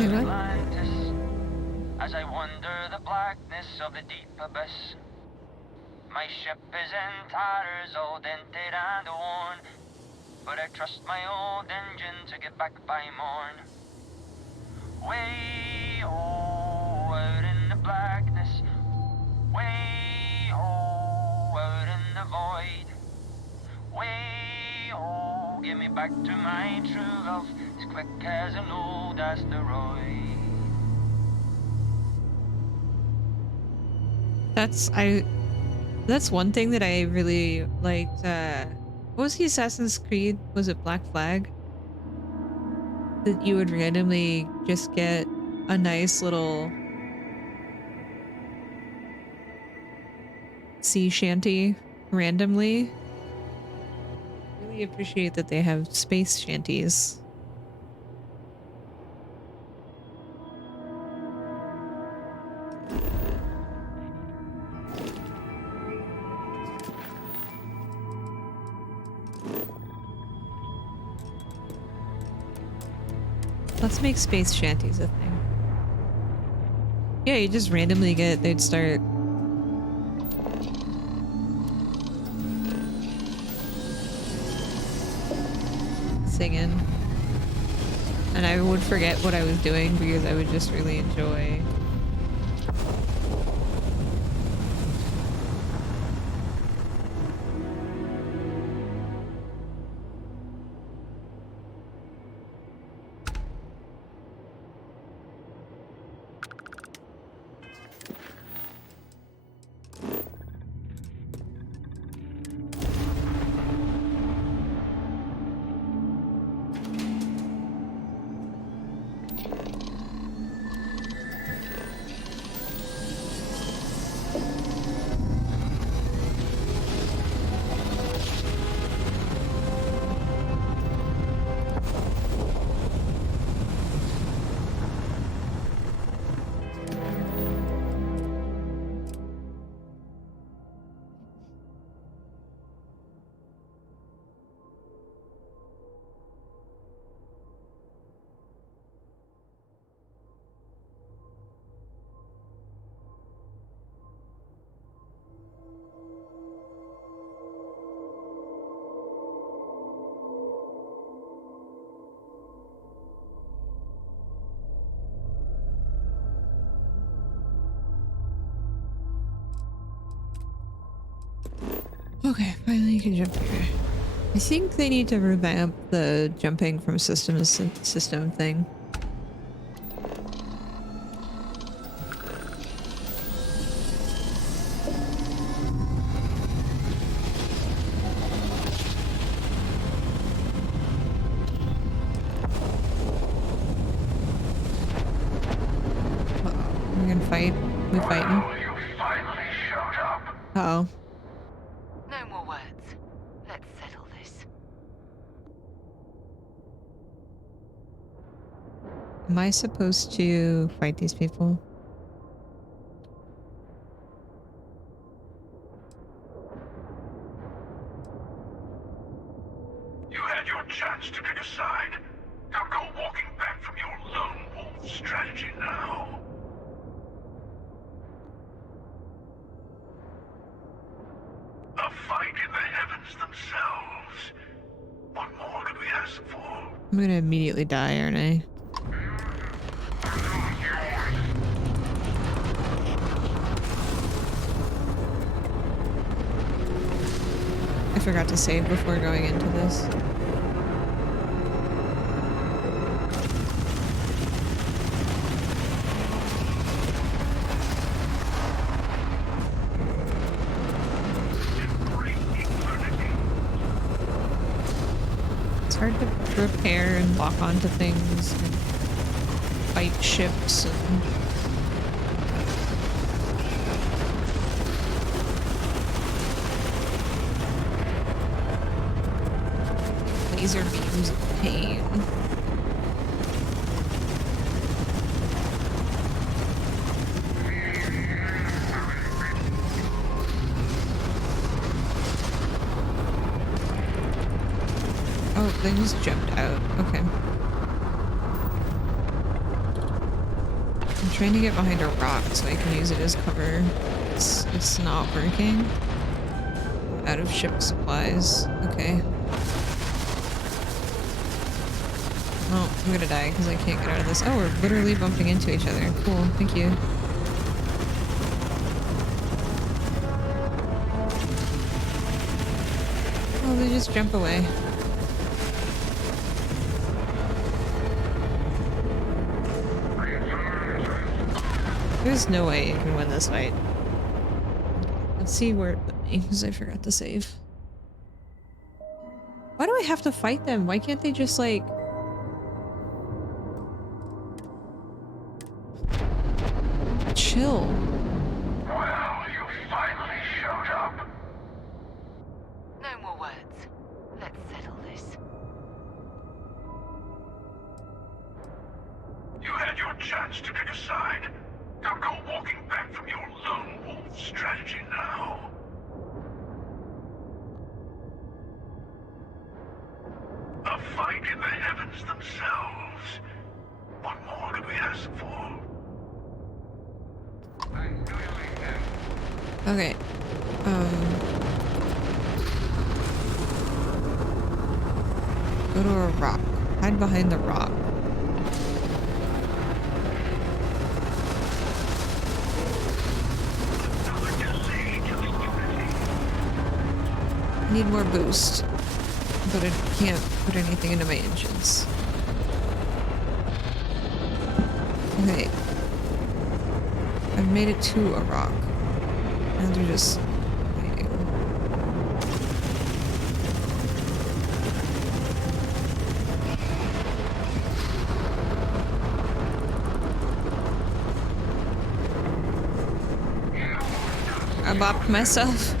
Wait, what? Atlantis, as I wander the blackness of the deep abyss. My ship is in tatters, all dented and worn, but I trust my old engine to get back by morn. Way out in the blackness, way out in the void. Way give me back to my true love, as quick as an old asteroid. That's one thing that I really liked. What was the Assassin's Creed? Was it Black Flag? That you would randomly just get a nice little sea shanty randomly. Really appreciate that they have space shanties. Let's make space shanties a thing. Yeah, you just randomly they'd start singing. And I would forget what I was doing because I would just really enjoy. Okay, finally you can jump here. I think they need to revamp the jumping from system to system thing. Uh-oh, we're gonna fight. We fighting? Well, you finally showed up. Uh-oh. No more words. Let's settle this. Am I supposed to fight these people? You had your chance to pick a side. Don't go walking back from your lone wolf strategy now. A fight in the heavens themselves. What more could we ask for? I'm gonna immediately die, aren't I? I forgot to save before going into this. It's hard to repair and lock onto things and fight ships and... Laser beams of pain. Oh, they just jumped out. Okay. trying to get behind a rock so I can use it as cover. It's not working. I'm out of ship supplies. Okay. Oh, I'm gonna die because I can't get out of this. Oh, we're literally bumping into each other. Cool, thank you. Oh, they just jump away. There's no way you can win this fight. Let's see where it put me, because I forgot to save. Why do I have to fight them? Why can't they just, like... chill? Well, you finally showed up. No more words. Let's settle this. You had your chance to pick a side. Don't go walking back from your lone wolf strategy now. A fight in the heavens themselves. What more could we ask for? Okay. Go to a rock. Hide behind the rock. I need more boost, but I can't put anything into my engines. Okay. I've made it to a rock. Now they're just hiding. I bopped myself.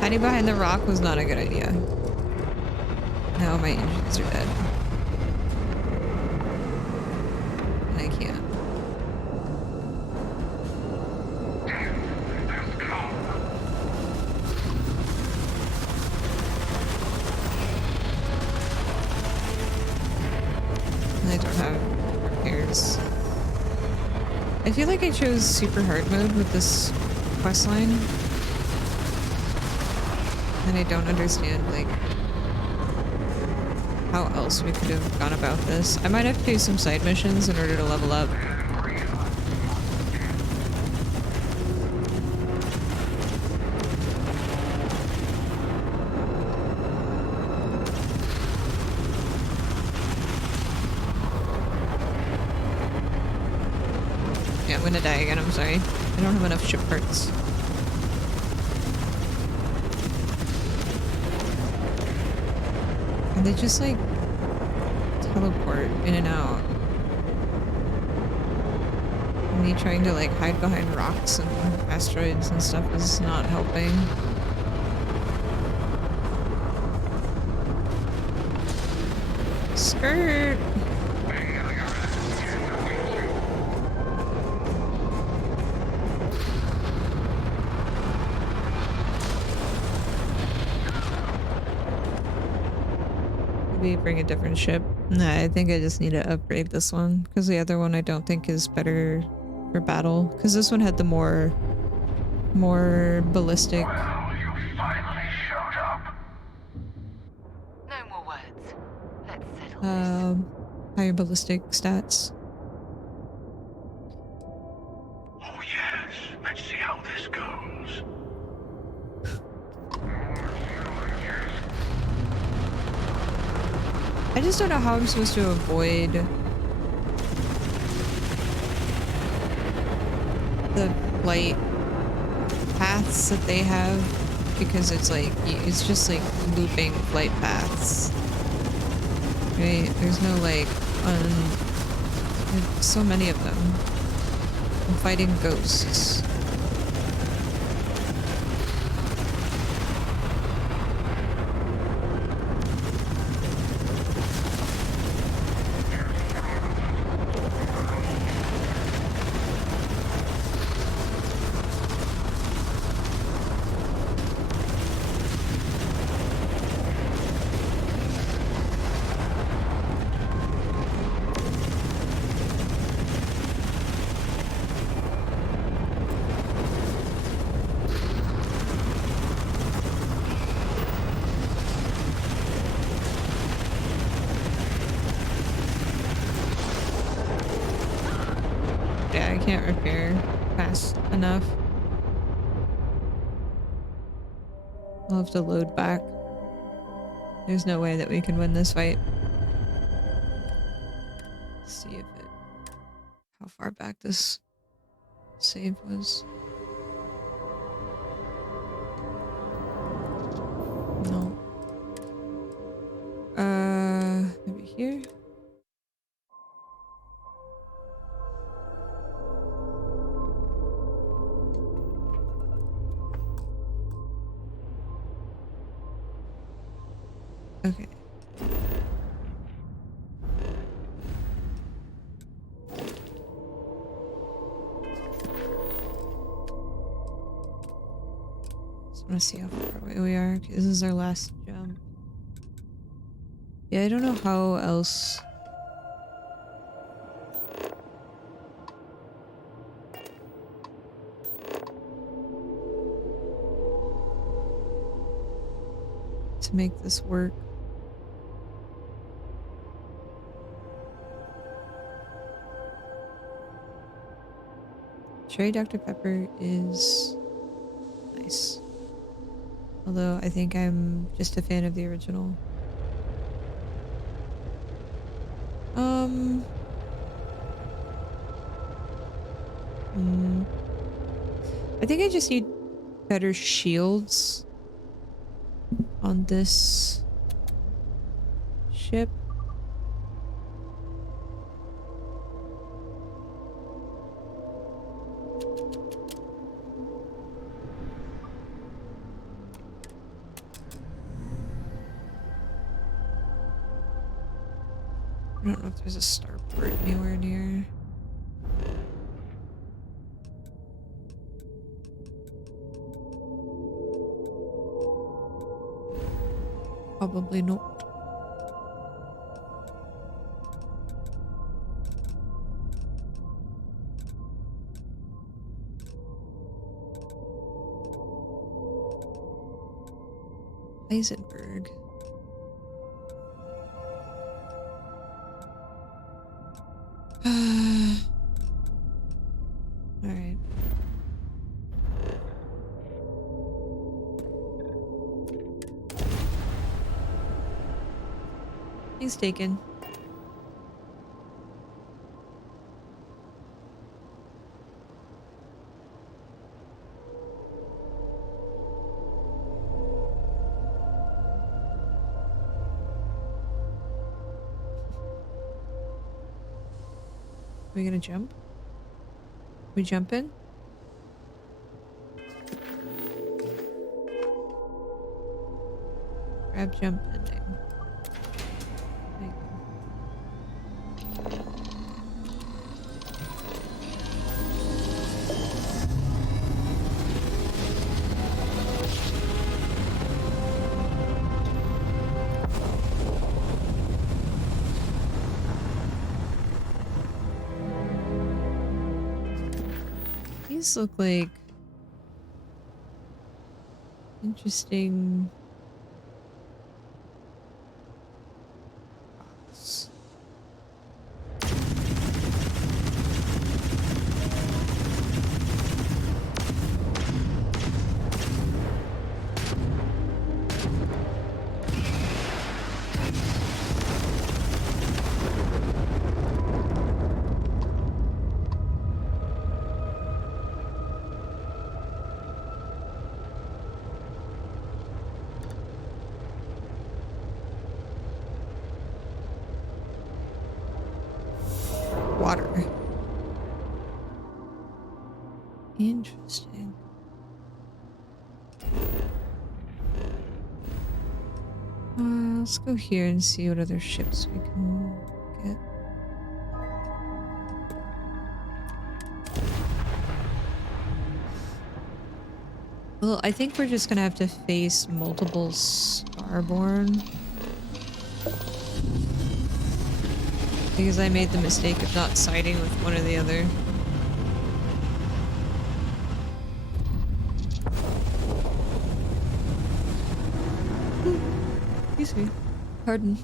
Hiding behind the rock was not a good idea. Now my engines are dead. And I can't. And I don't have repairs. I feel like I chose super hard mode with this quest line. And I don't understand, like, how else we could have gone about this. I might have to do some side missions in order to level up. Yeah, I'm gonna die again, I'm sorry. I don't have enough ship parts. And they just, like, teleport in and out. And me trying to, like, hide behind rocks and asteroids and stuff is not helping. Skirt! Maybe bring a different ship. Nah, I think I just need to upgrade this one because the other one I don't think is better for battle. Because this one had the more ballistic. Well, you finally showed up. No more words. Let's settle this. Higher ballistic stats. Oh yes, let's see how this goes. I just don't know how I'm supposed to avoid the light paths that they have because it's like it's just like looping flight paths. Right? There's no like there's so many of them. I'm fighting ghosts. Yeah, I can't repair fast enough. I'll have to load back. There's no way that we can win this fight. Let's see if it... how far back this save was. No. Maybe here? Okay. Just want to see how far away we are. Okay, this is our last jump. Yeah, I don't know how else. To make this work. Cherry Dr. Pepper is nice. Although I think I'm just a fan of the original. I think I just need better shields on this ship. I don't know if there's a starport anywhere near. Probably not. Heisenberg. Alright. He's taken. Are we gonna jump? We jump in? Grab jump ending. There you go. These look like interesting rocks. Water. Interesting. Let's go here and see what other ships we can get. Well, I think we're just gonna have to face multiple Starborn. Because I made the mistake of not siding with one or the other. Excuse me. Pardon.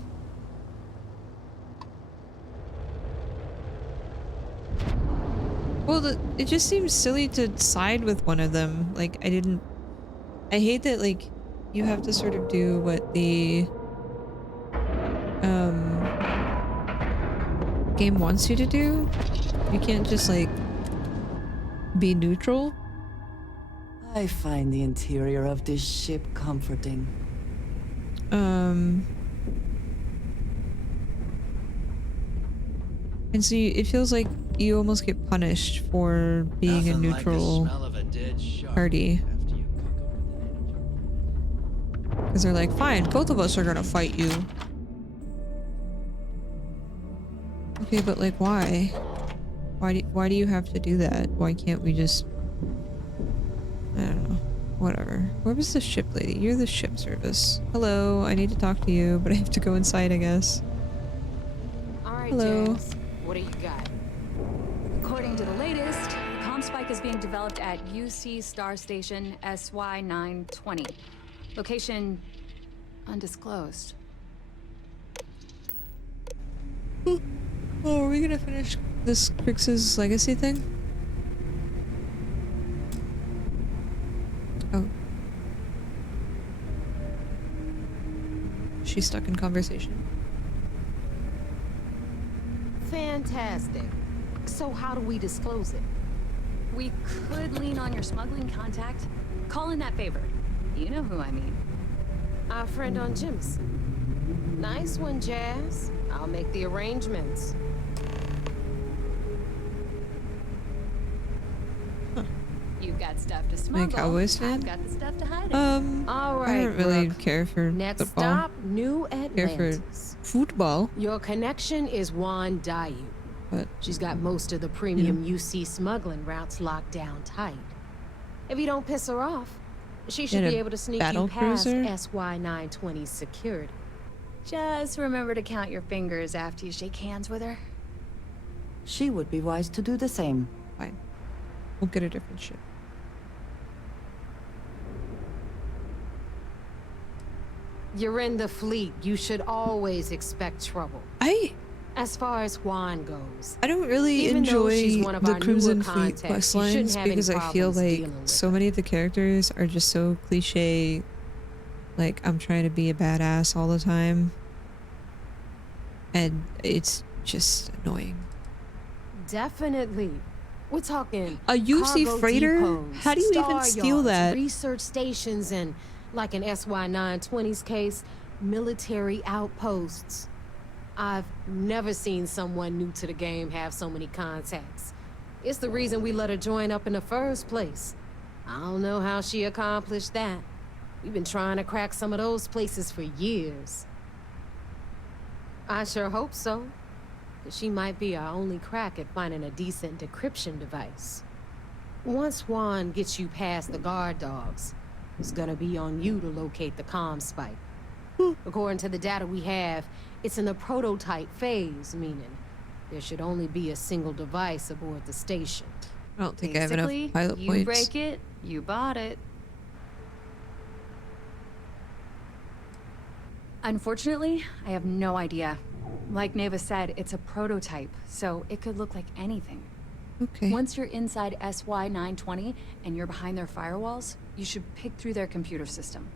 Well, it just seems silly to side with one of them. Like, I hate that, like, you have to sort of do what the, um, game wants you to do. You can't just, like, be neutral. I find the interior of this ship comforting. And so it feels like you almost get punished for being a Nothing like the neutral smell of a dead shark party. after you cook 'em with an Because they're like, fine, both of us are gonna fight you. Okay, but like, why? Why do you have to do that? Why can't we just... I don't know. Whatever. Where was the ship lady? You're the ship service. Hello, I need to talk to you, but I have to go inside, I guess. All right, Hello. Jazz. What do you got? According to the latest, the comm spike is being developed at UC Star Station SY920. Location undisclosed. Oh, are we gonna finish this Crix's legacy thing? Oh. She's stuck in conversation. Fantastic. So how do we disclose it? We could lean on your smuggling contact. Call in that favor. You know who I mean. Our friend on Jimson. Nice one, Jazz. I'll make the arrangements. You've got stuff to smuggle. Cowboys fan? I've got the stuff to hide it. All I right, don't really Brooke. care for Next football. stop, New Care for Atlantis. football, Your connection is Juan Dayu. but She's got most of the premium UC smuggling routes locked down tight. If you don't piss her off, she should Get a be able to sneak battle you past cruiser? SY920's security. Just remember to count your fingers after you shake hands with her. She would be wise to do the same. fine. We'll get a different ship. You're in the fleet. You should always expect trouble. As far as Juan goes, I don't really Even though she's enjoy one of the our Crimson newer Fleet contacts, quest you shouldn't lines have any because I feel problems like dealing with so her. many of the characters are just so cliche. Like, I'm trying to be a badass all the time. And it's just annoying. definitely. We're talking A UC cargo freighter? depots, How do you even star steal yards, that? Research stations and, like in SY920's case, military outposts. I've never seen someone new to the game have so many contacts. It's the reason we let her join up in the first place. I don't know how she accomplished that. We've been trying to crack some of those places for years. I sure hope so. She might be our only crack at finding a decent decryption device. Once Juan gets you past the guard dogs, it's gonna be on you to locate the comm spike. According to the data we have, it's in the prototype phase, meaning there should only be a single device aboard the station. I don't think I have enough Basically, pilot you points. break it, you bought it. Unfortunately, I have no idea. Like Neva said, it's a prototype, so it could look like anything. Okay. Once you're inside SY920 and you're behind their firewalls, you should pick through their computer system.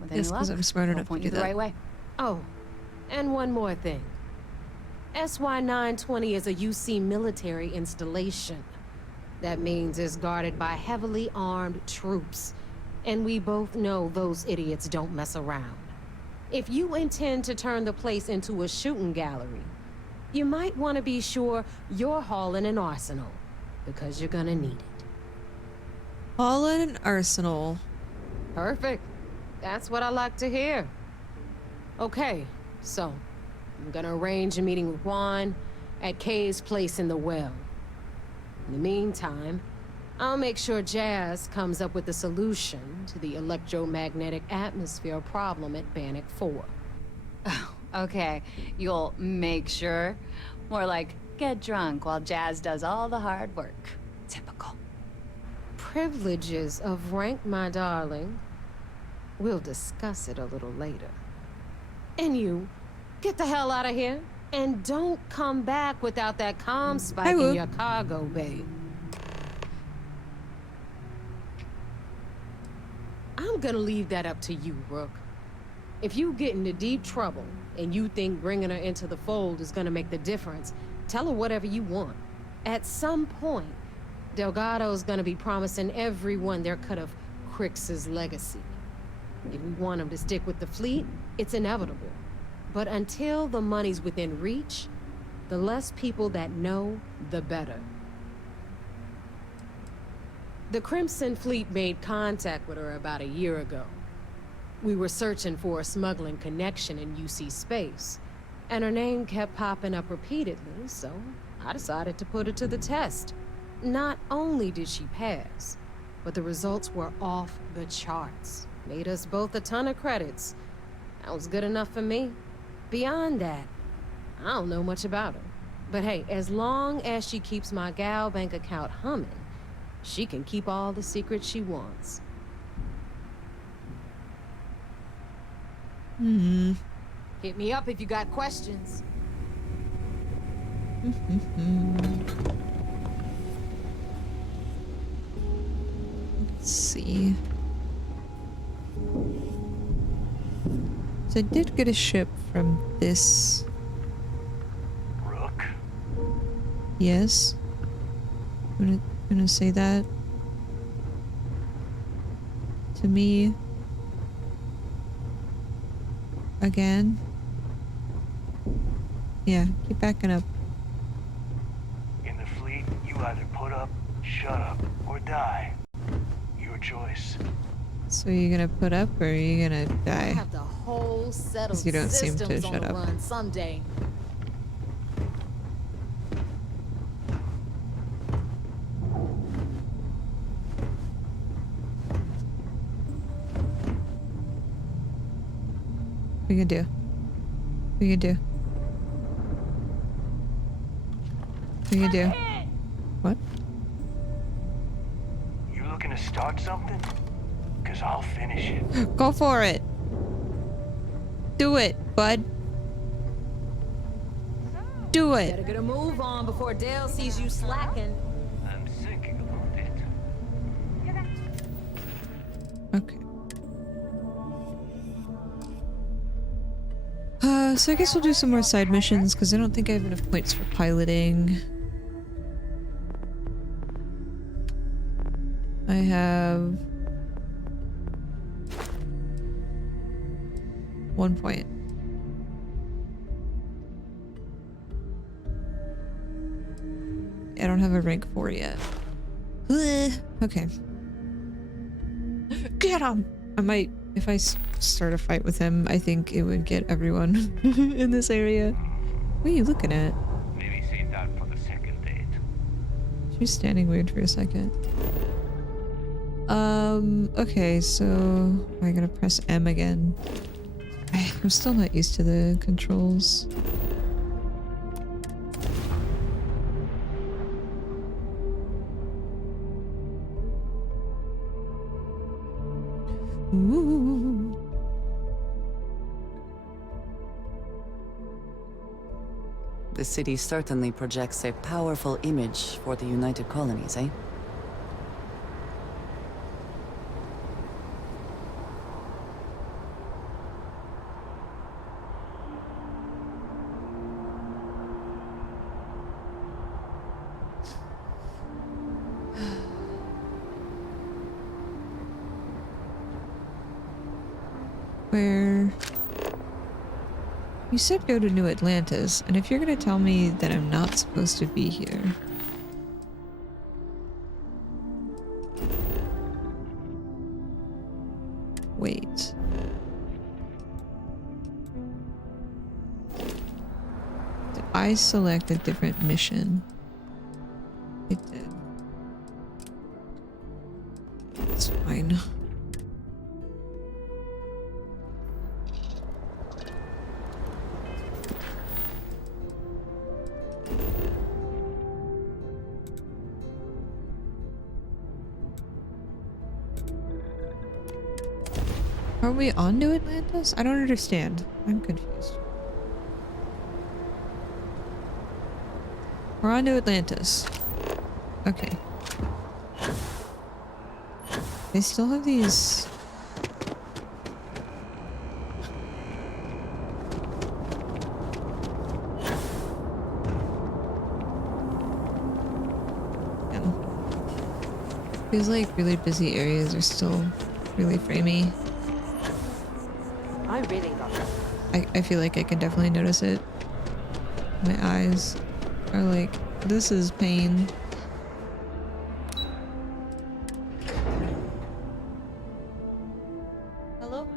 With any Yes, 'cause luck, I'm smart they'll enough to point do you the that. right way. Oh, and one more thing. SY920 is a UC military installation. That means it's guarded by heavily armed troops. And we both know those idiots don't mess around. If you intend to turn the place into a shooting gallery, you might want to be sure you're hauling an arsenal, because you're gonna need it. All in an arsenal. Perfect. That's what I like to hear. Okay, so I'm gonna arrange a meeting with Juan at Kay's place in the well. In the meantime, I'll make sure Jazz comes up with a solution to the electromagnetic atmosphere problem at Bannock 4. Okay, you'll make sure. More like, get drunk while Jazz does all the hard work. Typical. Privileges of rank, my darling. We'll discuss it a little later. And you, get the hell out of here. And don't come back without that comm spike will. in your cargo bay. I'm gonna leave that up to you, Rook. If you get into deep trouble and you think bringing her into the fold is gonna make the difference, tell her whatever you want. At some point, Delgado's gonna be promising everyone their cut of Crix's legacy. If we want him to stick with the fleet, it's inevitable. But until the money's within reach, the less people that know, the better. The Crimson Fleet made contact with her about a year ago. We were searching for a smuggling connection in UC space, and her name kept popping up repeatedly, so I decided to put her to the test. Not only did she pass, but the results were off the charts. Made us both a ton of credits. That was good enough for me. Beyond that, I don't know much about her. But hey, as long as she keeps my gal bank account humming, she can keep all the secrets she wants. Hit me up if you got questions. Let's see. So I did get a ship from this. Rook? Yes. I'm gonna say that to me again. Yeah, keep backing up. In the fleet, you either put up, shut up, or die. Your choice. So you're gonna put up or are you gonna die? Have the whole set of You don't seem to systems on shut the up. run someday. What you gonna do? What you gonna do? What you gonna do? What? You looking to start something? Cause I'll finish it. Go for it! Do it, bud. Do it! Better get a move on before Dale sees you slacking. I'm thinking about it. Okay. So I guess we'll do some more side missions because I don't think I have enough points for piloting. I have 1 point. I don't have a rank 4 yet. Okay. Get him! I might, if I start a fight with him, I think it would get everyone in this area. What are you looking at? Maybe save that for the second date. She's standing weird for a second. Okay, so am I gonna press M again? I'm still not used to the controls. Ooh. The city certainly projects a powerful image for the United Colonies, eh? Where... You said go to New Atlantis, and if you're gonna tell me that I'm not supposed to be here... Wait. Did I select a different mission? It did. It's fine. Are we on New Atlantis? I don't understand. I'm confused. We're on New Atlantis. Okay. They still have these again. These like really busy areas are still really framey. I really love it. I feel like I can definitely notice it. My eyes are like, this is pain. Hello?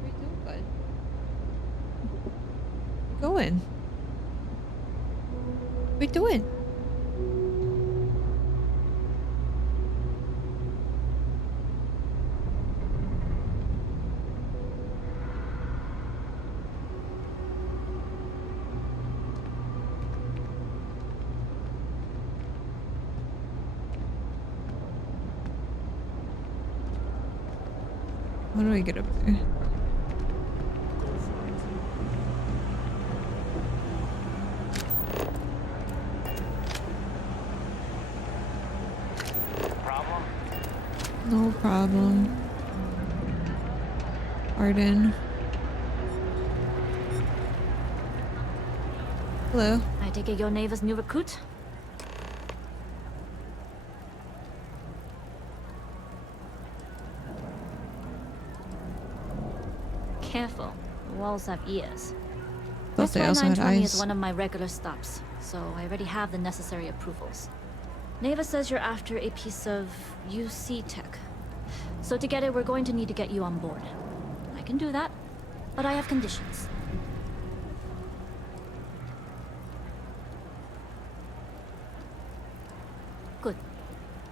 What are you doing, bud? Going? What are you doing? How do I get up there? Problem? No problem. Pardon. Hello. I take it your neighbor's new recruit? Careful. The walls have ears. Thought they also had SY920 is eyes. one of my regular stops, so I already have the necessary approvals. Neva says you're after a piece of UC tech. So to get it, we're going to need to get you on board. I can do that, but I have conditions. Good.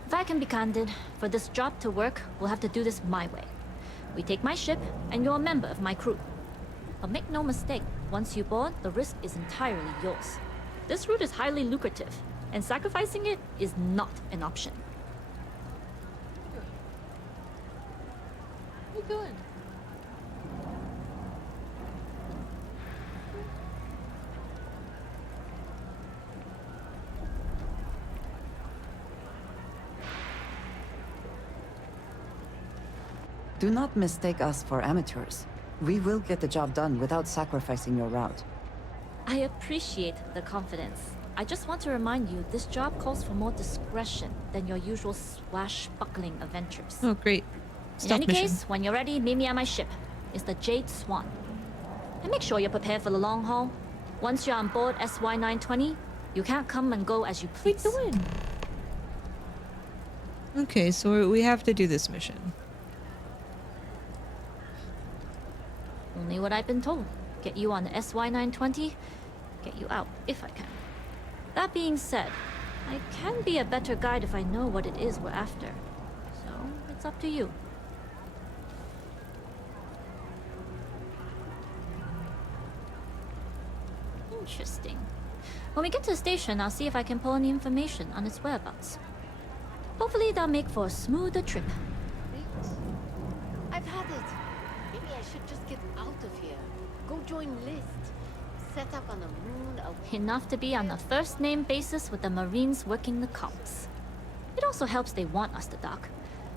If I can be candid, for this job to work, we'll have to do this my way. We take my ship, and you're a member of my crew. But make no mistake, once you board, the risk is entirely yours. This route is highly lucrative, and sacrificing it is not an option. What are you doing? Do not mistake us for amateurs. We will get the job done without sacrificing your route. I appreciate the confidence. I just want to remind you, this job calls for more discretion than your usual swashbuckling adventures. Oh, great. In Stealth any mission. case, when you're ready, meet me at my ship. It's the Jade Swan. And make sure you're prepared for the long haul. Once you're on board SY920, you can't come and go as you What are you please. doing? Okay, so we have to do this mission. Only what I've been told. Get you on the SY920, get you out if I can. That being said, I can be a better guide if I know what it is we're after. So, it's up to you. Interesting. When we get to the station, I'll see if I can pull any information on its whereabouts. Hopefully that'll make for a smoother trip. Wait. I've had it. Maybe I should just get out of here. Go join List. Set up on the moon. Enough to be on a first-name basis with the Marines working the comps. It also helps they want us to dock.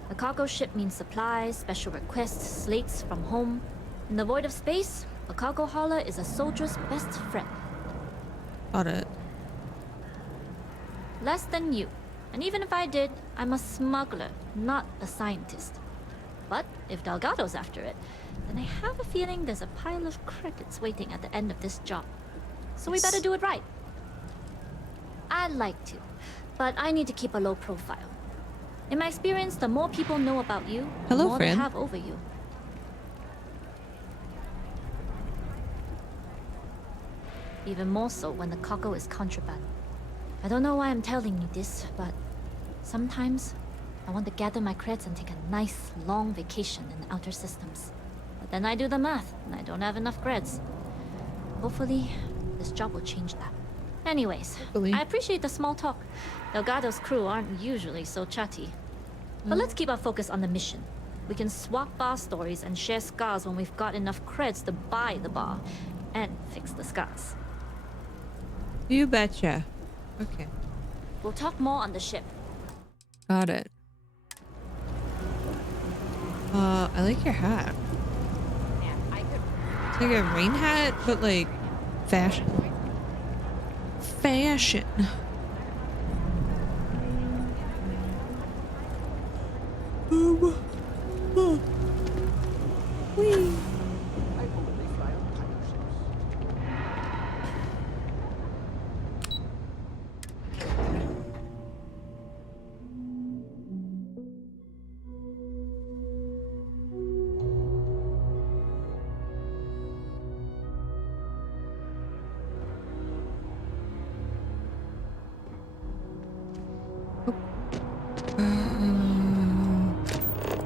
A cargo ship means supplies, special requests, slates from home. In the void of space, a cargo hauler is a soldier's best friend. Got it. Less than you. And even if I did, I'm a smuggler, not a scientist. But if Delgado's after it, then I have a feeling there's a pile of credits waiting at the end of this job. So we better do it right. I'd like to, but I need to keep a low profile. In my experience, the more people know about you, the Hello, more friend. they have over you. Even more so when the cargo is contraband. I don't know why I'm telling you this, but sometimes I want to gather my creds and take a nice, long vacation in the outer systems. But then I do the math, and I don't have enough creds. Hopefully, this job will change that. Anyways, Hopefully. I appreciate the small talk. Delgado's crew aren't usually so chatty. But let's keep our focus on the mission. We can swap bar stories and share scars when we've got enough creds to buy the bar and fix the scars. You betcha. Okay. We'll talk more on the ship. Got it. I like your hat. It's like a rain hat, but like fashion. Fashion. Oh. Whee.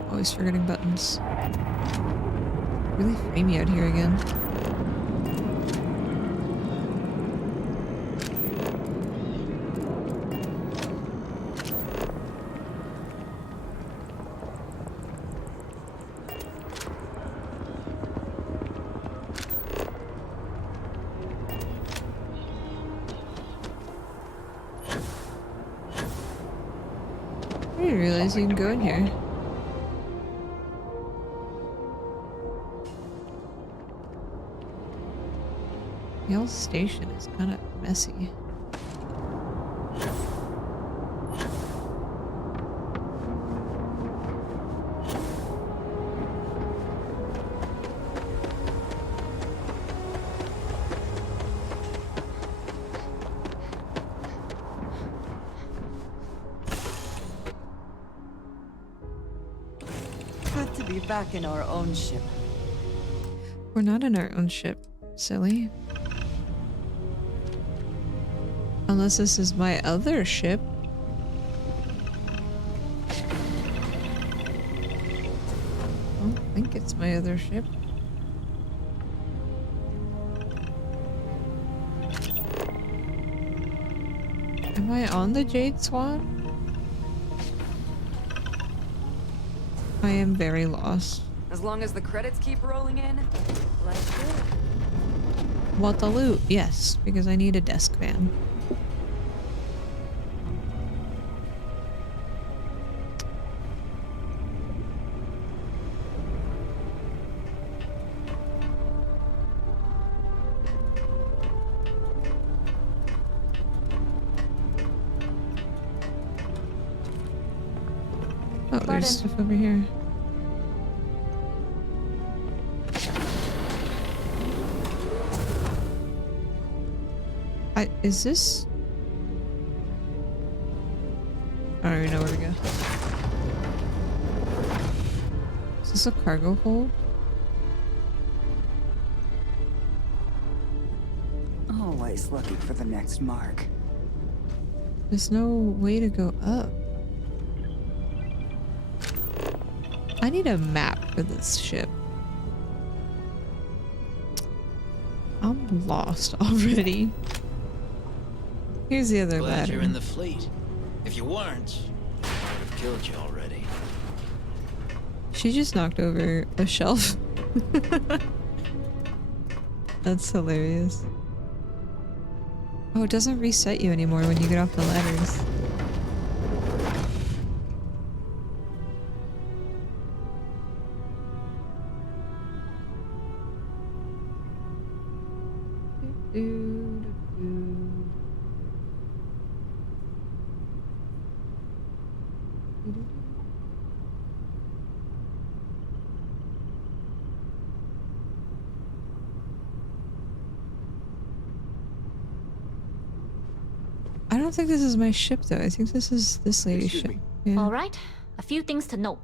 Always forgetting buttons. Really framey out here again. I didn't realize you can go in here. The whole station is kind of messy. Good to be back in our own ship. We're not in our own ship, silly. Unless this is my other ship. I don't think it's my other ship. Am I on the Jade Swan? I am very lost. As long as the credits keep rolling in, life's good. What the loot? Yes, because I need a desk fan. Oh, there's stuff over here. Is this? I don't even know where to go. Is this a cargo hold? Always looking for the next mark. There's no way to go up. I need a map for this ship. I'm lost already. Here's the other Glad ladder. you're in the fleet. If you weren't, I would have killed you already. She just knocked over a shelf. That's hilarious. Oh, it doesn't reset you anymore when you get off the ladders. I don't think this is my ship though. I think this is this lady's Excuse ship. me. Yeah. All right, a few things to note.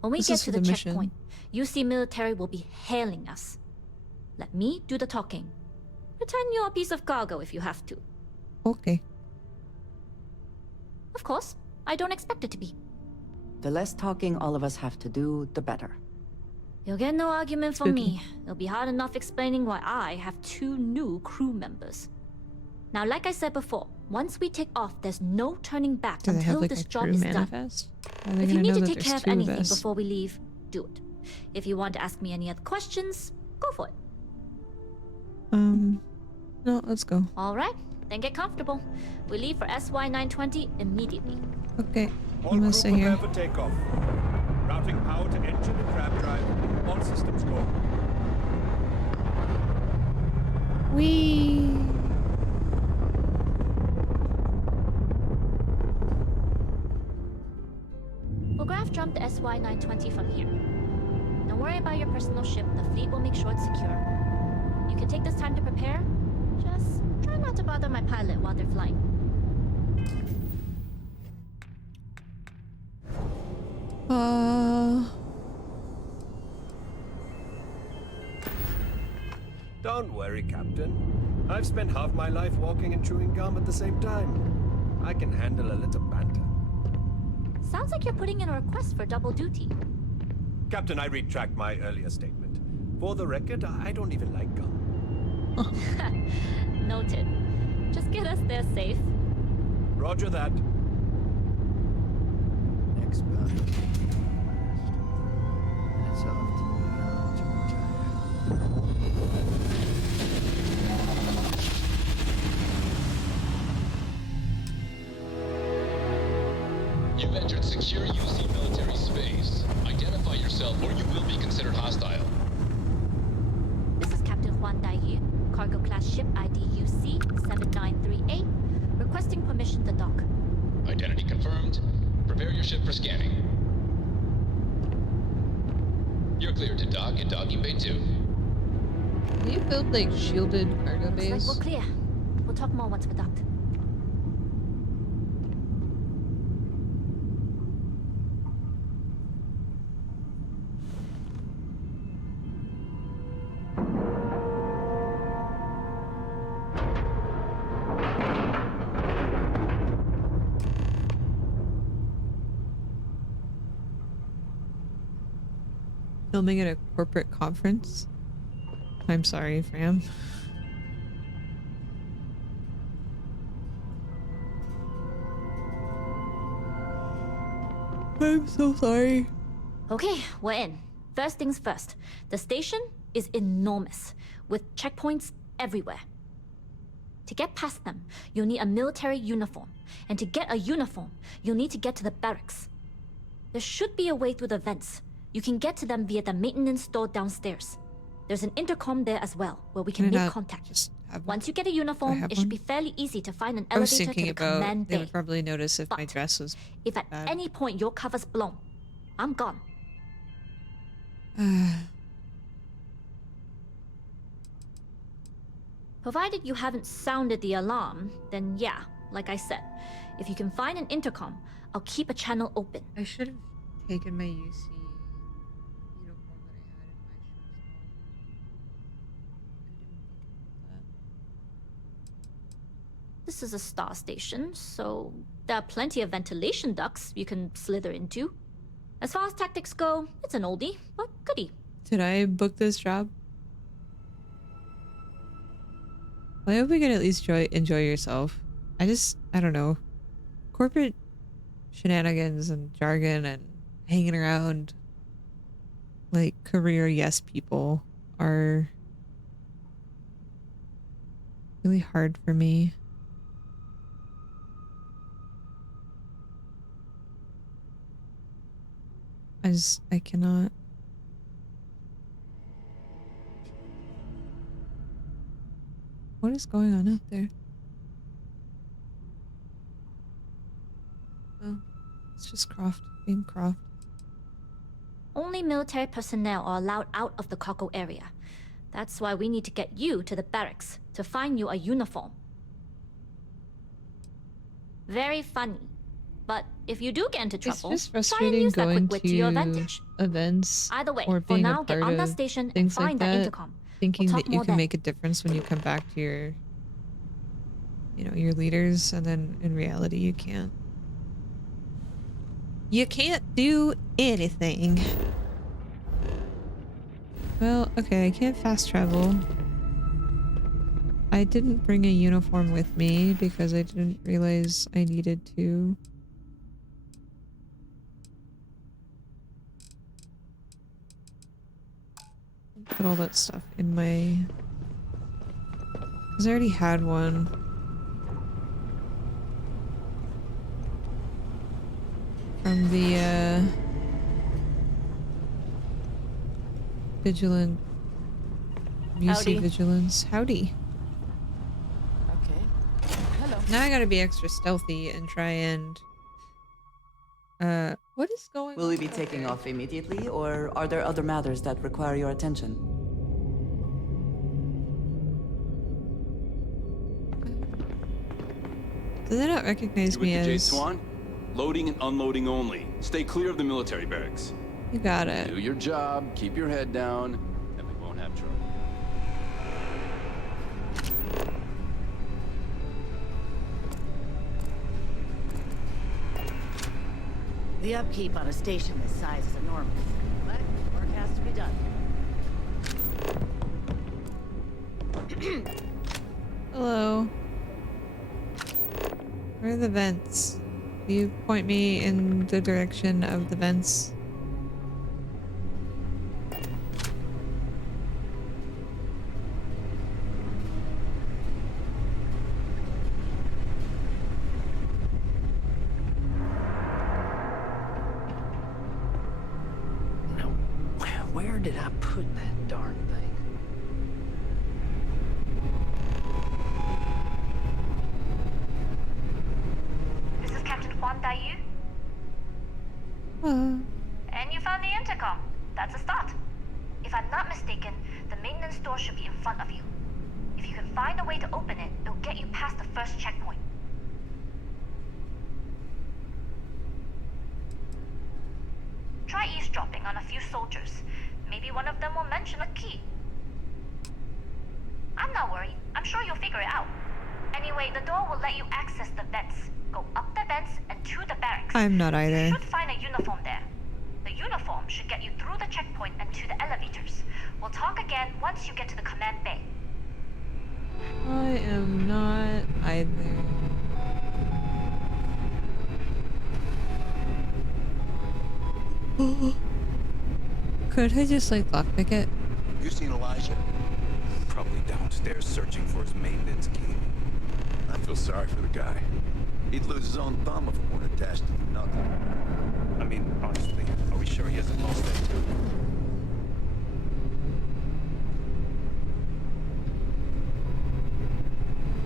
When we This get is to for the the mission. checkpoint, UC military will be hailing us. Let me do the talking. Pretend you're a piece of cargo if you have to. Okay. Of course, I don't expect it to be. The less talking all of us have to do, the better. You'll get no argument from Spooky. me. It'll be hard enough explaining why I have 2 new crew members. Now, like I said before, once we take off, there's no turning back Do they have until like this a job crew is done. manifest? How are they If you gonna need know to that take there's care of 2 of anything us? before we leave, do it. If you want to ask me any other questions, go for it. No, let's go. All right, then get comfortable. We leave for SY-920 immediately. Okay, All I'm gonna crew stay here. prepare for takeoff. Routing power to engine systems go. Whee! We'll graph jump the SY-920 from here. Don't worry about your personal ship. The fleet will make sure it's secure. You can take this time to prepare. Just try not to bother my pilot while they're flying. Don't worry, Captain. I've spent half my life walking and chewing gum at the same time. I can handle a little banter. Sounds like you're putting in a request for double duty. Captain, I retract my earlier statement. For the record, I don't even like gum. Noted. Just get us there safe. Roger that. Next bounty taken last. That's off to You've entered secure UC military space. Identify yourself or you will be considered hostile. This is Captain Juan Daiyu, cargo class ship ID UC 7938, requesting permission to dock. Identity confirmed. Prepare your ship for scanning. You're cleared to dock in docking bay 2. Can you build like shielded cargo Looks like bays? we're clear. We'll talk more once we're docked. Filming at a corporate conference? I'm sorry, Fram. I'm so sorry. Okay, we're in. First things first. The station is enormous, with checkpoints everywhere. To get past them, you'll need a military uniform. And to get a uniform, you'll need to get to the barracks. There should be a way through the vents. You can get to them via the maintenance store downstairs. There's an intercom there as well, where we can make contact. Just have Once you get a uniform, have it should one? be fairly easy to find an I was elevator to thinking the about command they bay. would probably notice if my But dress was If at bad. any point your cover's blown, I'm gone. Provided you haven't sounded the alarm, then yeah, like I said, if you can find an intercom, I'll keep a channel open. I should have taken my UC uniform that I had in my ship's hall. I didn't think about that. This is a star station, so there are plenty of ventilation ducts you can slither into. As far as tactics go, it's an oldie, but goodie. Did I book this job? Well, I hope we can at least enjoy yourself. I don't know. Corporate shenanigans and jargon and hanging around like career yes people are really hard for me. I cannot. What is going on out there? Oh, it's just Croft being Croft. Only military personnel are allowed out of the cargo area. That's why we need to get you to the barracks to find you a uniform. Very funny. But if you do get into trouble, It's just try and frustrating use that going quick wit to your to advantage. events Either way, or for being now, a get part on that of station and things like find that that, intercom. thinking We'll that talk you more can then. make a difference when you come back to your leaders, and then in reality you can't. You can't do anything. Well, okay, I can't fast travel. I didn't bring a uniform with me because I didn't realize I needed to. Put all that stuff in my... Because I already had one. From the, Vigilant. UC Howdy. vigilance. Howdy. Okay. Hello. Now I gotta be extra stealthy and try and what is going Will on? we be taking off immediately, or are there other matters that require your attention? Do they not recognize You me with the J as... Swan? Loading and unloading only. Stay clear of the military barracks. You got it. Do your job, keep your head down, and we won't have trouble. The upkeep on a station this size is enormous, but work has to be done. Hello. Where are the vents? Will you point me in the direction of the vents? Now, where did I put that darn thing? This is Captain Huan Daiyu, Uh, and you found the intercom. That's a start. If I'm not mistaken, the maintenance door should be in front of you. If you can find a way to open it, it'll get you past the first checkpoint. Try eavesdropping on a few soldiers. Maybe one of them will mention a key. I'm not worried. I'm sure you'll figure it out. Anyway, the door will let you access the vents. Go up the vents and to the barracks. I'm not You either. should find a uniform there. The uniform should get you through the checkpoint and to the elevators. We'll talk again once you get to the command bay. I am not either. Could I just like lockpick it? You seen Elijah? Probably downstairs searching for his maintenance key. I feel sorry for the guy. He'd lose his own thumb if it weren't attached to nothing. I mean, honestly, are we sure he hasn't lost that too?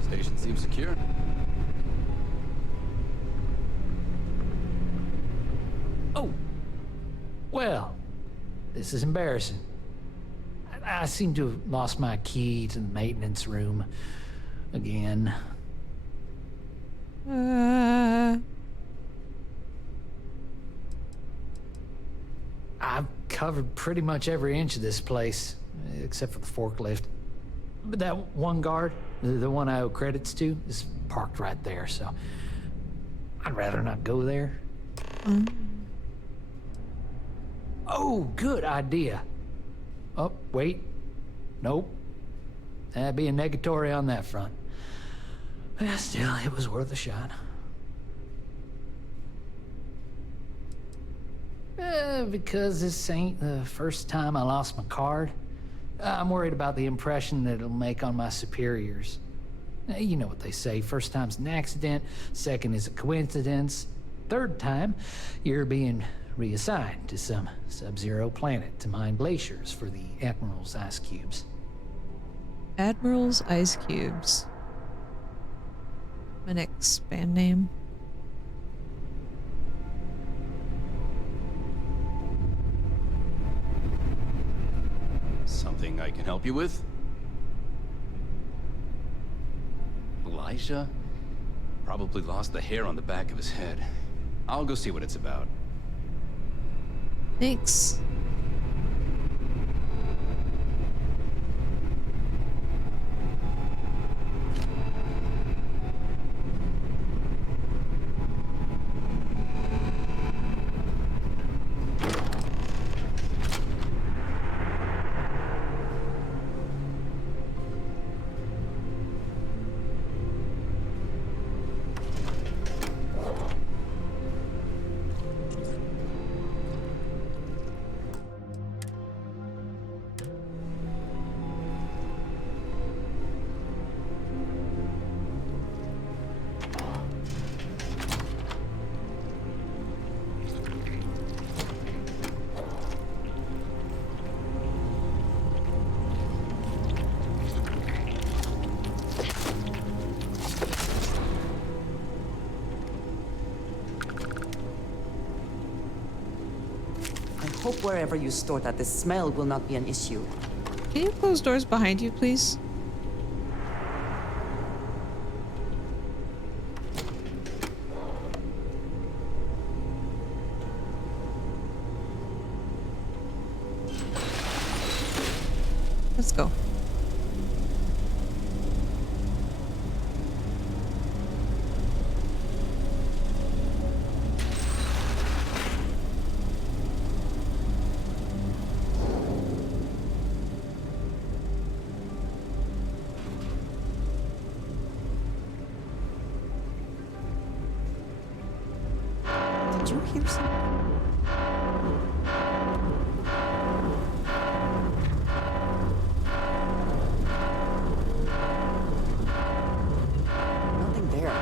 Station seems secure. Oh! Well, this is embarrassing. I seem to have lost my key to the maintenance room again. I've covered pretty much every inch of this place, except for the forklift. But that one guard, the one I owe credits to, is parked right there, so I'd rather not go there. Oh, good idea. Oh, wait. Nope. That'd be a negatory on that front. Yeah, still, it was worth a shot. Because this ain't the first time I lost my card, I'm worried about the impression that it'll make on my superiors. You know what they say, first time's an accident, second is a coincidence, third time, you're being reassigned to some sub-zero planet to mine glaciers for the Admiral's ice cubes. Admiral's Ice Cubes. My next band name. Something I can help you with? Elijah? Probably lost the hair on the back of his head. I'll go see what it's about. Thanks. hope wherever you store that the smell will not be an issue. Can you close doors behind you, please? Let's go. Did you hear something? Nothing there.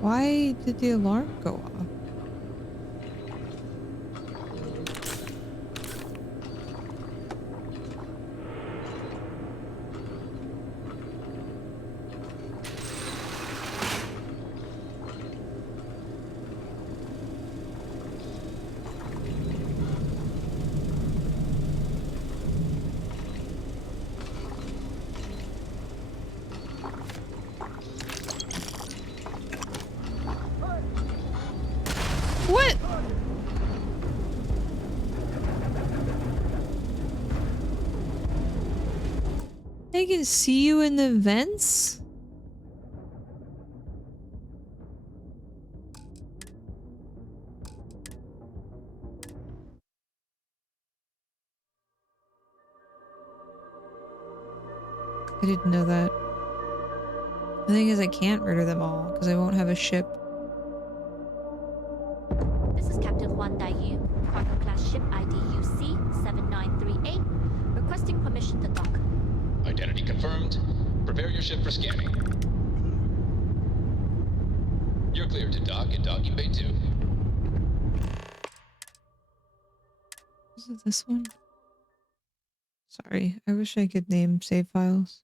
Why did the alarm go off? What? They can see you in the vents? I didn't know that. The thing is, I can't murder them all because I won't have a ship. This is Captain Juan Daiyu, cargo class ship ID UC-7938, requesting permission to dock. Identity confirmed. Prepare your ship for scanning. You're cleared to dock at docking bay 2. Is it this one? Sorry, I wish I could name save files.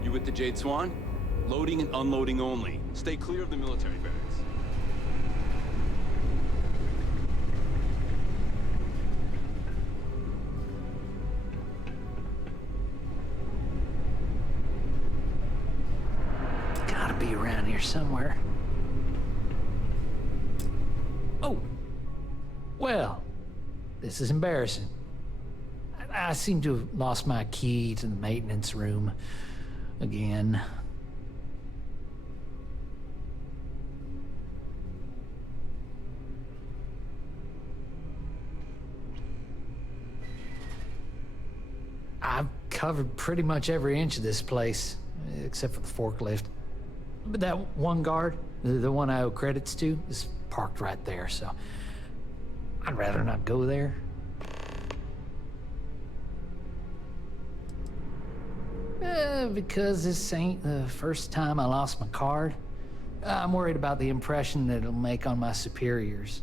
You with the Jade Swan? Loading and unloading only. Stay clear of the military barracks. Gotta be around here somewhere. Oh! Well, this is embarrassing. I seem to have lost my key to the maintenance room again. I've covered pretty much every inch of this place, except for the forklift. But that one guard, the one I owe credits to, is parked right there, so I'd rather not go there. Because this ain't the first time I lost my card. I'm worried about the impression that it'll make on my superiors.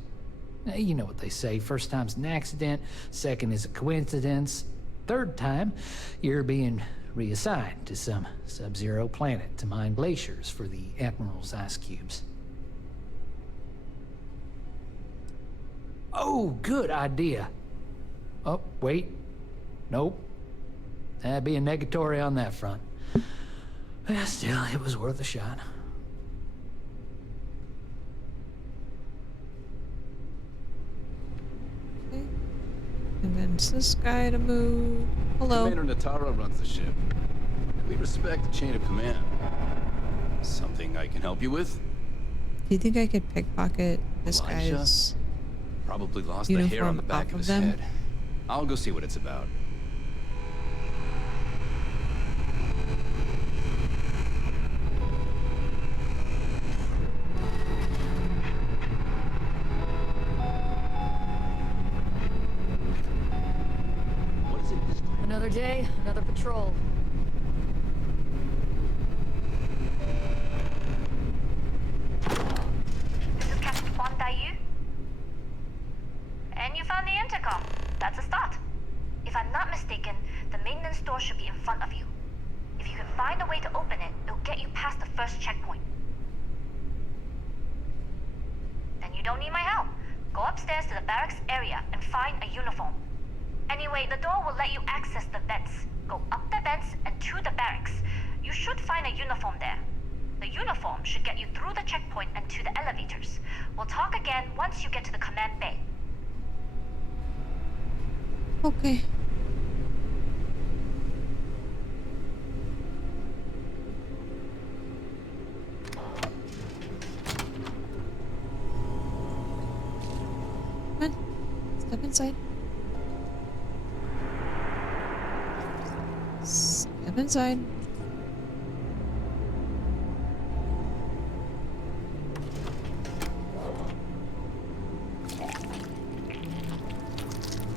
You know what they say, first time's an accident, second is a coincidence, third time, you're being reassigned to some sub-zero planet to mine glaciers for the Admiral's ice cubes. Oh, good idea. Oh, wait. Nope. That'd be a negatory on that front. Well, still, it was worth a shot. Okay. Convince this guy to move. Hello. Commander Natara runs the ship. We respect the chain of command. Something I can help you with? Do you think I could pickemicket this Elijah? guy's Probably lost the hair on the back of his head. I'll go see what it's about. Another day, another patrol. This is Captain Juan Dayu. And you found the intercom. That's a start. If I'm not mistaken, the maintenance door should be in front of you. If you can find a way to open it, it'll get you past the first checkpoint. Then you don't need my help. Go upstairs to the barracks area and find a uniform. Anyway, the door will let you access the vents. Go up the vents and to the barracks. You should find a uniform there. The uniform should get you through the checkpoint and to the elevators. We'll talk again once you get to the command bay. Okay. Come on. Step inside. Step inside.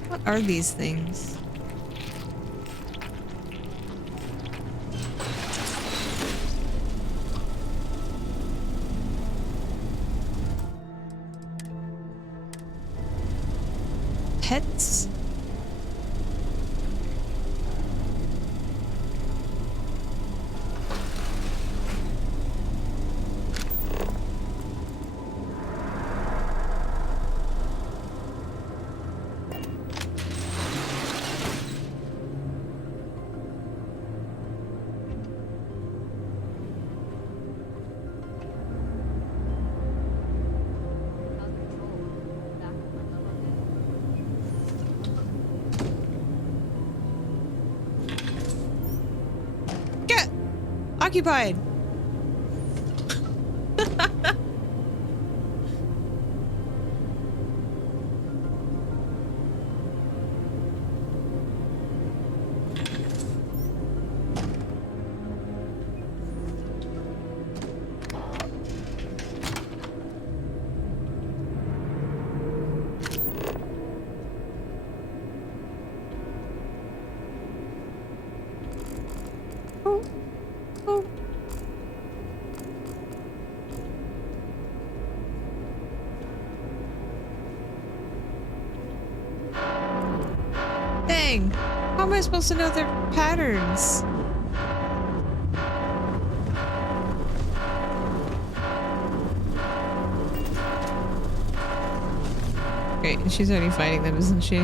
What are these things? Pets? Occupied. Dang! How am I supposed to know their patterns? Great, she's already fighting them, isn't she?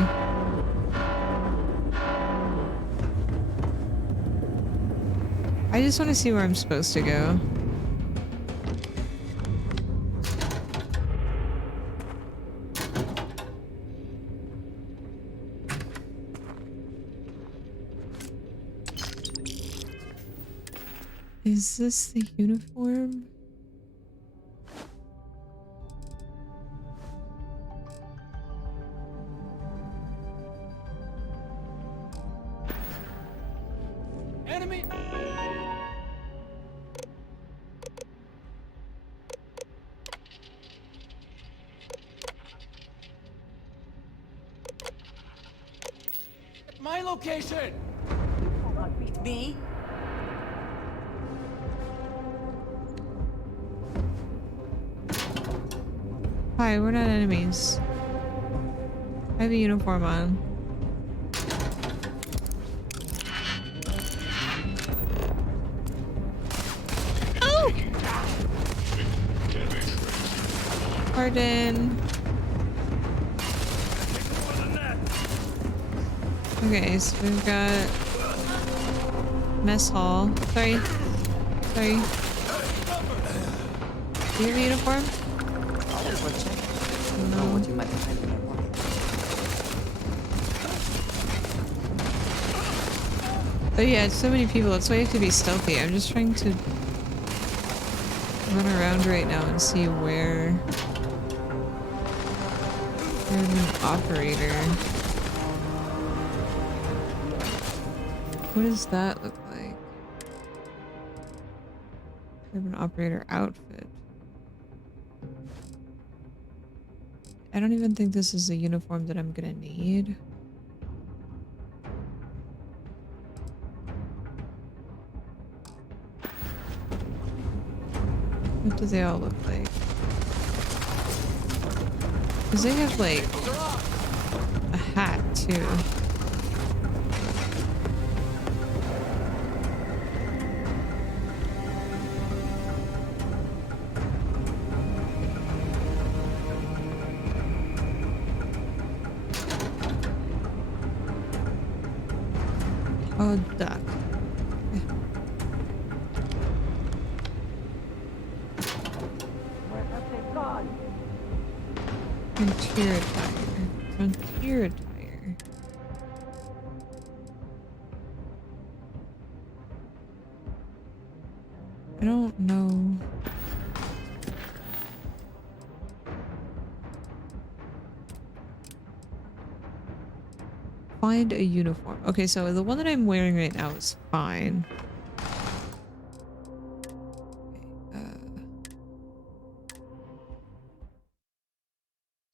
I just want to see where I'm supposed to go. Is this the uniform? Enemy! My location! Me? Hi, we're not enemies. I have a uniform on. Oh! Pardon. Okay, so we've got mess hall. Sorry. Sorry. Do you have a uniform? No. What you might find in my pocket. Oh yeah, it's so many people. That's why you have to be stealthy. I'm just trying to run around right now and see where Urban operator. What does that look like? Urban operator outfit. I don't even think this is a uniform that I'm gonna need. What do they all look like? Because they have like a hat too. Oh, duck. Frontier attire. Frontier attire. I don't know. Find a uniform. Okay, so the one that I'm wearing right now is fine.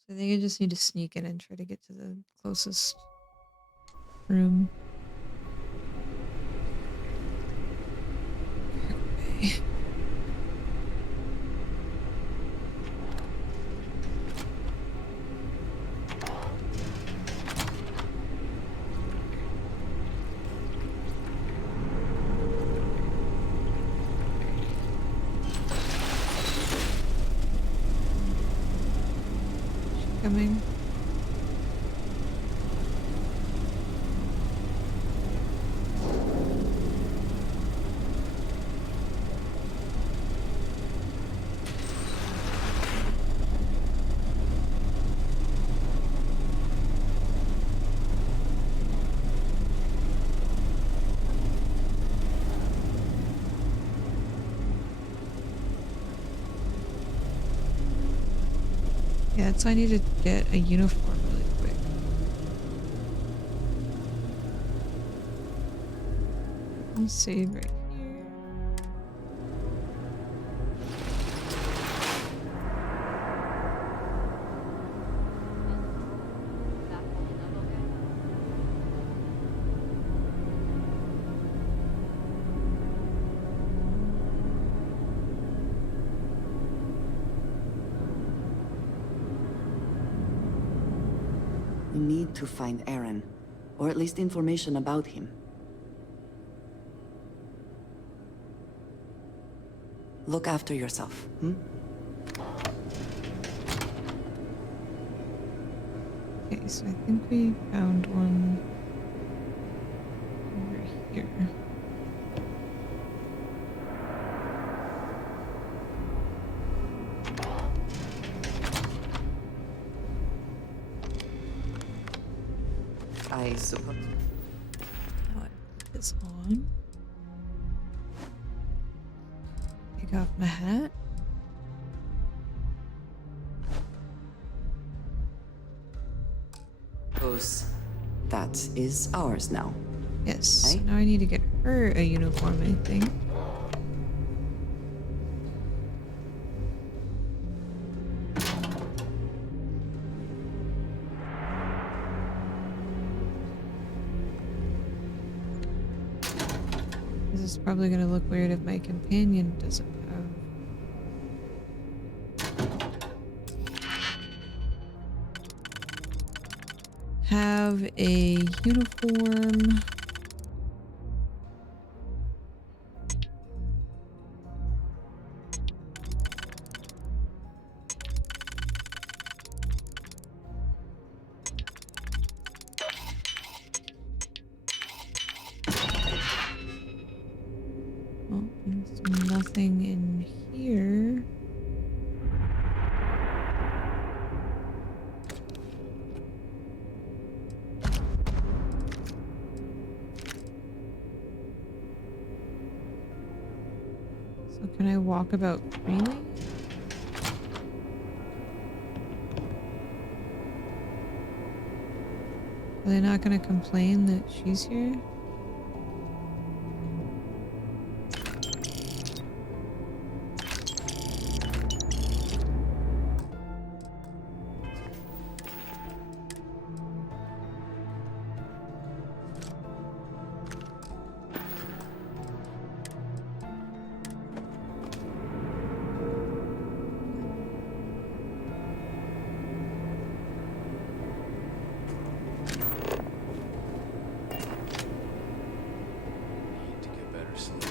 So I think I just need to sneak in and try to get to the closest room. Okay. Coming. Yeah, so I need to get a uniform really quick. I'll save right here. We need to find Aaron, or at least information about him. Look after yourself, hmm? Okay, so I think we found one over here. I suppose. Now I put this on. Take off my hat. That is ours now. Yes. Now I need to get her a uniform, I think. This is probably gonna look weird if my companion doesn't have a uniform. Well, there's nothing in here. So can I walk about freely? they not gonna complain that she's here? Need to get better sleep.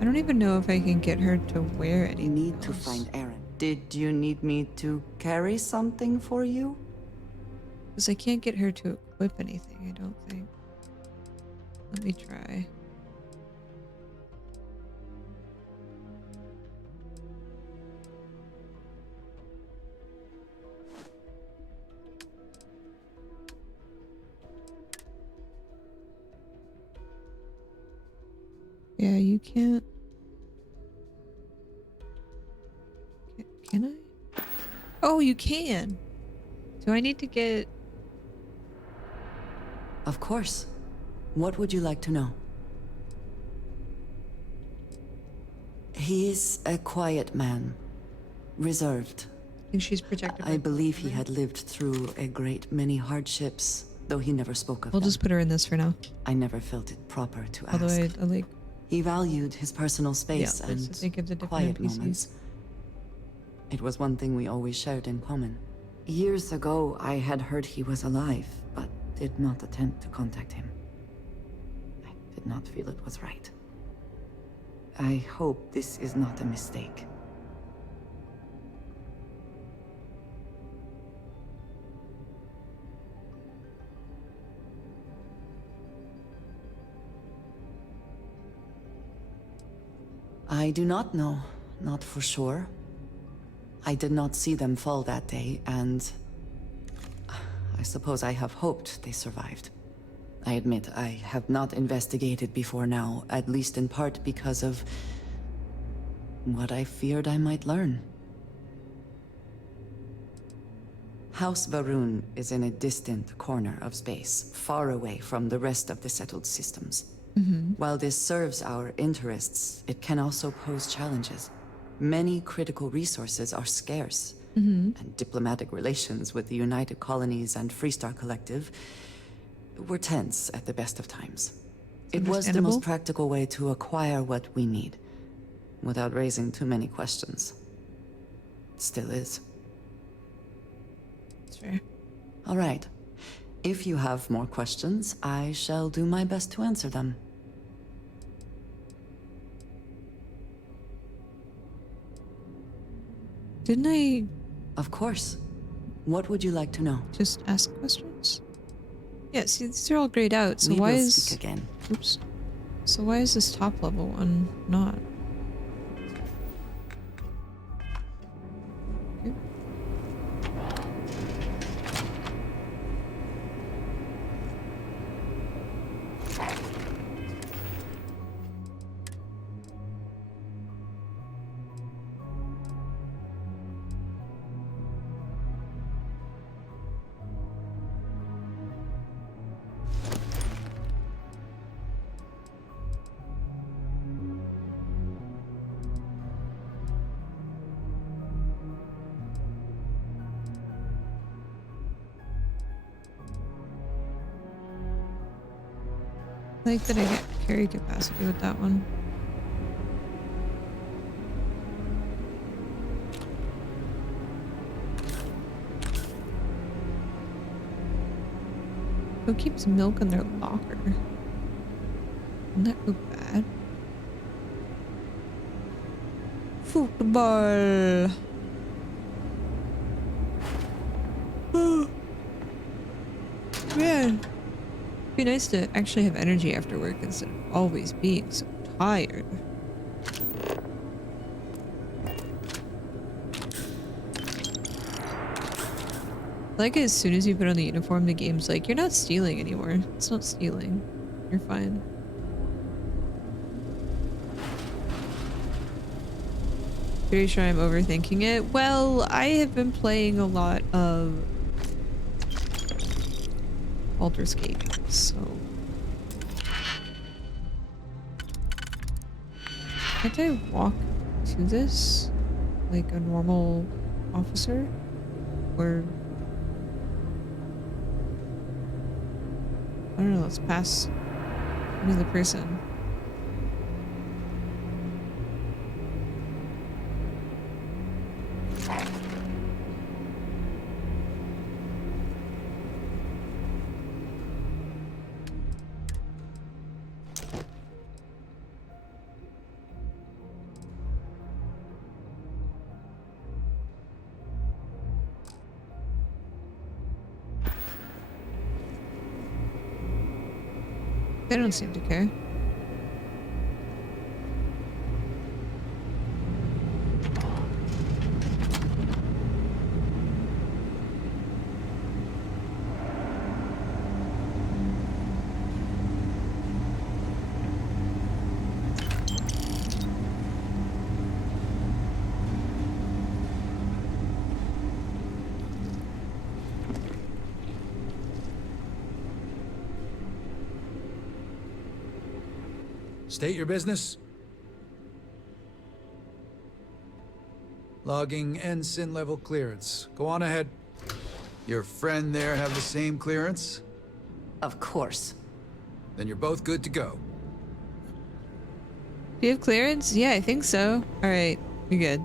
I don't even know if I can get her to wear We anything need to else. find Aaron. Did you need me to carry something for you? Because I can't get her to equip anything, I don't think. Let me try. Yeah, you can't. Can I? Oh, you can. Do I need to get... Of course. What would you like to know? He is a quiet man. Reserved. I think she's protected by I believe he government. had lived through a great many hardships, though he never spoke of We'll them. just put her in this for now. I never felt it proper to Although ask. I like... He valued his personal space Yeah, I think it's a and different quiet NPC. moments. It was one thing we always shared in common. Years ago, I had heard he was alive, but did not attempt to contact him. I did not feel it was right. I hope this is not a mistake. I do not know, not for sure. I did not see them fall that day, and I suppose I have hoped they survived. I admit I have not investigated before now, at least in part because of what I feared I might learn. House Varun is in a distant corner of space, far away from the rest of the settled systems. While this serves our interests, it can also pose challenges. Many critical resources are scarce, and diplomatic relations with the United Colonies and Freestar Collective were tense at the best of times. It was the understandable. most practical way to acquire what we need, without raising too many questions. Still is. That's fair. All right. If you have more questions, I shall do my best to answer them. Didn't I Of course. What would you like to know? just ask questions? Yeah, see, these are all grayed out, so We why will is... speak again. Oops. So why is this top level one not? Okay. I like that I get carry capacity with that one. Who keeps milk in their locker? Wouldn't that go bad? Football. Man. be nice to actually have energy after work instead of always being so tired. Like as soon as you put on the uniform, the game's like, you're not stealing anymore. It's not stealing. You're fine. Pretty sure I'm overthinking it. Well, I have been playing a lot of Baldur's Gate, so... Can't I walk to this? Like a normal officer? Or... I don't know, let's pass another person. They don't seem to care. State your business. Logging ensign level clearance. Go on ahead. Your friend there have the same clearance? Of course. Then you're both good to go. Do you have clearance? Yeah, I think so. Alright, you're good.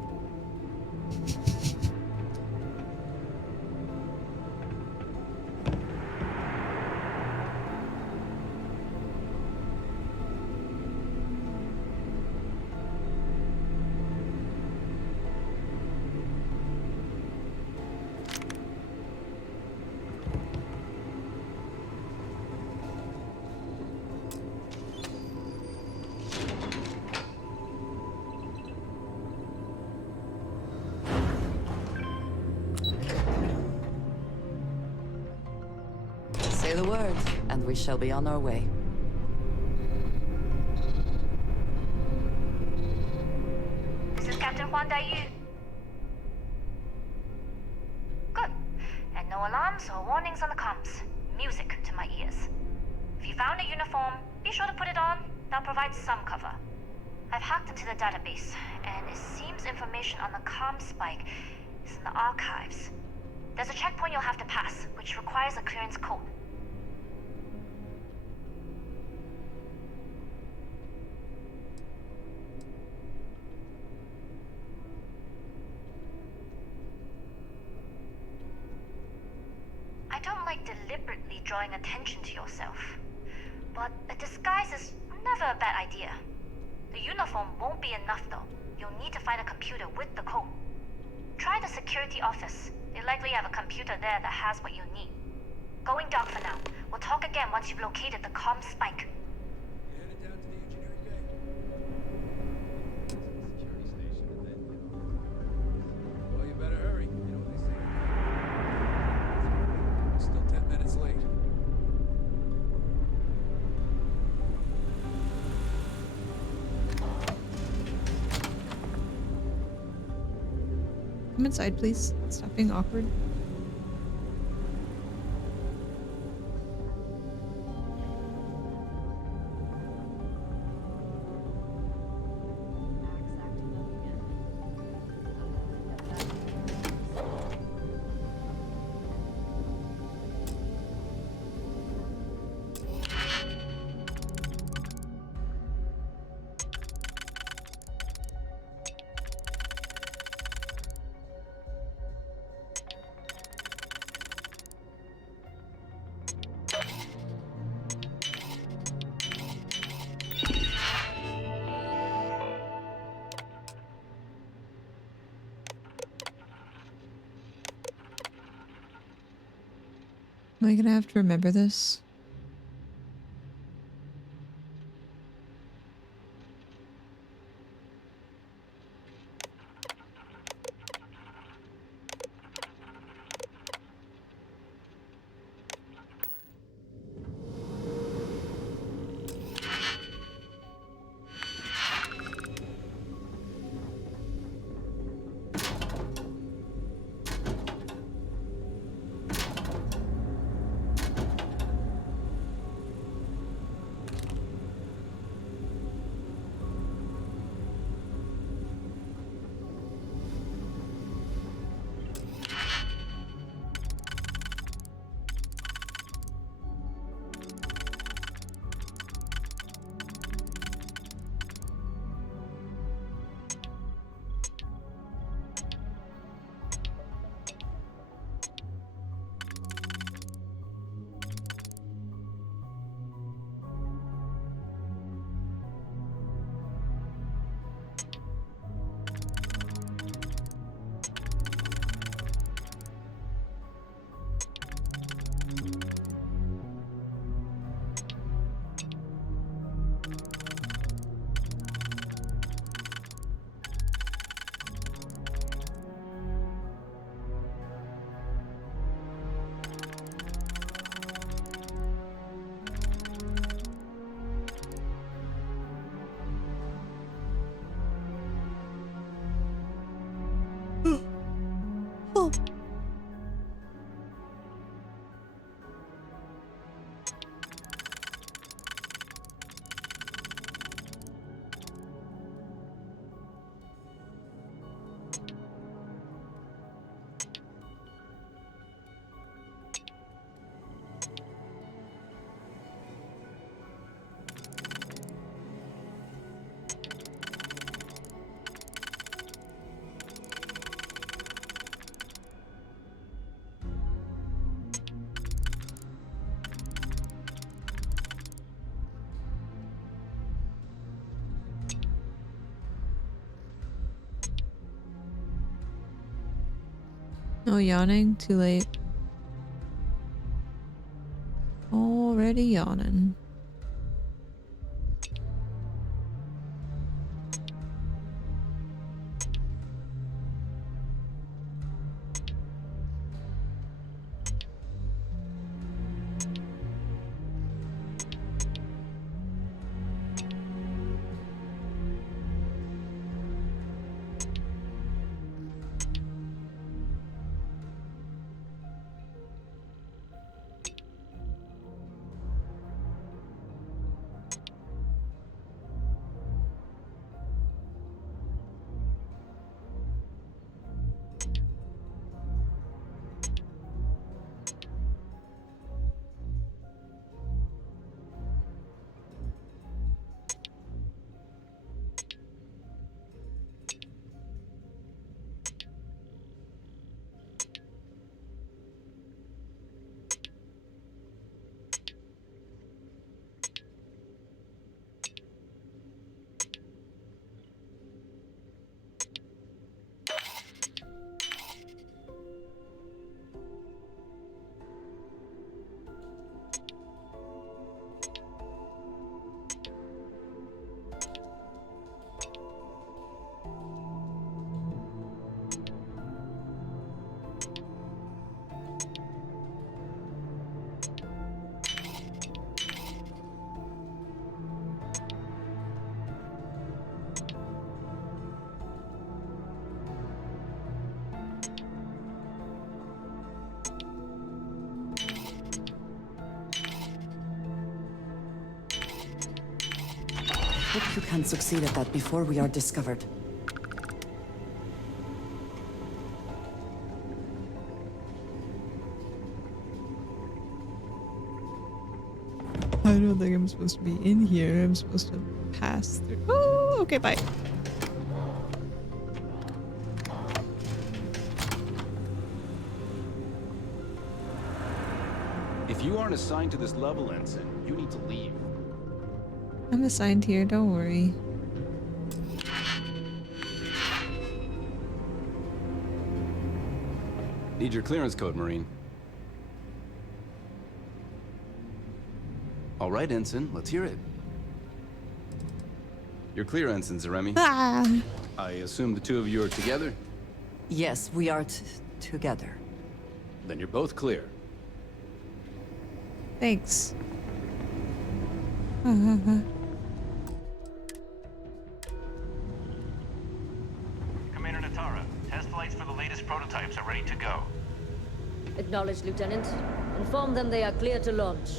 Say the word, and we shall be on our way. This is Captain Huan Daiyu. Good. And no alarms or warnings on the comms. Music to my ears. If you found a uniform, be sure to put it on. That'll provide some cover. I've hacked into the database, and it seems information on the comm spike is in the archives. There's a checkpoint you'll have to pass, which requires a clearance code. I don't like deliberately drawing attention to yourself, but a disguise is never a bad idea. The uniform won't be enough though. You'll need to find a computer with the code. Try the security office. They likely have a computer there that has what you need. Going dark for now. We'll talk again once you've located the comm spike. Headed down to the engineering bay. Well, you better hurry. You know what they say. Still 10 minutes late. Come inside, please. Stop being awkward. Am I gonna have to remember this? Oh, yawning? Too late. Already yawning. Hope you can succeed at that before we are discovered. I don't think I'm supposed to be in here. I'm supposed to pass through. Oh, okay, bye. If you aren't assigned to this level, Ensign, you need to leave. I'm assigned here, don't worry. Need your clearance code, Marine. All right, Ensign, let's hear it. You're clear, Ensign Zaremi. Ah! I assume the two of you are together? Yes, we are together. Then you're both clear. Thanks. Commander Natara, test flights for the latest prototypes are ready to go. Acknowledged, Lieutenant. Inform them they are clear to launch.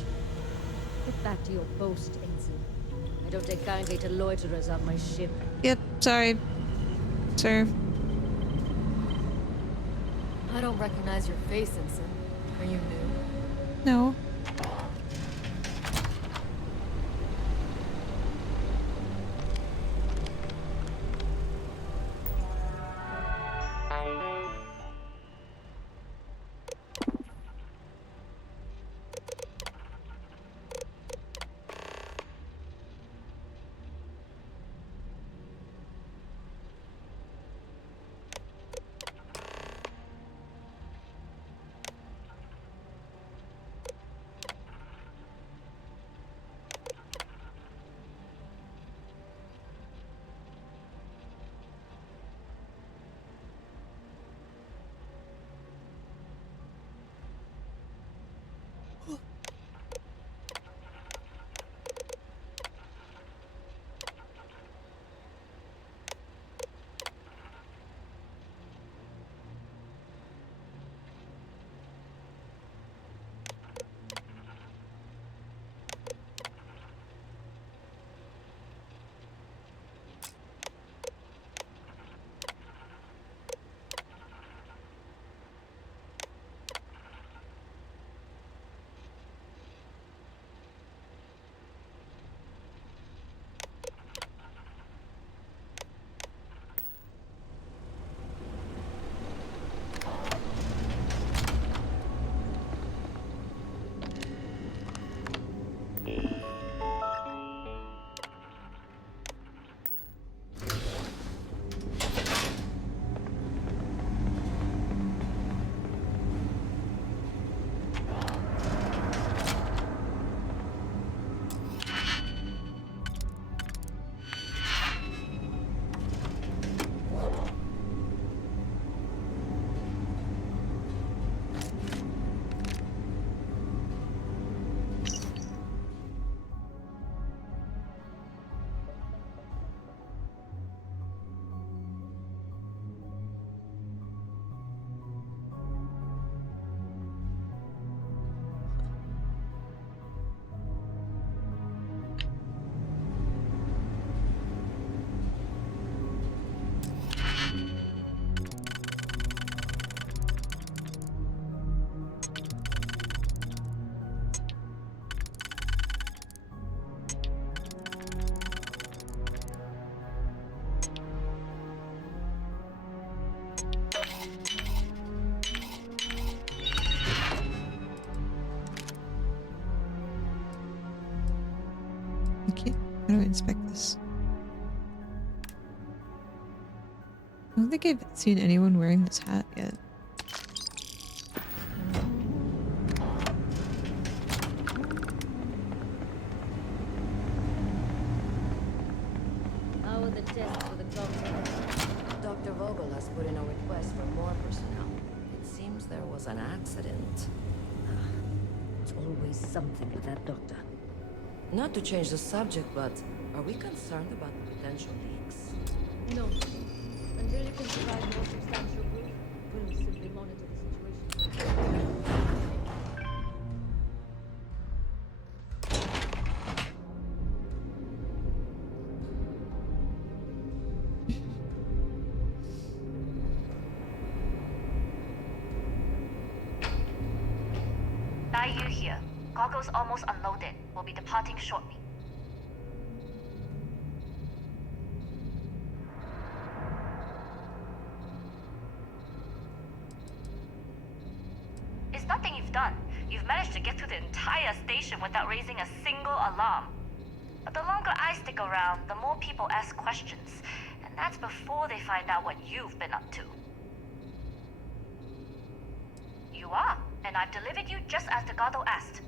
Get back to your post, Ensign. I don't take kindly to loiterers on my ship. Yep, sorry. Sir. I don't recognize your face, Ensign. Are you new? No. How do I inspect this? I don't think I've seen anyone wearing this hat yet. How are the tests for the comms? Dr. Vogel has put in a request for more personnel. It seems there was an accident. There's always something with that doctor. Not to change the subject, but are we concerned about potential leaks? No. Until you can provide more substantial proof, we'll simply monitor the situation. Bayou here. Goggles almost unloaded. We'll be departing shortly. It's nothing you've done. You've managed to get through the entire station without raising a single alarm. But the longer I stick around, the more people ask questions. And that's before they find out what you've been up to. You are, and I've delivered you just as Delgado asked.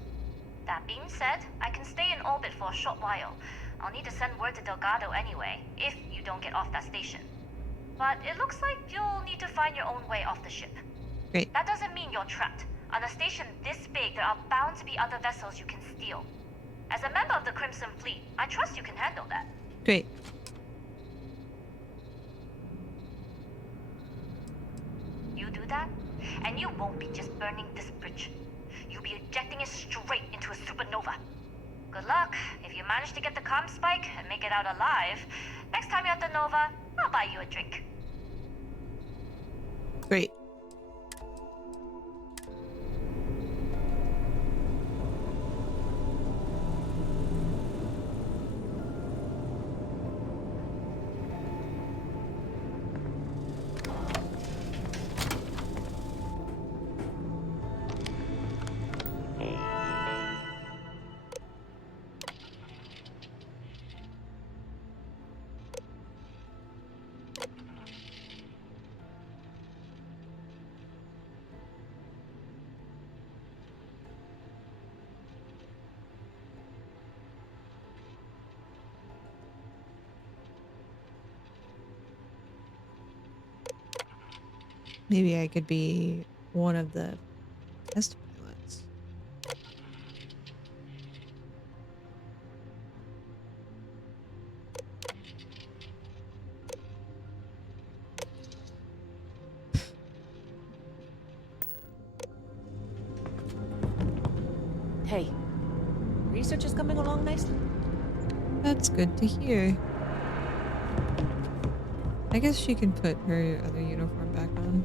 That being said, I can stay in orbit for a short while. I'll need to send word to Delgado anyway, if you don't get off that station. But it looks like you'll need to find your own way off the ship. Great. That doesn't mean you're trapped. On a station this big, there are bound to be other vessels you can steal. As a member of the Crimson Fleet, I trust you can handle that. Great. You do that, and you won't be just burning this bridge. You'll be ejecting it straight into a supernova. Good luck. If you manage to get the comm spike and make it out alive, next time you're at the Nova, I'll buy you a drink. Great. Maybe I could be one of the test pilots. Hey, research is coming along nicely. That's good to hear. I guess she can put her other uniform back on.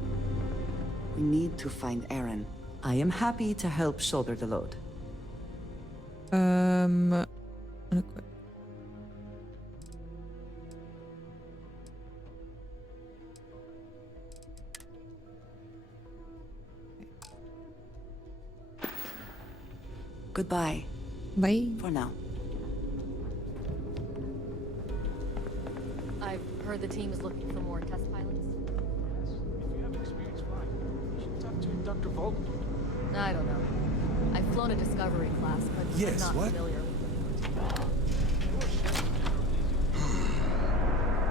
We need to find Aaron. I am happy to help shoulder the load. Unequip. Goodbye. Bye. For now. I've heard the team is looking for more test pilots. If you have experience flying, you should talk to Dr. Vogel. I don't know. I've flown a Discovery class, but Yes, I'm not what? familiar with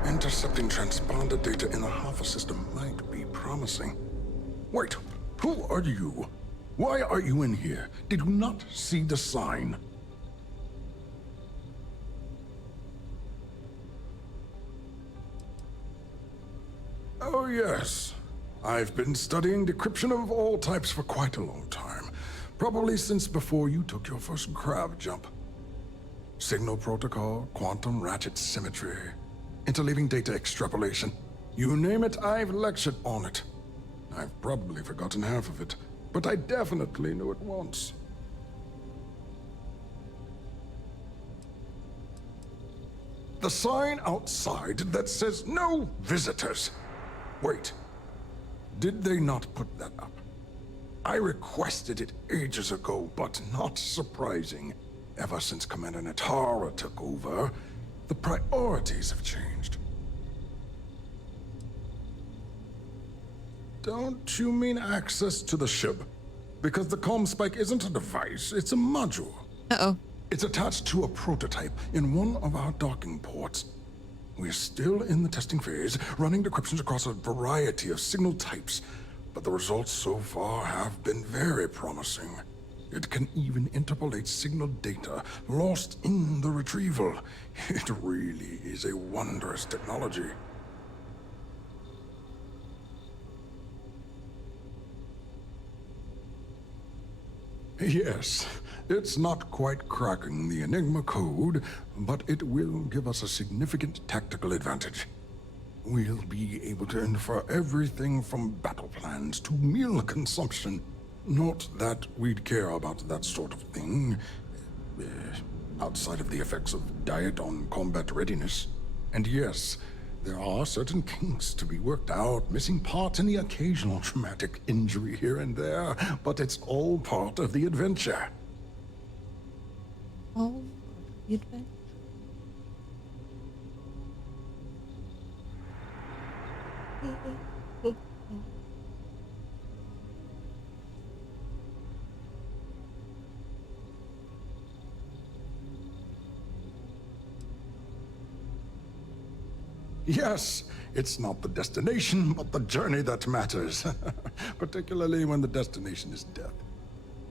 Intercepting transponder data in the Alpha system might be promising. Wait, who are you? Why are you in here? Did you not see the sign? Oh, yes. I've been studying decryption of all types for quite a long time. Probably since before you took your first grav jump. Signal protocol, quantum ratchet symmetry, interleaving data extrapolation. You name it, I've lectured on it. I've probably forgotten half of it, but I definitely knew it once. The sign outside that says no visitors. Wait, did they not put that up? I requested it ages ago, but not surprising. Ever since Commander Natara took over, The priorities have changed. Don't you mean access to the ship? Because the comm spike isn't a device, it's a module. Uh-oh. It's attached to a prototype in one of our docking ports. We're still in the testing phase, running decryptions across a variety of signal types, but the results so far have been very promising. It can even interpolate signal data lost in the retrieval. It really is a wondrous technology. Yes, it's not quite cracking the Enigma code, but it will give us a significant tactical advantage. We'll be able to infer everything from battle plans to meal consumption. Not that we'd care about that sort of thing, outside of the effects of diet on combat readiness. And yes, there are certain kinks to be worked out, missing parts and the occasional traumatic injury here and there, but it's all part of the adventure. Oh, the adventure. Yes, it's not the destination, but the journey that matters. Particularly when the destination is death.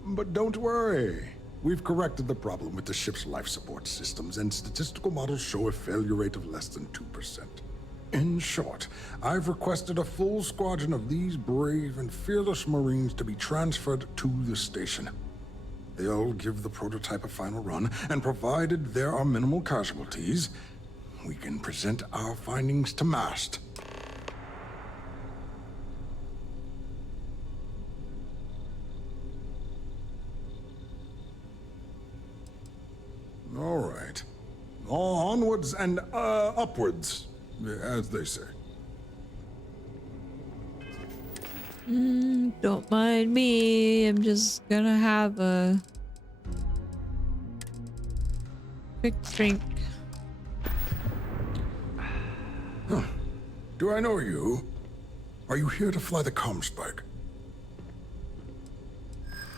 But don't worry. We've corrected the problem with the ship's life support systems, and statistical models show a failure rate of less than 2%. In short, I've requested a full squadron of these brave and fearless Marines to be transferred to the station. They'll give the prototype a final run, and provided there are minimal casualties, we can present our findings to MAST. All right. Onwards and upwards, as they say. Don't mind me. I'm just gonna have a quick drink. Huh. Do I know you? Are you here to fly the comm spike?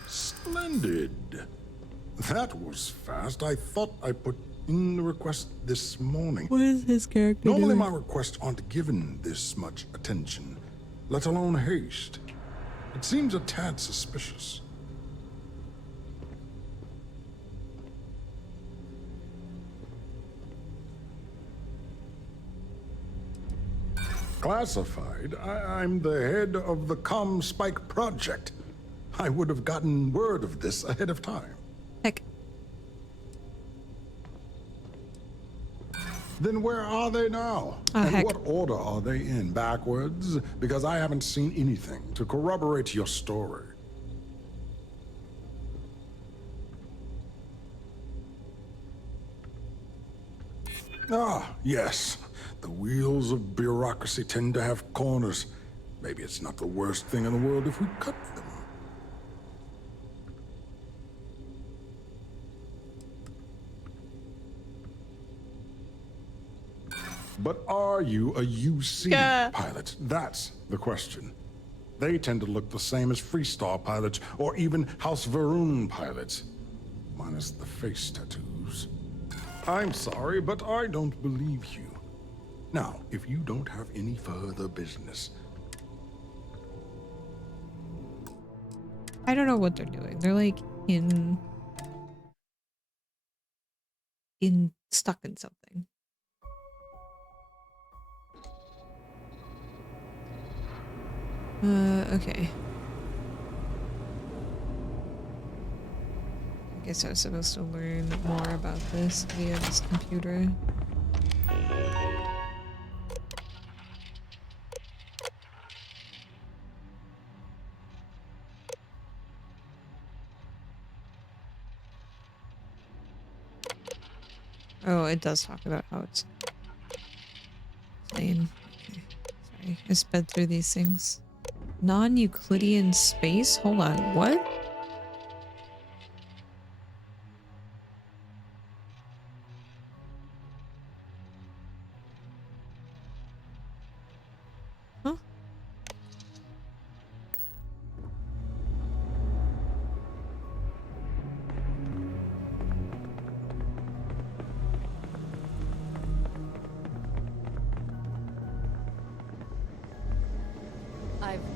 Splendid. That was fast. I thought I put in the request this morning. What is his character Normally doing? my requests aren't given this much attention, let alone haste. It seems a tad suspicious. Classified? I'm the head of the comm spike project. I would have gotten word of this ahead of time. Heck. Then where are they now? And heck. what order are they in? Backwards? Because I haven't seen anything to corroborate your story. Ah, yes. The wheels of bureaucracy tend to have corners. Maybe it's not the worst thing in the world if we cut them. But are you a UC pilot? That's the question. They tend to look the same as Freestar pilots, or even House Varun pilots. Minus the face tattoos. I'm sorry, but I don't believe you. Now, if you don't have any further business... I don't know what they're doing. They're like stuck in something. Okay. I guess I was supposed to learn more about this via this computer. Oh, it does talk about how it's playing. Okay. Sorry, I sped through these things. Non-Euclidean space? Hold on, what?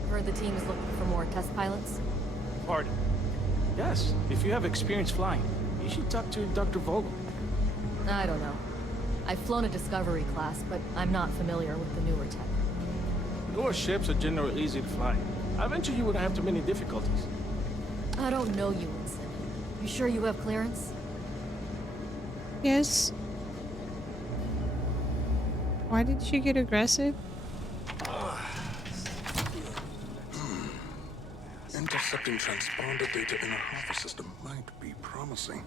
Heard the team is looking for more test pilots. Pardon? Yes, if you have experience flying, you should talk to Dr. Vogel. I don't know. I've flown a Discovery class, but I'm not familiar with the newer tech. Newer ships are generally easy to fly. I venture you wouldn't have too many difficulties. I don't know you, Ensign. You sure you have clearance? Yes. Why did she get aggressive? Intercepting transponder data in a Alpha system might be promising.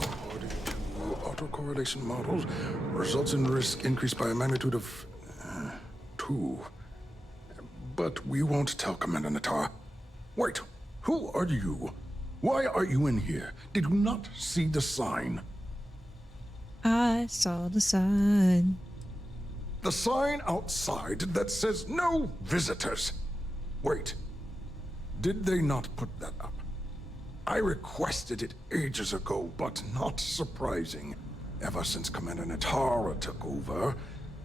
According to autocorrelation models, results in risk increased by a magnitude of 2. But we won't tell Commander Natar. Wait, who are you? Why are you in here? Did you not see the sign? I saw the sign. The sign outside that says no visitors. Wait, did they not put that up? I requested it ages ago, but not surprising. Ever since Commander Natara took over,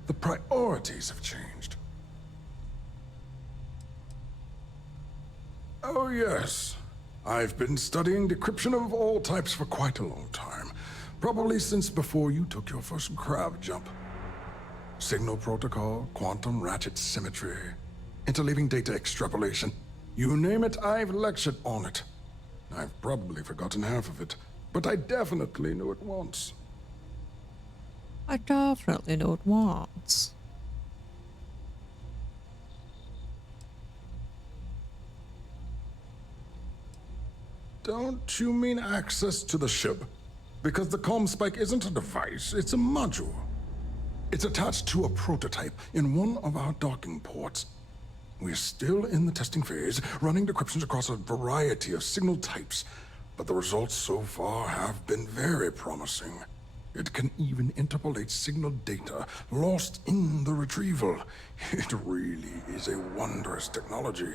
the priorities have changed. Oh yes, I've been studying decryption of all types for quite a long time. Probably since before you took your first crab jump. Signal protocol, quantum ratchet symmetry, interleaving data extrapolation. You name it, I've lectured on it. I've probably forgotten half of it, but I definitely knew it once. I definitely know it once. Don't you mean access to the ship? Because the comm spike isn't a device, it's a module. It's attached to a prototype in one of our docking ports. We're still in the testing phase, running decryptions across a variety of signal types, but the results so far have been very promising. It can even interpolate signal data lost in the retrieval. It really is a wondrous technology.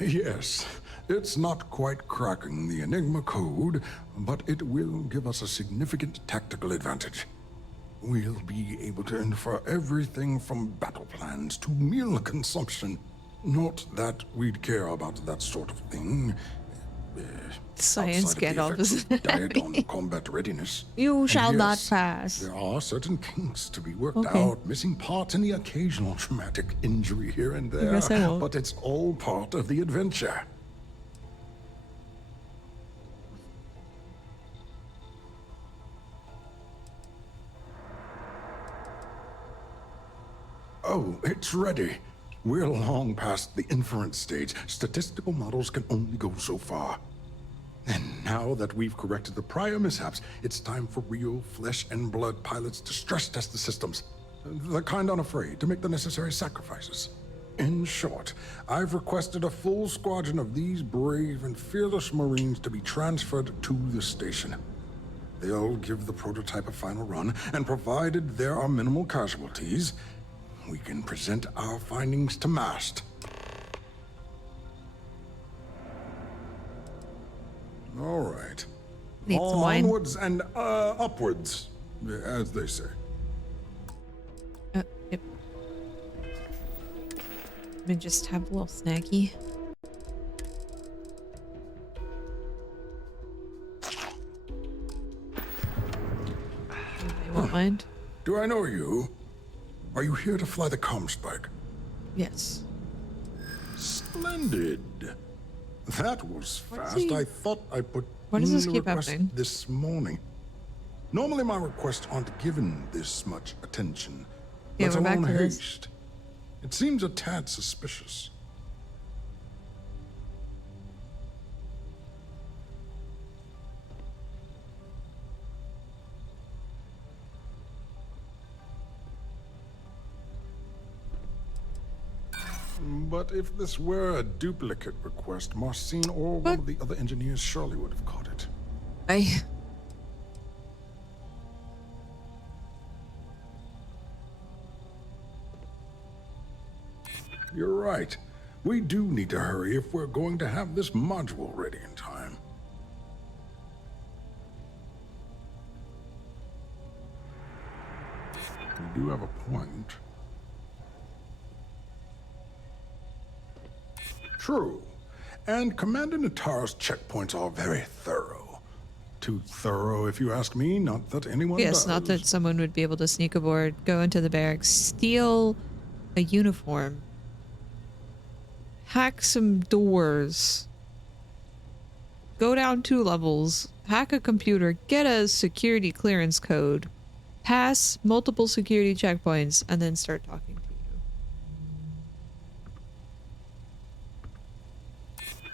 Yes, it's not quite cracking the Enigma code, but it will give us a significant tactical advantage. We'll be able to infer everything from battle plans to meal consumption. Not that we'd care about that sort of thing. Science Gandalf is diet on combat readiness. You And shall not yes, pass. There are certain kinks to be worked Okay. out, missing parts and the occasional traumatic injury here and there. guess I won't. But it's all part of the adventure. Oh, it's ready. We're long past the inference stage. Statistical models can only go so far. And now that we've corrected the prior mishaps, it's time for real flesh and blood pilots to stress test the systems. The kind unafraid to make the necessary sacrifices. In short, I've requested a full squadron of these brave and fearless Marines to be transferred to the station. They'll give the prototype a final run, and provided there are minimal casualties, we can present our findings to MAST. All right. Need some wine. Onwards and upwards, as they say. Yep. Let me just have a little snacky. I won't mind. Do I know you? Are you here to fly the comm spike? Yes. Splendid. That was fast. he- I thought I put Why does in this the keep request happening? this morning. Normally my requests aren't given this much attention, Yeah, let we're back alone to this. haste. It seems a tad suspicious. But if this were a duplicate request, Marcin or one of the other engineers surely would have caught it. You're right. We do need to hurry if we're going to have this module ready in time. do have a point. True. And Commander Natara's checkpoints are very thorough. Too thorough, if you ask me, not that anyone Yes, does. not that someone would be able to sneak aboard, go into the barracks, steal a uniform, hack some doors, go down 2 levels, hack a computer, get a security clearance code, pass multiple security checkpoints, and then start talking to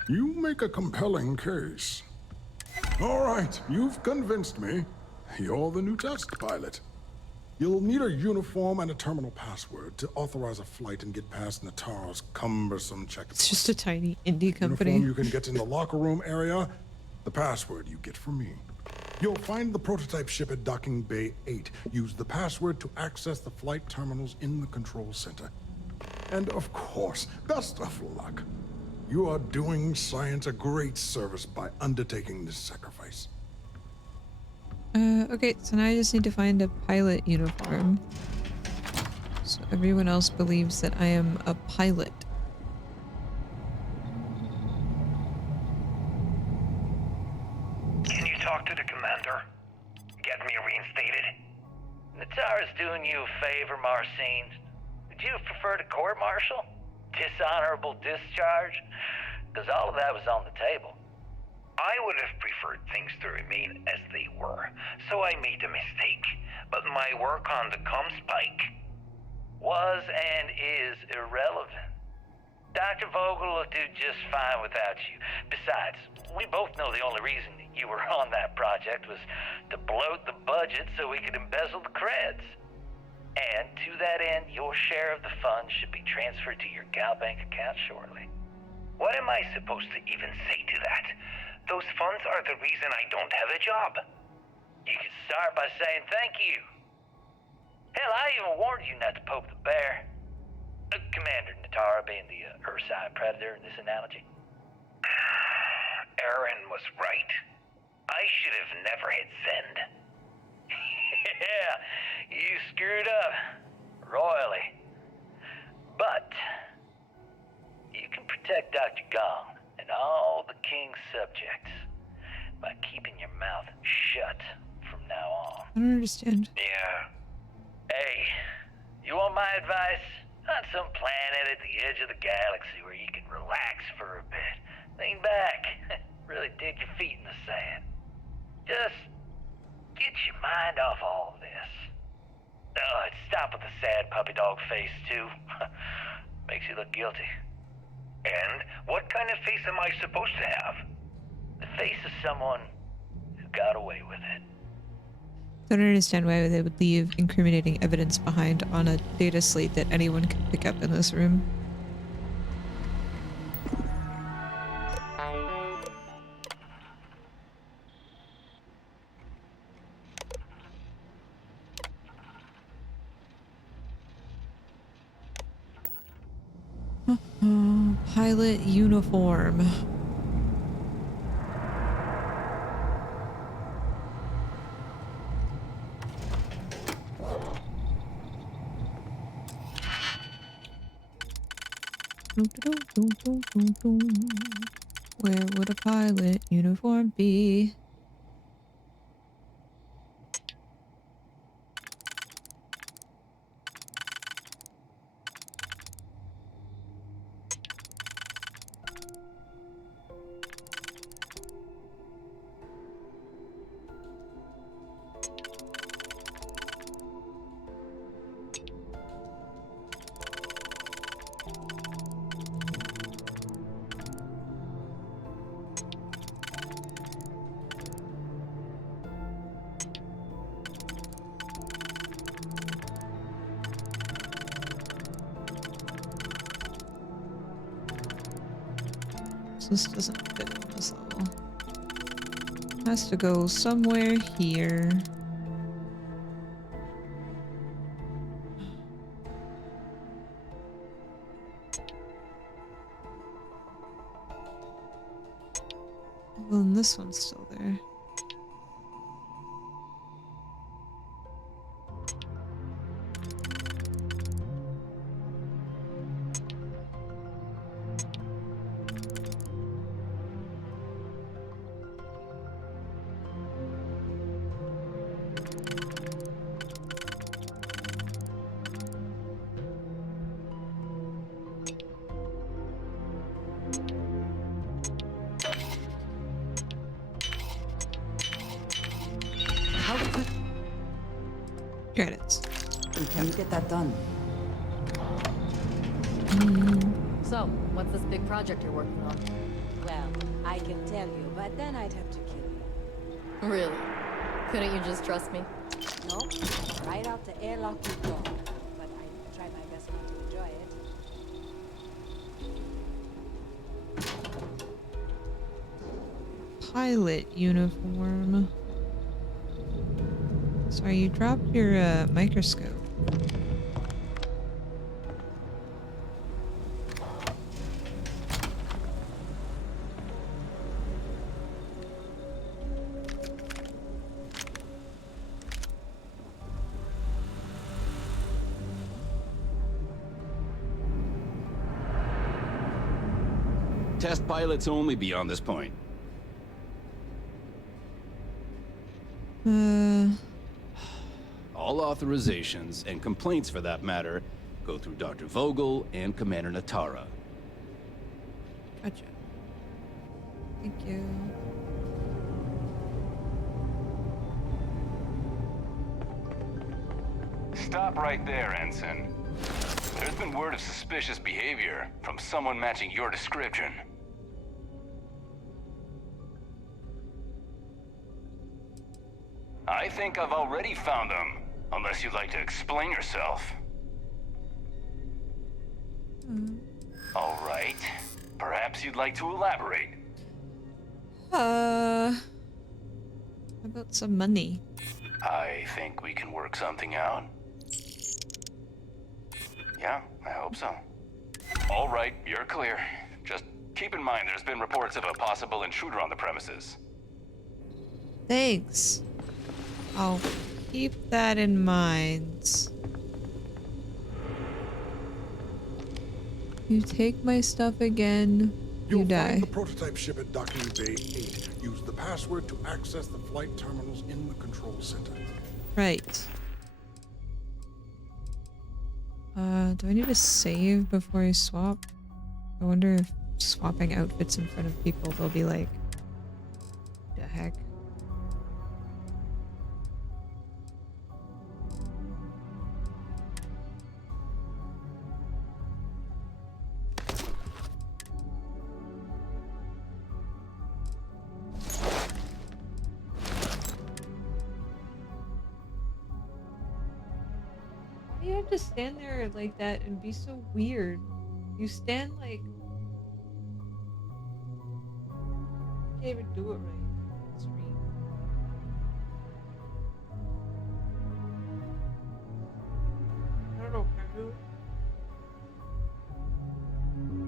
you. You make a compelling case. All right, you've convinced me. You're the new test pilot. You'll need a uniform and a terminal password to authorize a flight and get past Natara's cumbersome checkpoints. It's just a tiny indie company. Uniform you can get in the locker room area. The password you get from me. You'll find the prototype ship at Docking Bay 8. Use the password to access the flight terminals in the control center. And of course, best of luck. You are doing science a great service by undertaking this sacrifice. Okay, so now I just need to find a pilot uniform. So everyone else believes that I am a pilot. Can you talk to the commander? Get me reinstated? Natara's doing you a favor, Marcine. Would you have preferred a court-martial? Dishonorable discharge? Because all of that was on the table. I would have preferred things to remain as they were, so I made a mistake. But my work on the Comspike Was and is irrelevant. Dr. Vogel will do just fine without you. Besides, we both know the only reason you were on that project was to bloat the budget so we could embezzle the creds. And to that end, your share of the funds should be transferred to your Gal Bank account shortly. What am I supposed to even say to that? Those funds are the reason I don't have a job. You could start by saying thank you. Hell, I even warned you not to poke the bear. Commander Natara being the Ursine predator in this analogy. Aaron was right. I should have never hit send. Yeah, you screwed up. Royally. But you can protect Dr. Gong and all the King's subjects by keeping your mouth shut from now on. I don't understand. Yeah. Hey, you want my advice? On some planet at the edge of the galaxy where you can relax for a bit. Lean back. Really dig your feet in the sand. Just get your mind off all of this. Oh, and stop with the sad puppy dog face, too. Makes you look guilty. And what kind of face am I supposed to have? The face of someone who got away with it. I don't understand why they would leave incriminating evidence behind on a data slate that anyone can pick up in this room. Pilot uniform. Where would a pilot uniform be? This doesn't fit in this level. Has to go somewhere here. Well, and this one's still there. Credits. Can you get that done? So, what's this big project you're working on? Well, I can tell you, but then I'd have to kill you. Really? Couldn't you just trust me? No, right out the airlock you go. But I try my best not to enjoy it. Pilot uniform. Sorry, you dropped your microscope. Test pilots only beyond this point. All authorizations, and complaints for that matter, go through Dr. Vogel and Commander Natara. Gotcha. Thank you. Stop right there, Ensign. There's been word of suspicious behavior from someone matching your description. I think I've already found them, unless you'd like to explain yourself. All right. Perhaps you'd like to elaborate. How about some money? I think we can work something out. Yeah, I hope so. All right, you're clear. Just keep in mind there's been reports of a possible intruder on the premises. Thanks. I'll keep that in mind. You take my stuff again, you die. Find the prototype ship at Docking Bay 8. Use the password to access the flight terminals in the control center. Right. Do I need to save before I swap? I wonder if swapping outfits in front of people, they'll be like, the heck? Why do you have to stand there like that and be so weird? You stand like... You can't even do it right. It's strange. I don't know, can I do it?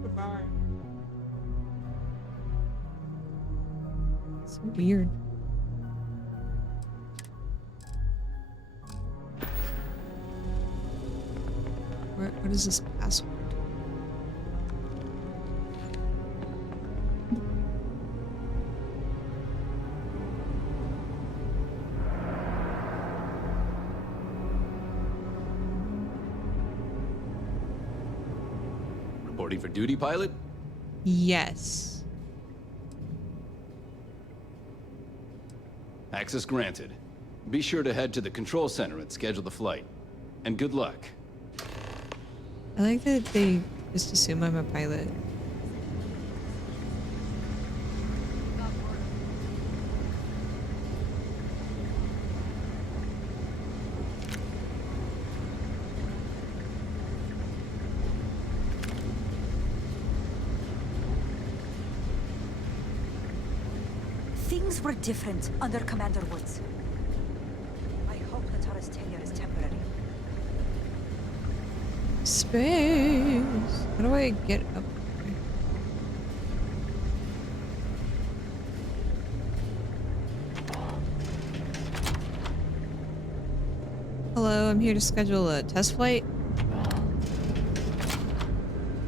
Goodbye. It's so weird. What is this password? Reporting for duty, pilot? Yes. Access granted. Be sure to head to the control center and schedule the flight. And good luck. I like that they just assume I'm a pilot. Things were different under Commander Woods. I hope Natara's tenure is temporary. Space. How do I get up there? Hello, I'm here to schedule a test flight.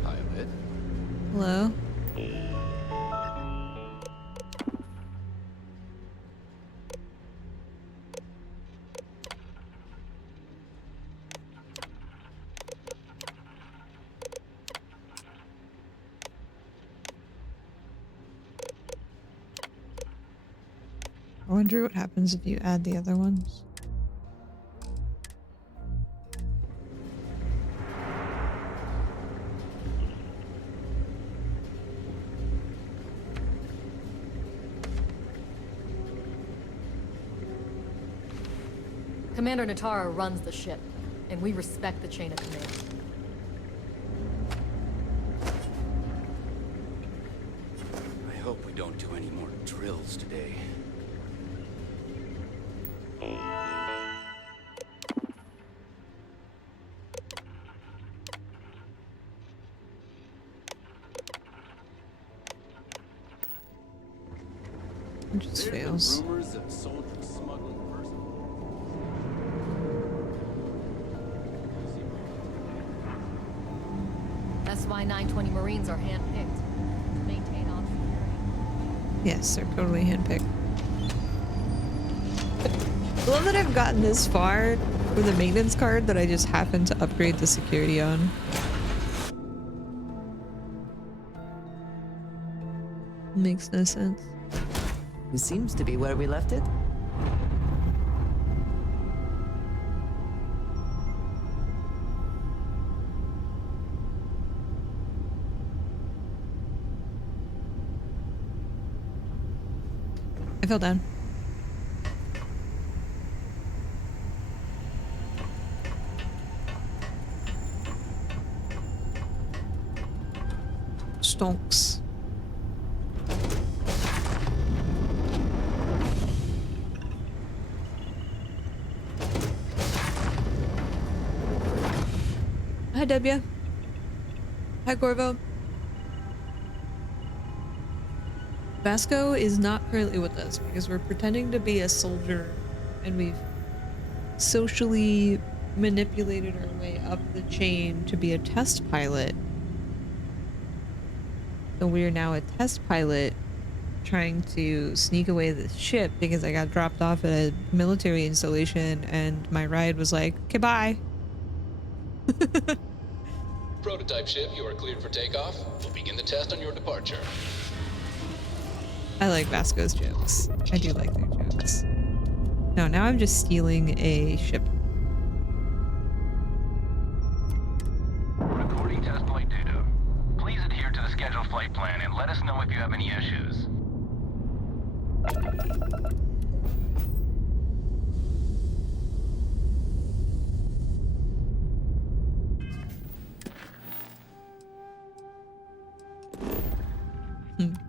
Pilot. Hello. I wonder what happens if you add the other ones. Commander Natara runs the ship, and we respect the chain of command. I hope we don't do any more drills today. It just fails. Rumors of soldiers smuggling person. That's why 920 Marines are handpicked to maintain op security. Yes, they're totally handpicked. I love that I've gotten this far with a maintenance card that I just happen to upgrade the security on. Makes no sense. It seems to be where we left it. I fell down. Stonks. Hi, W. Hi, Corvo. Vasco is not currently with us because we're pretending to be a soldier and we've socially manipulated our way up the chain to be a test pilot. So we are now a test pilot trying to sneak away the ship because I got dropped off at a military installation and my ride was like, okay, bye. Prototype ship, you are cleared for takeoff. We'll begin the test on your departure. I like Vasco's jokes. I do like their jokes. No, now I'm just stealing a ship. Recording test flight data. Please adhere to the scheduled flight plan and let us know if you have any issues.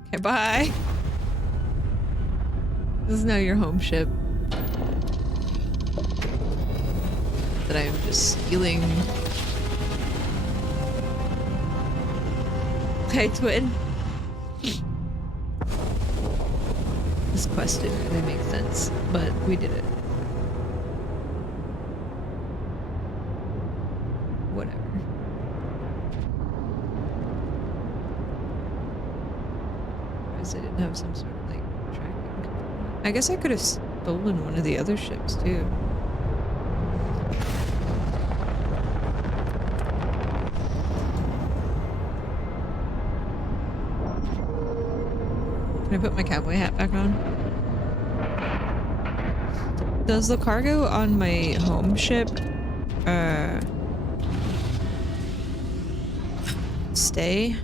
Okay, bye. This is now your home ship. That I'm just stealing. Okay, twin. This quest didn't really make sense, but we did it. Whatever. I didn't have some sort of like tracking component. I guess I could have stolen one of the other ships too. Can I put my cowboy hat back on? Does the cargo on my home ship stay?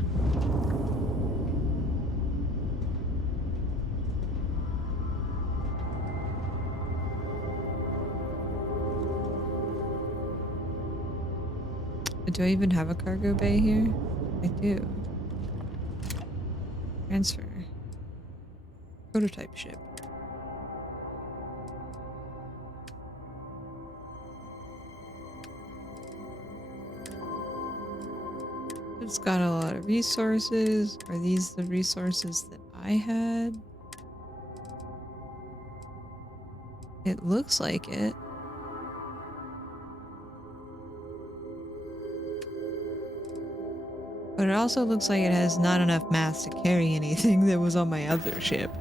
Do I even have a cargo bay here? I do. Transfer. Prototype ship. It's got a lot of resources. Are these the resources that I had? It looks like it. But it also looks like it has not enough mass to carry anything that was on my other ship.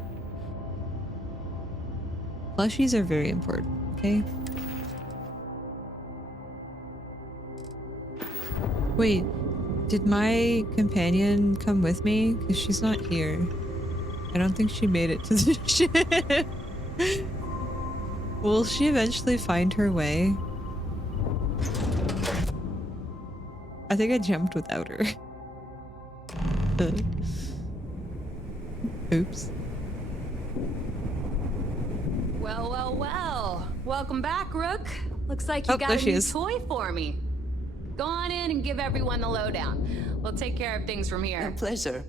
Plushies are very important, okay? Wait, did my companion come with me? Because she's not here. I don't think she made it to the ship. Will she eventually find her way? I think I jumped without her. Oops. Well, well, well. Welcome back, Rook. Looks like you Oh, got there a she new is. toy for me. Go on in and give everyone the lowdown. We'll take care of things from here. A pleasure.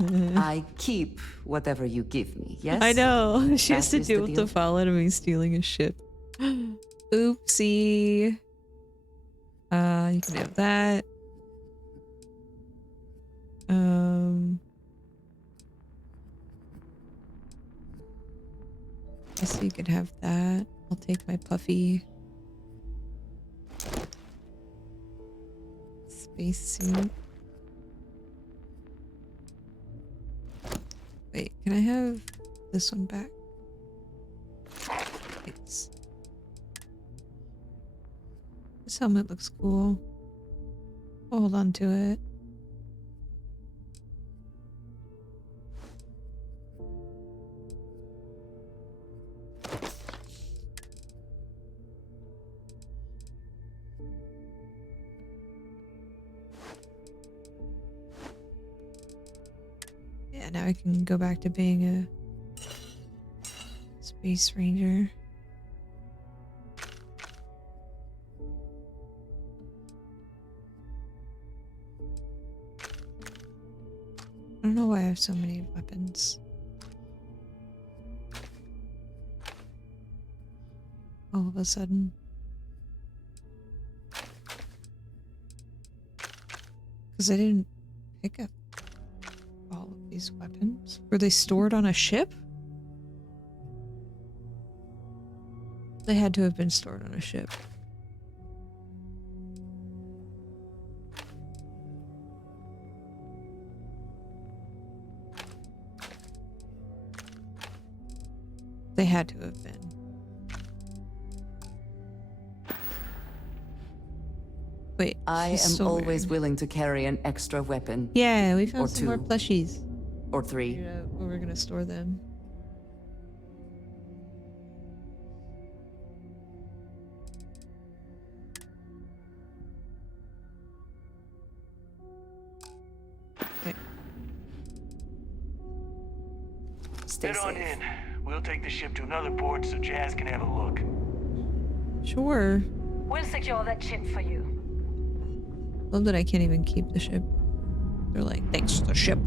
I keep whatever you give me, yes? I know. She has That to is deal the with deal? the fall out of me stealing a ship. Oopsie. You can have that. I guess you could have that. I'll take my puffy spacesuit. Wait, can I have this one back? Thanks. This helmet looks cool. I'll hold on to it. Yeah, now I can go back to being a space ranger. I don't know why I have so many weapons. All of a sudden. Because I didn't pick up all of these weapons. Were they stored on a ship? They had to have been stored on a ship. They had to have been. Wait, I am still always wearing... willing to carry an extra weapon. Yeah, we found or some two, more plushies. or three. Figured out where we're gonna store them. Okay. Stay Head on safe. in. We'll take the ship to another port so Jazz can have a look. Sure. We'll secure that ship for you. Love that I can't even keep the ship. They're like, thanks to the ship.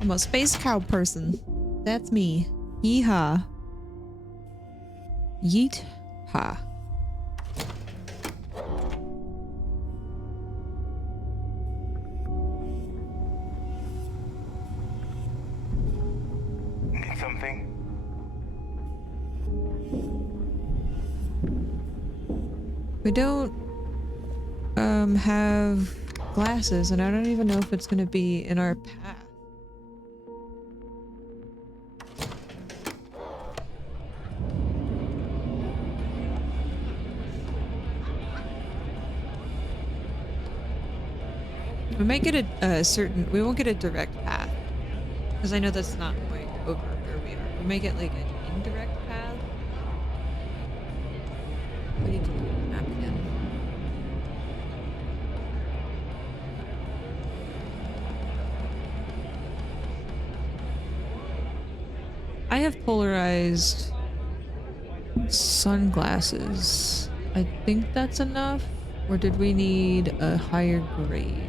I'm a space cow person. That's me. Yeehaw. Yeet ha. Need something? We don't have glasses, and I don't even know if it's gonna be in our path. We might get we won't get a direct path, because I know that's not quite over where we are. We might get like an indirect path. We need to look at the map again. I have polarized sunglasses. I think that's enough, or did we need a higher grade?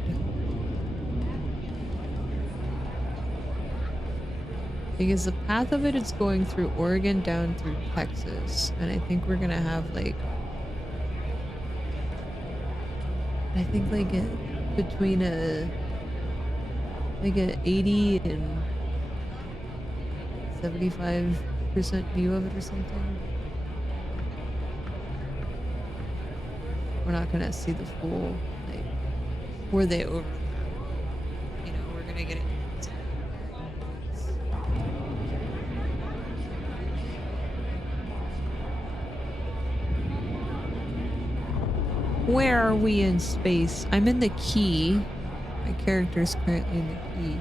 Because the path of it is going through Oregon down through Texas, and I think we're gonna have like, I think like between a 80 and 75% view of it or something. We're not gonna see the full, like, where they overlap. You know, we're gonna get it. Where are we in space? I'm in the key. My character's currently in the key.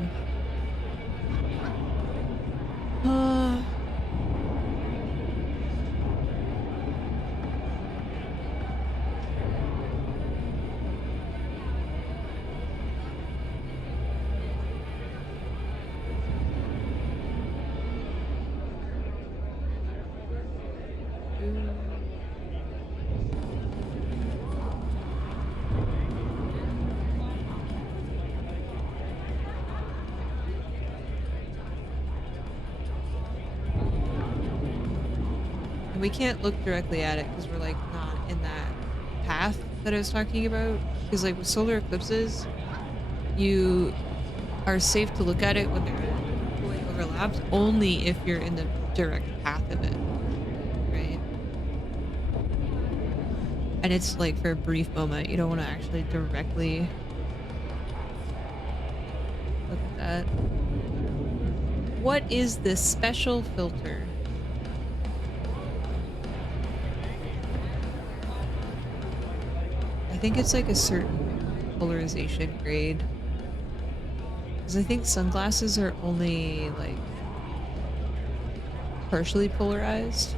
And we can't look directly at it because we're like not in that path that I was talking about. Because like with solar eclipses, you are safe to look at it when they're fully overlapped only if you're in the direct path of it, right? And it's like for a brief moment. You don't want to actually directly look at that. What is this special filter? I think it's like a certain polarization grade. Because I think sunglasses are only like partially polarized.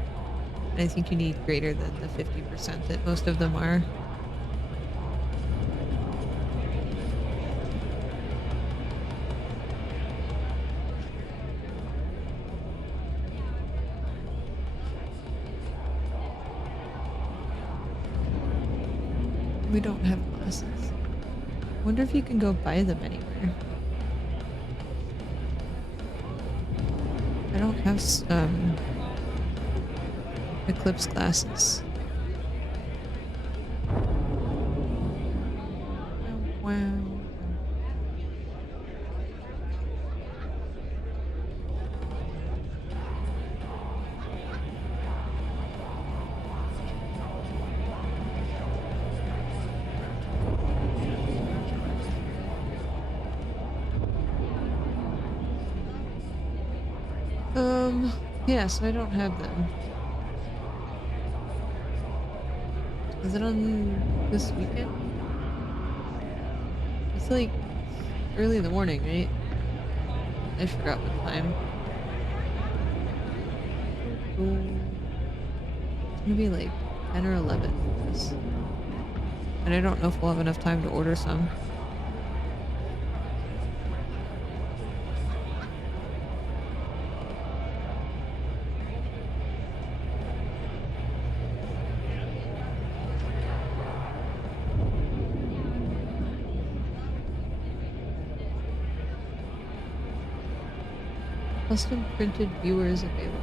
And I think you need greater than the 50% that most of them are. We don't have glasses. Wonder if you can go buy them anywhere. I don't have eclipse glasses. Wow. Yeah, so I don't have them. Is it on this weekend? It's like early in the morning, right? I forgot what time. It's gonna be like 10 or 11 for this. And I don't know if we'll have enough time to order some. Custom printed viewers available.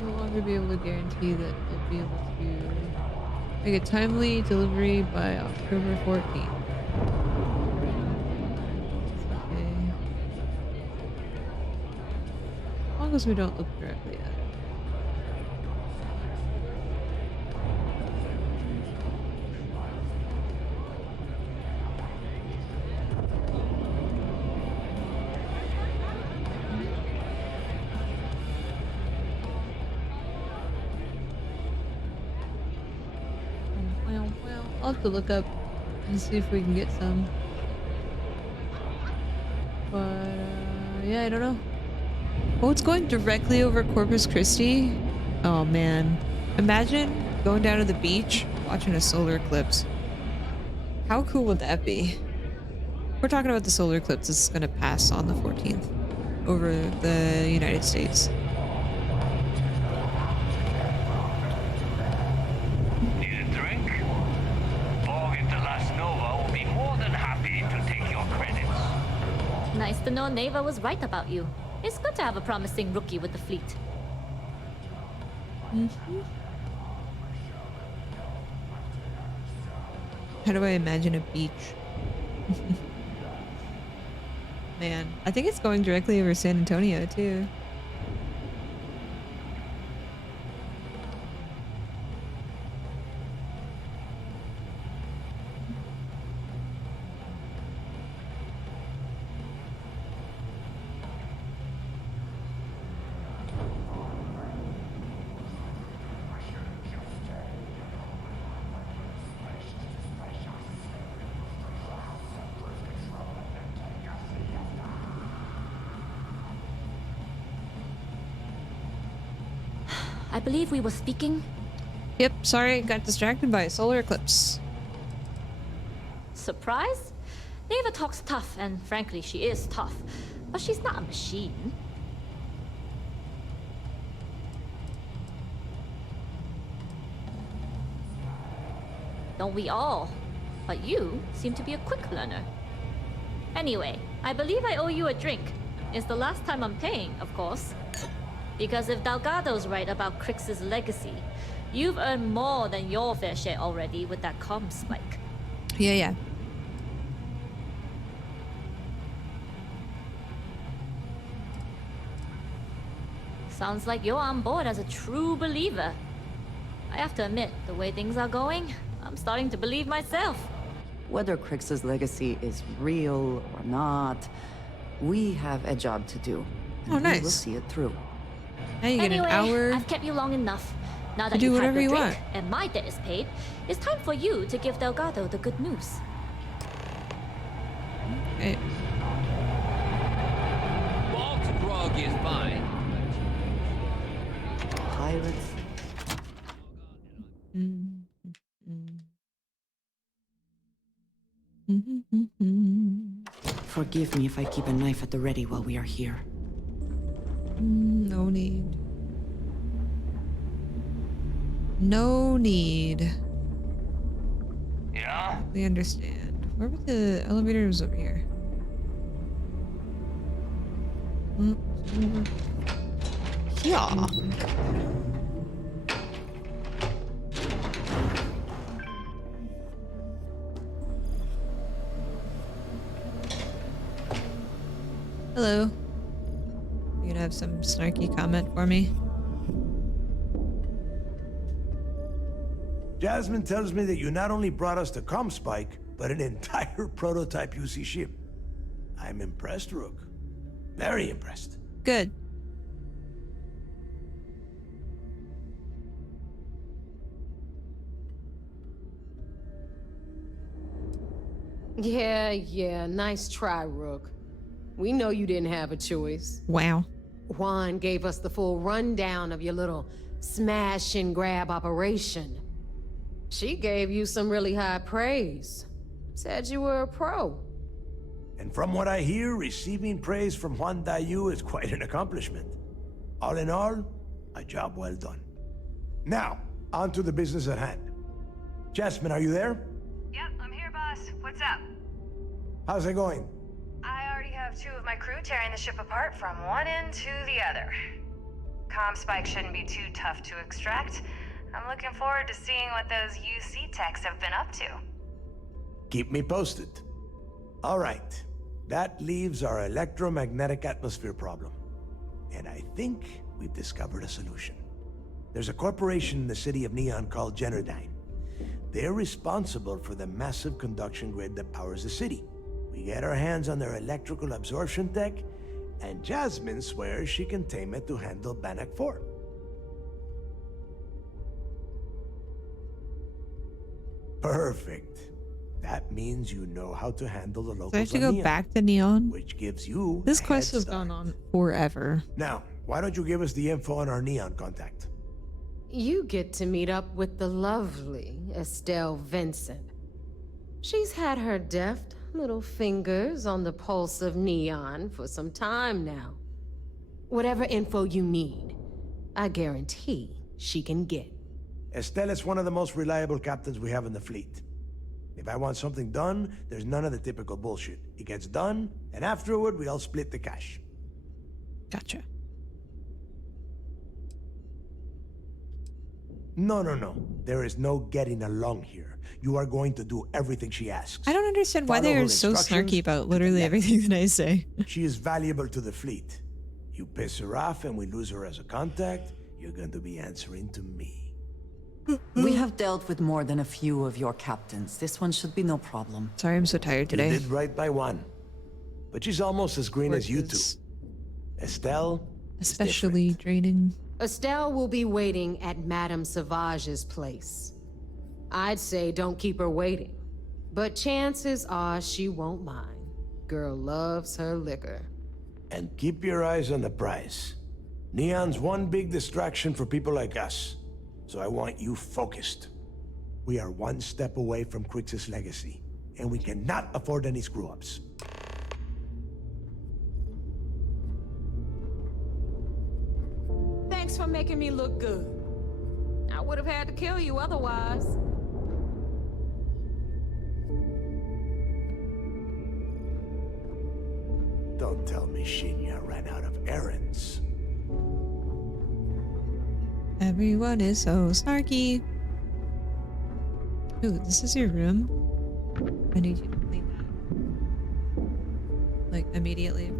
No longer be able to guarantee that they'll be able to make a timely delivery by October 14th. Okay. As long as we don't look directly at it. I'll have to look up and see if we can get some. But, yeah, I don't know. Oh, it's going directly over Corpus Christi? Oh, man. Imagine going down to the beach, watching a solar eclipse. How cool would that be? We're talking about the solar eclipse that's going to pass on the 14th over the United States. Nice to know Neva was right about you. It's good to have a promising rookie with the fleet. How do I imagine a beach? Man, I think it's going directly over San Antonio too. I believe we were speaking. Yep, sorry, got distracted by a solar eclipse. Surprised? Ava talks tough, and frankly, she is tough. But she's not a machine. Don't we all? But you seem to be a quick learner. Anyway, I believe I owe you a drink. It's the last time I'm paying, of course. Because if Delgado's right about Crix's legacy, you've earned more than your fair share already with that comm spike. Yeah. Sounds like you're on board as a true believer. I have to admit, the way things are going, I'm starting to believe myself. Whether Crix's legacy is real or not, we have a job to do. Oh, nice. We will see it through. Now you get Anyway, an hour. I've kept you long enough. Now that do you've had whatever your you drink want. and my debt is paid, it's time for you to give Delgado the good news. Okay. Malt grog is fine. Pirates. Forgive me if I keep a knife at the ready while we are here. No need. No need. Yeah? We understand. Where were the elevators over here? Yeah. Hello. You gonna have some snarky comment for me? Jasmine tells me that you not only brought us the comm spike, but an entire prototype UC ship. I'm impressed, Rook. Very impressed. Good. Yeah, nice try, Rook. We know you didn't have a choice. Wow. Juan gave us the full rundown of your little smash and grab operation. She gave you some really high praise. Said you were a pro. And from what I hear, receiving praise from Juan Dayu is quite an accomplishment. All in all, a job well done. Now, on to the business at hand. Jasmine, are you there? Yep, I'm here, boss. What's up? How's it going? I already have 2 of my crew tearing the ship apart from one end to the other. Comm spike shouldn't be too tough to extract. I'm looking forward to seeing what those UC techs have been up to. Keep me posted. All right. That leaves our electromagnetic atmosphere problem. And I think we've discovered a solution. There's a corporation in the city of Neon called Generdyne. They're responsible for the massive conduction grid that powers the city. We get our hands on their electrical absorption tech, and Jasmine swears she can tame it to handle Bannock 4. Perfect. That means you know how to handle the locals. So I have to on go Neon, back to Neon? which gives you This a quest head has start. gone on forever. Now, why don't you give us the info on our Neon contact? You get to meet up with the lovely Estelle Vincent. She's had her deft little fingers on the pulse of Neon for some time now. Whatever info you need, I guarantee she can get. Estelle is one of the most reliable captains we have in the fleet. If I want something done, there's none of the typical bullshit. It gets done, and afterward, we all split the cash. Gotcha. No. There is no getting along here. You are going to do everything she asks. I don't understand why Follow they her are so instructions snarky about literally everything that I say. She is valuable to the fleet. You piss her off and we lose her as a contact, you're going to be answering to me. We have dealt with more than a few of your captains. This one should be no problem. Sorry, I'm so tired today. You did right by one. But she's almost as green as you two. Estelle, Especially draining. Estelle will be waiting at Madame Savage's place. I'd say don't keep her waiting, but chances are she won't mind. Girl loves her liquor. and keep your eyes on the prize. Neon's one big distraction for people like us, so I want you focused. We are one step away from Crix's legacy. and we cannot afford any screw-ups. Thanks for making me look good. I would have had to kill you otherwise. Don't tell me Shinya ran out of errands. Everyone is so snarky. Ooh, this is your room? I need you to clean that. Like, immediately.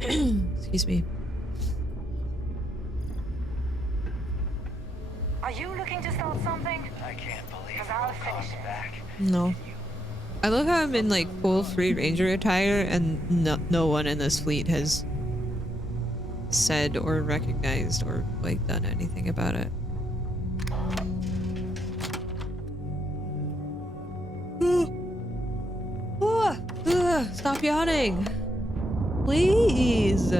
Excuse me. Are you looking to start something? I can't believe I'll finish back. No. I love how I'm in like full free ranger attire and no one in this fleet has said or recognized or like done anything about it. Stop yawning. Please.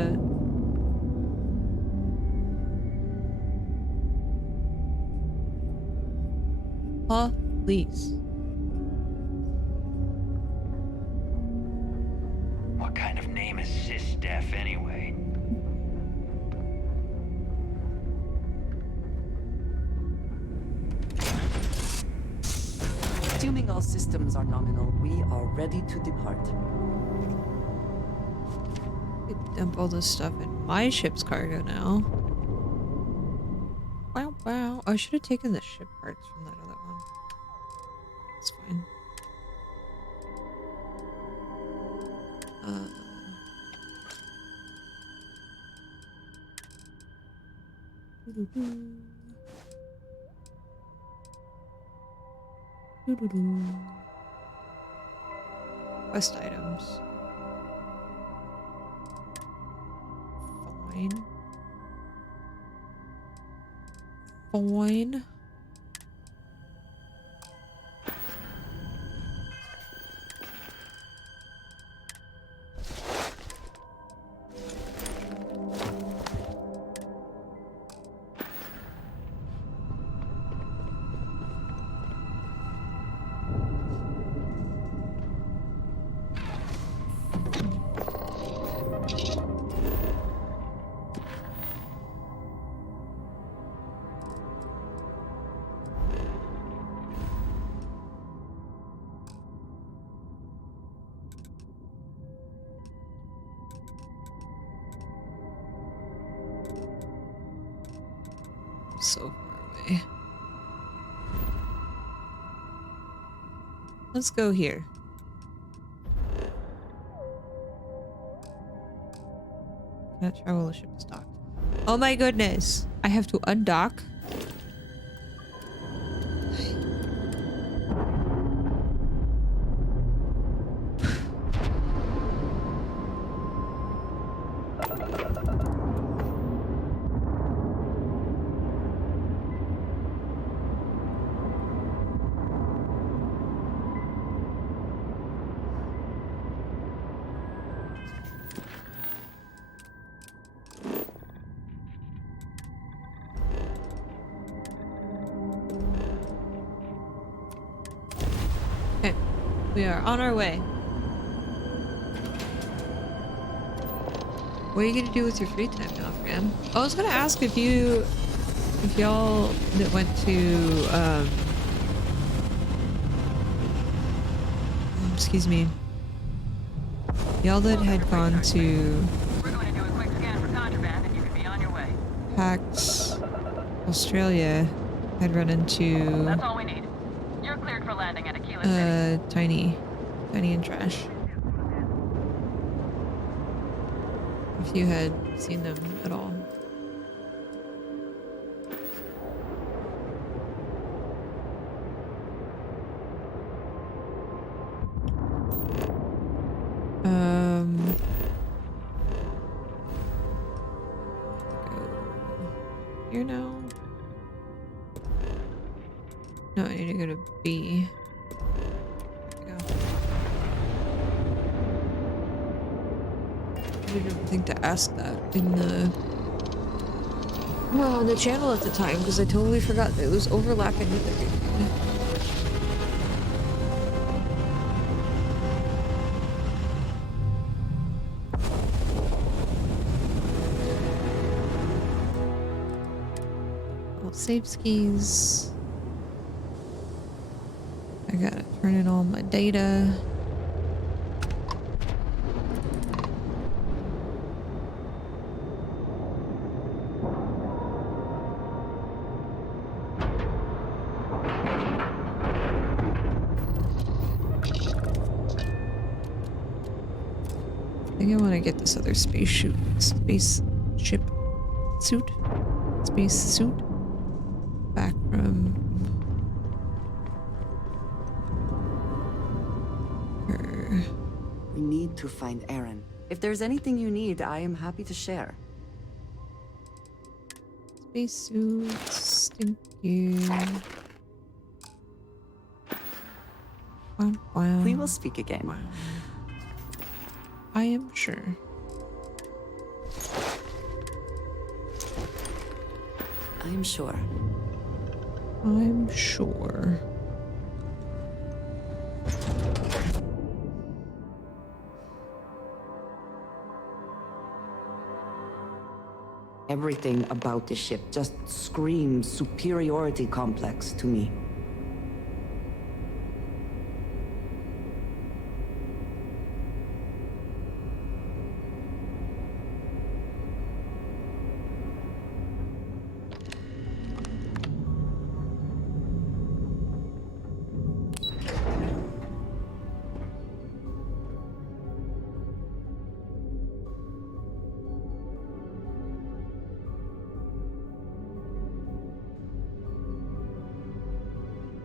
Please. What kind of name is Sysdef anyway? Assuming all systems are nominal, we are ready to depart. Dump all this stuff in my ship's cargo now. Wow, wow. I should have taken the ship parts from that other one. It's fine. Quest items. Fine. Fine. So far away. Let's go here. Cannot travel, the ship is docked. Oh my goodness! I have to undock. We are on our way. What are you gonna do with your free time now, Fran? Oh, I was gonna ask if y'all that went to, excuse me. Y'all that had gone to We're going to do a quick scan for contraband and you can be on your way. PAX Australia had run into That's all we need. You're cleared for landing at Aquila City. Tiny and Trash. If you had seen them at all. Here now. No, I need to go to B. There we go. I didn't think to ask that in the on the channel at the time because I totally forgot that it was overlapping with everything. Save skis. I gotta turn in all my data. I think I want to get this other spaceship suit back from her. We need to find Aaron. If there's anything you need, I am happy to share. Spacesuit, thank you. Wow. We will speak again. Wow. I am sure. I'm sure. I'm sure. Everything about the ship just screams superiority complex to me.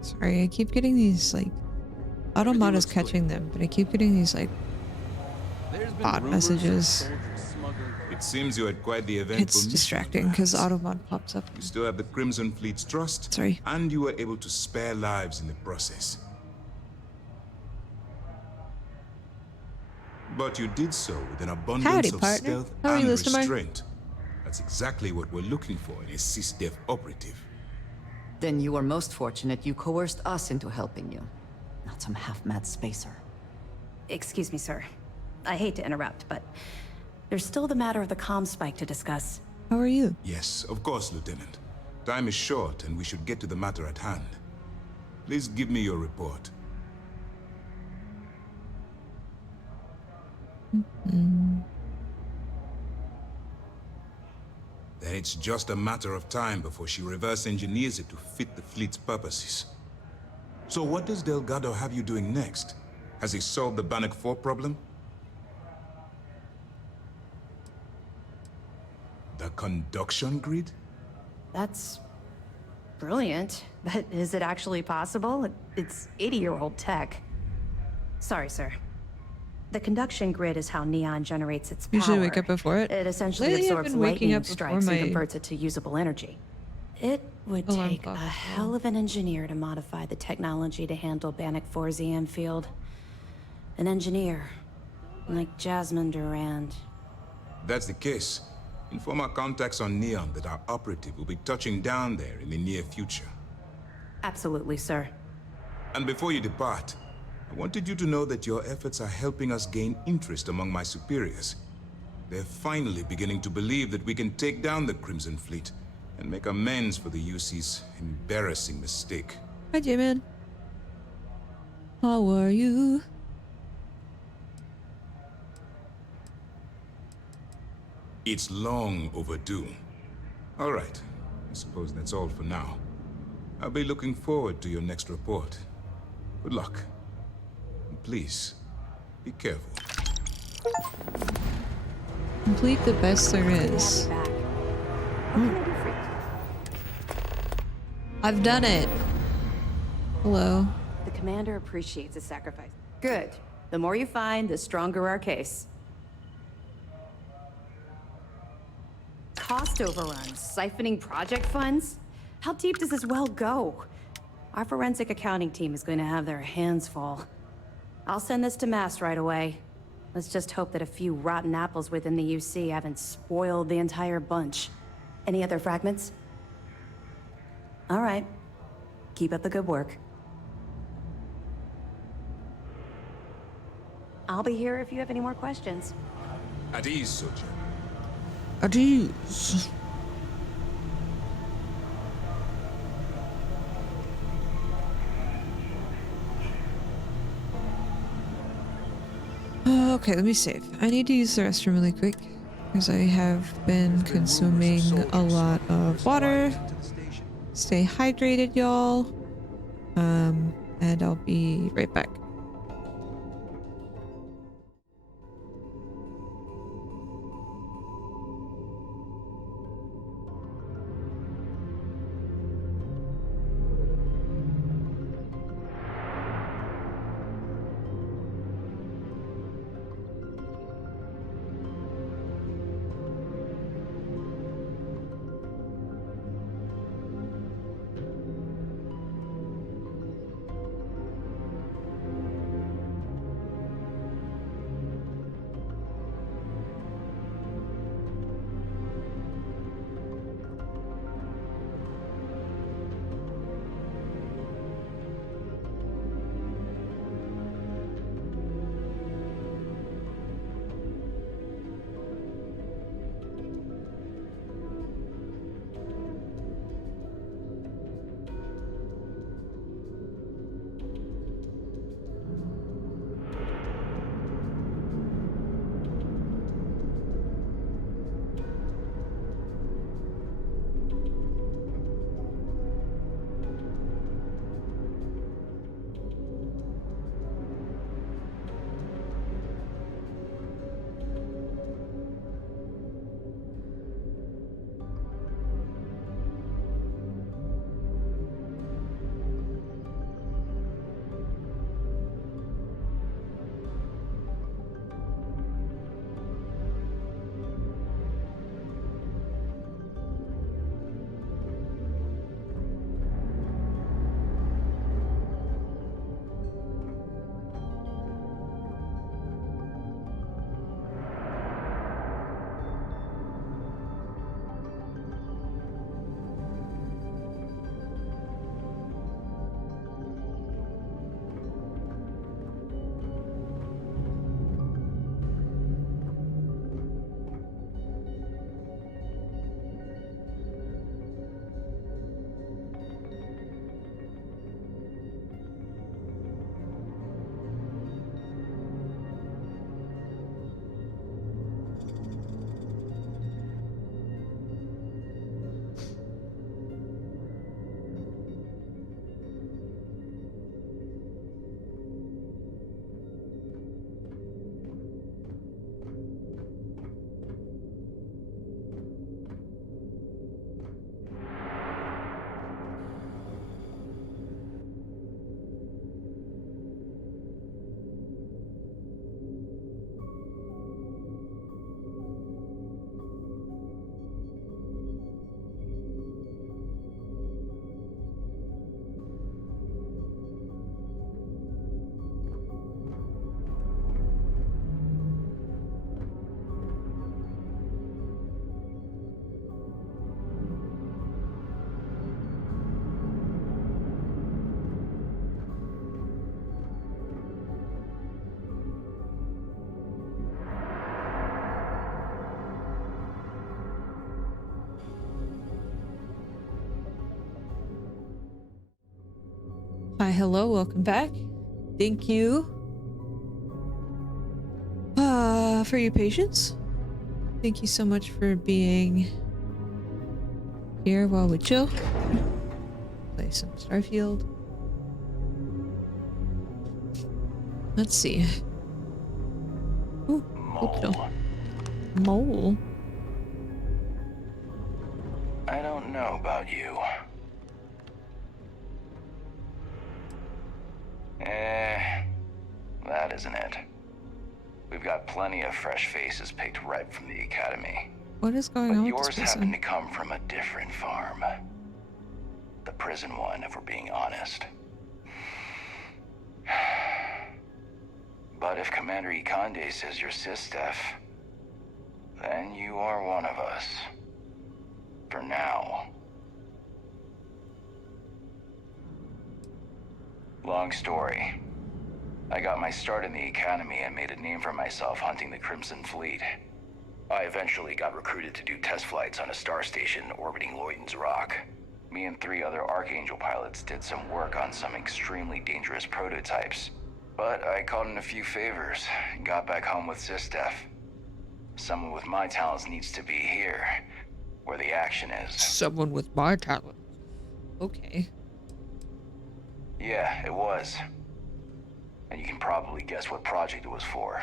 Sorry, I keep getting these, like, Automata is catching them, but I keep getting these, like, bot messages. It seems you had quite the eventful It's distracting because Automata pops up. You still have the Crimson Fleet's trust. Sorry. And you were able to spare lives in the process. But you did so with an abundance of stealth and restraint. That's exactly what we're looking for in a SysDef operative. Then you were most fortunate you coerced us into helping you. Not some half-mad spacer. Excuse me, sir. I hate to interrupt, but there's still the matter of the comm spike to discuss. How are you? Yes, of course, Lieutenant. Time is short, and we should get to the matter at hand. Please give me your report. Then it's just a matter of time before she reverse engineers it to fit the fleet's purposes. So what does Delgado have you doing next? Has he solved the Bannock 4 problem? The conduction grid? That's brilliant, but is it actually possible? It's 80-year-old tech. Sorry, sir. The conduction grid is how Neon generates its power. Usually wake up before it. It essentially Lately, absorbs I've been waking lightning up strikes before and converts it to usable energy. It would take a hell of an engineer to modify the technology to handle Bannock 4's EM field. An engineer, like Jasmine Durand. If that's the case, inform our contacts on Neon that our operative will be touching down there in the near future. Absolutely, sir. And before you depart, I wanted you to know that your efforts are helping us gain interest among my superiors. They're finally beginning to believe that we can take down the Crimson Fleet and make amends for the UC's embarrassing mistake. Hi, J-Man. How are you? It's long overdue. All right, I suppose that's all for now. I'll be looking forward to your next report. Good luck. And please, be careful. Complete the best there is. I've done it. Hello. The commander appreciates the sacrifice. Good. The more you find, the stronger our case. Cost overruns, siphoning project funds? How deep does this well go? Our forensic accounting team is going to have their hands full. I'll send this to Mass right away. Let's just hope that a few rotten apples within the UC haven't spoiled the entire bunch. Any other fragments? All right. Keep up the good work. I'll be here if you have any more questions. At ease, Soja. At ease. Okay, let me save. I need to use the restroom really quick because I have been consuming a lot of water. Stay hydrated, y'all. And I'll be right back. Hi, hello, welcome back. Thank you for your patience. Thank you so much for being here while we chill. Play some Starfield. Let's see. Ooh, Mole. I don't know about you. That isn't it. We've got plenty of fresh faces picked right from the academy. What is going on with yours this person? happen to come from a different farm. The prison one, if we're being honest. But if Commander Ikande says you're Sistef, then you are one of us. For for now. Long story. I got my start in the academy and made a name for myself hunting the Crimson Fleet. I eventually got recruited to do test flights on a star station orbiting Lloyden's Rock. Me and 3 other Archangel pilots did some work on some extremely dangerous prototypes. But I called in a few favors and got back home with Sistef. Someone with my talents needs to be here, where the action is. Someone with my talent. Okay. Yeah, it was. And you can probably guess what project it was for.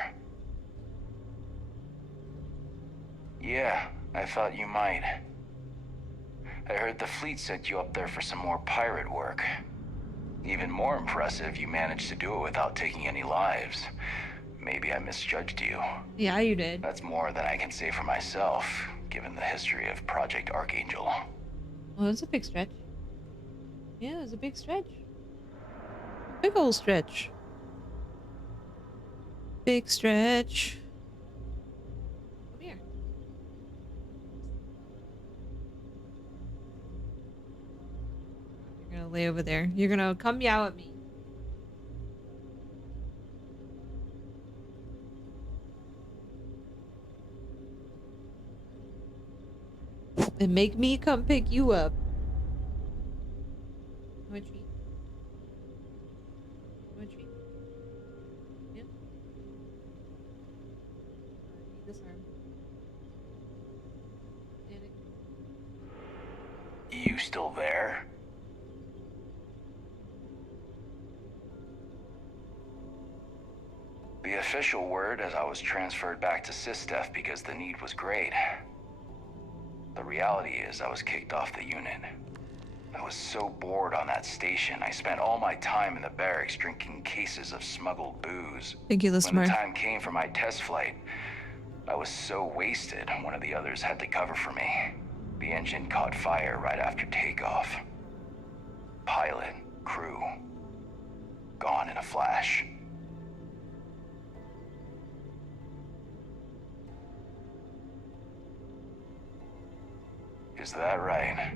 Yeah, I thought you might. I heard the fleet sent you up there for some more pirate work. Even more impressive, you managed to do it without taking any lives. Maybe I misjudged you. Yeah, you did. That's more than I can say for myself, given the history of Project Archangel. Well, it's a big stretch. Yeah, it's a big stretch. Big old stretch. Big stretch. Come here. You're gonna lay over there. You're gonna come meow at me. And make me come pick you up. Want a treat? Want a treat? Yeah. Need this arm. You still there? The official word is I was transferred back to Sistef because the need was great. The reality is I was kicked off the unit. I was so bored on that station, I spent all my time in the barracks drinking cases of smuggled booze. Thank you, When listener. the time came for my test flight, I was so wasted, one of the others had to cover for me. The engine caught fire right after takeoff. Pilot, crew, gone in a flash. Is that right?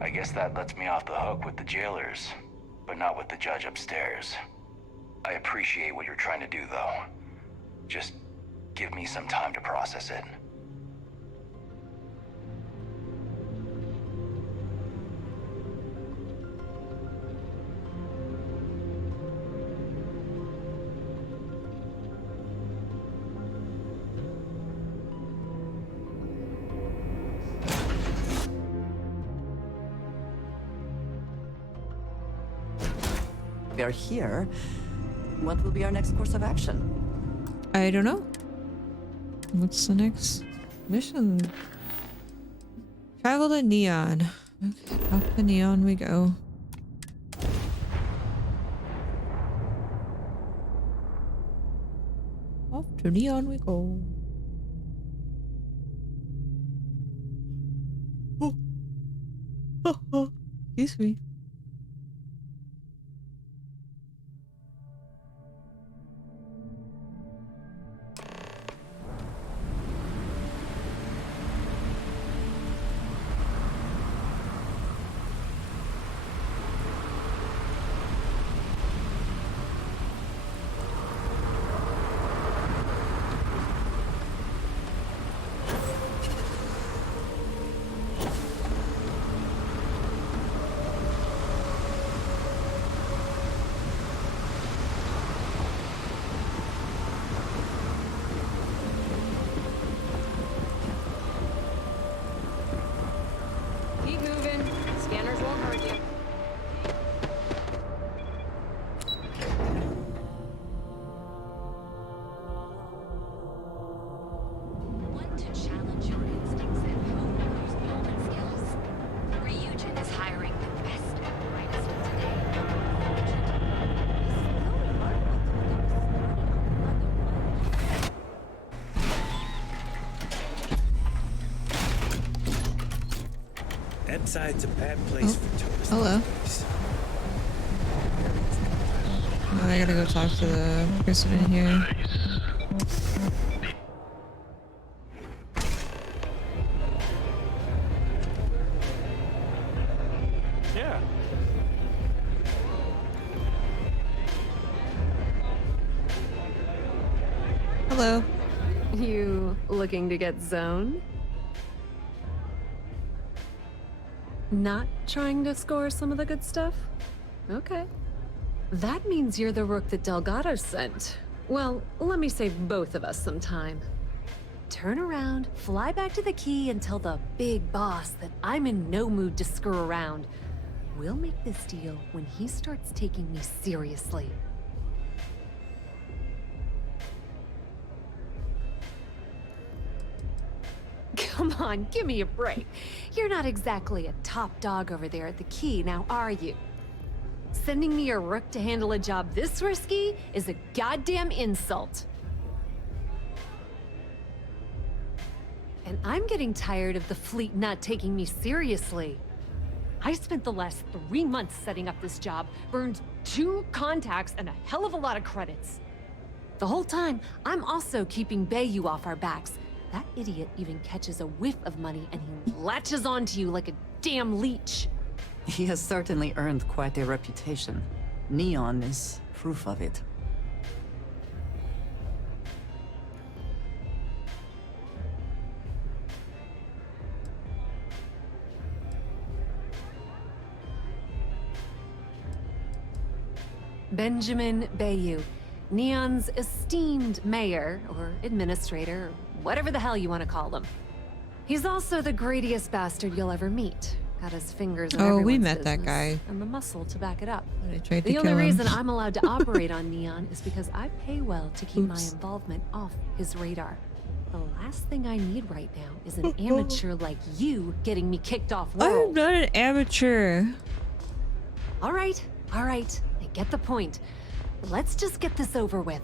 I guess that lets me off the hook with the jailers, but not with the judge upstairs. I appreciate what you're trying to do, though. Just give me some time to process it. We are here. What will be our next course of action? I don't know. What's the next mission? Travel to Neon. Okay, up to Neon we go. Off to Neon we go. Oh. Excuse me. Keep moving. Scanners won't hurt you. Want to challenge your instincts and hone those human skills? Ryujin is hiring the best and brightest of Epside's a bad place for tourists. Hello. Oh, I gotta go talk to the person in here. Hello. You looking to get zoned? Not trying to score some of the good stuff? Okay. That means you're the rook that Delgado sent. Well, let me save both of us some time. Turn around, fly back to the key, and tell the big boss that I'm in no mood to screw around. We'll make this deal when he starts taking me seriously. Come on, give me a break. You're not exactly a top dog over there at the key, now are you? Sending me a rook to handle a job this risky is a goddamn insult. And I'm getting tired of the fleet not taking me seriously. I spent the last 3 months setting up this job, burned 2 contacts and a hell of a lot of credits. The whole time, I'm also keeping Bayou off our backs. That idiot even catches a whiff of money and he latches onto you like a damn leech. He has certainly earned quite a reputation. Neon is proof of it. Benjamin Bayou, Neon's esteemed mayor, or administrator, or whatever the hell you want to call him. He's also the greediest bastard you'll ever meet. Got his fingers in everyone's we met that business, guy. and the muscle to back it up. I tried to The only kill him. reason I'm allowed to operate on Neon is because I pay well to keep my Oops. involvement off his radar. The last thing I need right now is an amateur like you getting me kicked off world. I'm not an amateur. All right. I get the point. Let's just get this over with.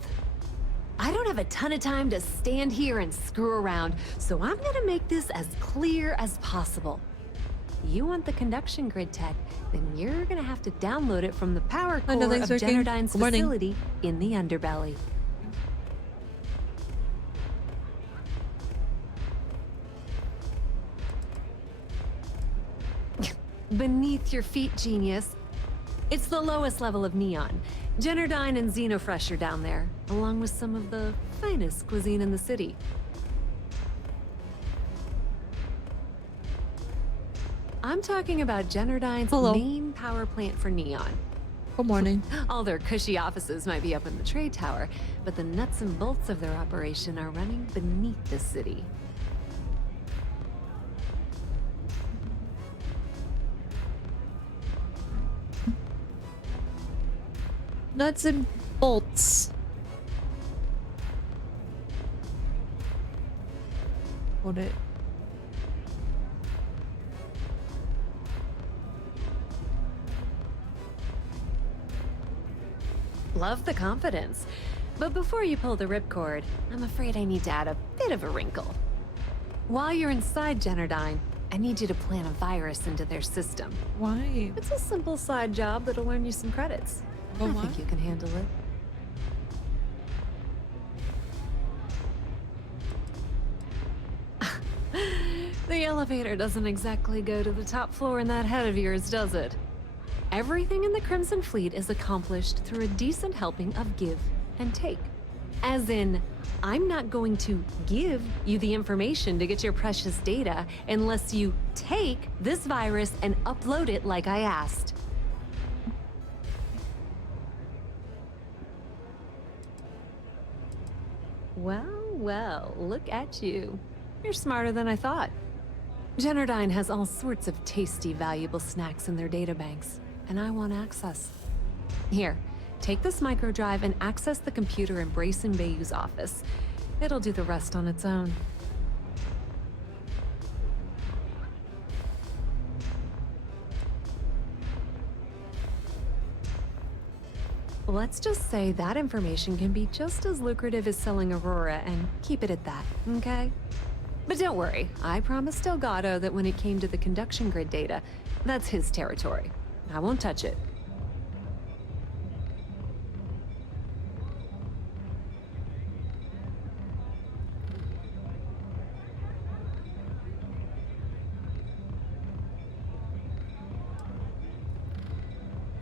I don't have a ton of time to stand here and screw around, so I'm gonna make this as clear as possible. You want the conduction grid tech, then you're gonna have to download it from the power core of nothing's working. Generdyne's Good morning. facility in the underbelly. Beneath your feet, genius. It's the lowest level of Neon. Generdyne and Xenofresh are down there, along with some of the finest cuisine in the city. I'm talking about Generdyne's main power plant for Neon. Good morning. All their cushy offices might be up in the trade tower, but the nuts and bolts of their operation are running beneath the city. Nuts and bolts. Hold it. Love the confidence. But before you pull the ripcord, I'm afraid I need to add a bit of a wrinkle. While you're inside Generdyne, I need you to plant a virus into their system. Why? It's a simple side job that'll earn you some credits. I think you can handle it. The elevator doesn't exactly go to the top floor in that head of yours, does it? Everything in the Crimson Fleet is accomplished through a decent helping of give and take. As in, I'm not going to give you the information to get your precious data unless you take this virus and upload it like I asked. Well, look at you. You're smarter than I thought. Generdyne has all sorts of tasty, valuable snacks in their databanks, and I want access. Here, take this microdrive and access the computer in Brace and Bayou's office. It'll do the rest on its own. Let's just say that information can be just as lucrative as selling Aurora and keep it at that, okay? But don't worry, I promised Delgado that when it came to the conduction grid data, that's his territory. I won't touch it.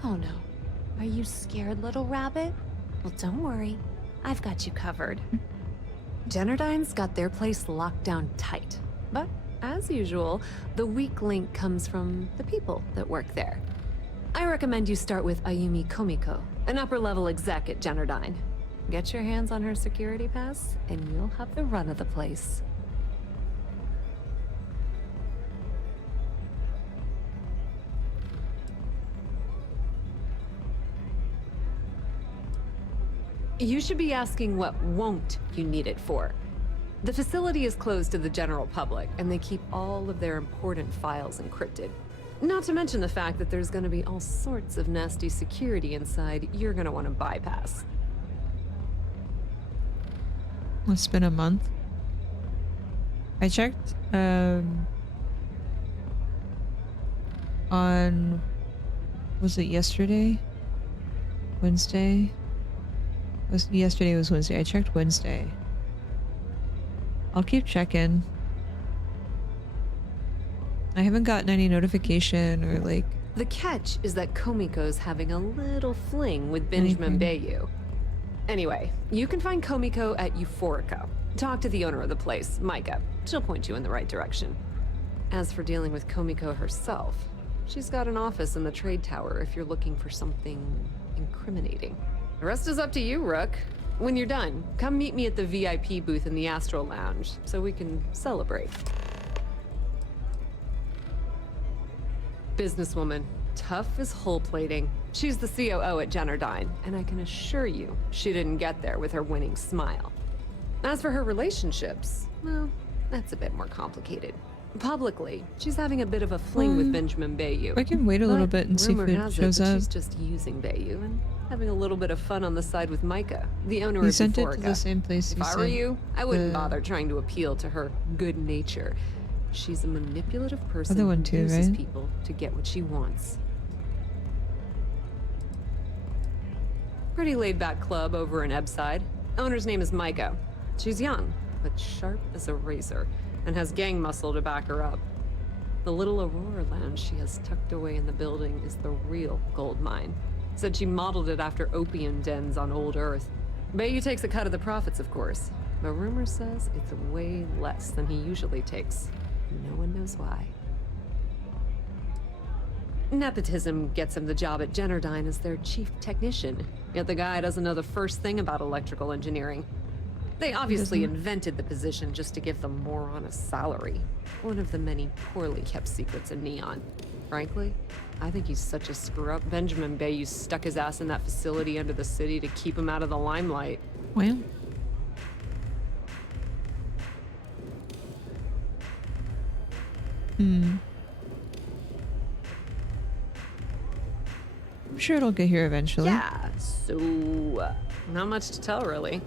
Oh no. Are you scared, little rabbit? Well, don't worry. I've got you covered. Generdyne's got their place locked down tight. But, as usual, the weak link comes from the people that work there. I recommend you start with Ayumi Komiko, an upper-level exec at Generdyne. Get your hands on her security pass, and you'll have the run of the place. You should be asking what won't you need it for. The facility is closed to the general public, and they keep all of their important files encrypted. Not to mention the fact that there's gonna be all sorts of nasty security inside you're gonna want to bypass. It's been a month. I checked, on, was it yesterday? Wednesday? Yesterday was Wednesday. I checked Wednesday. I'll keep checking. I haven't gotten any notification or like... The catch is that Komiko's having a little fling with Benjamin Bayou. Anyway, you can find Komiko at Euphorica. Talk to the owner of the place, Micah. She'll point you in the right direction. As for dealing with Komiko herself, she's got an office in the trade tower if you're looking for something incriminating. The rest is up to you, Rook. When you're done, come meet me at the VIP booth in the Astral Lounge so we can celebrate. Businesswoman, tough as hull plating. She's the COO at Generdyne, and I can assure you she didn't get there with her winning smile. As for her relationships, well, that's a bit more complicated. Publicly, she's having a bit of a fling with Benjamin Bayou. I can wait a little bit and see if it shows up. She's just using Bayou and having a little bit of fun on the side with Micah, the owner He of sent it Euphorica. to the same place If he I were sent you, I wouldn't the bother trying to appeal to her good nature. She's a manipulative person other one who too, uses right? people to get what she wants. Pretty laid-back club over in Ebbside. Owner's name is Micah. She's young, but sharp as a razor, and has gang muscle to back her up. The little Aurora lounge she has tucked away in the building is the real gold mine. Said she modeled it after opium dens on old Earth. Bayou takes a cut of the profits, of course, but rumor says it's way less than he usually takes. No one knows why. Nepotism gets him the job at Generdyne as their chief technician, yet the guy doesn't know the first thing about electrical engineering. They obviously invented the position just to give the moron a salary. One of the many poorly kept secrets in Neon. Frankly, I think he's such a screw-up. Benjamin Bayou stuck his ass in that facility under the city to keep him out of the limelight. Well. I'm sure it'll get here eventually. Yeah, so not much to tell, really.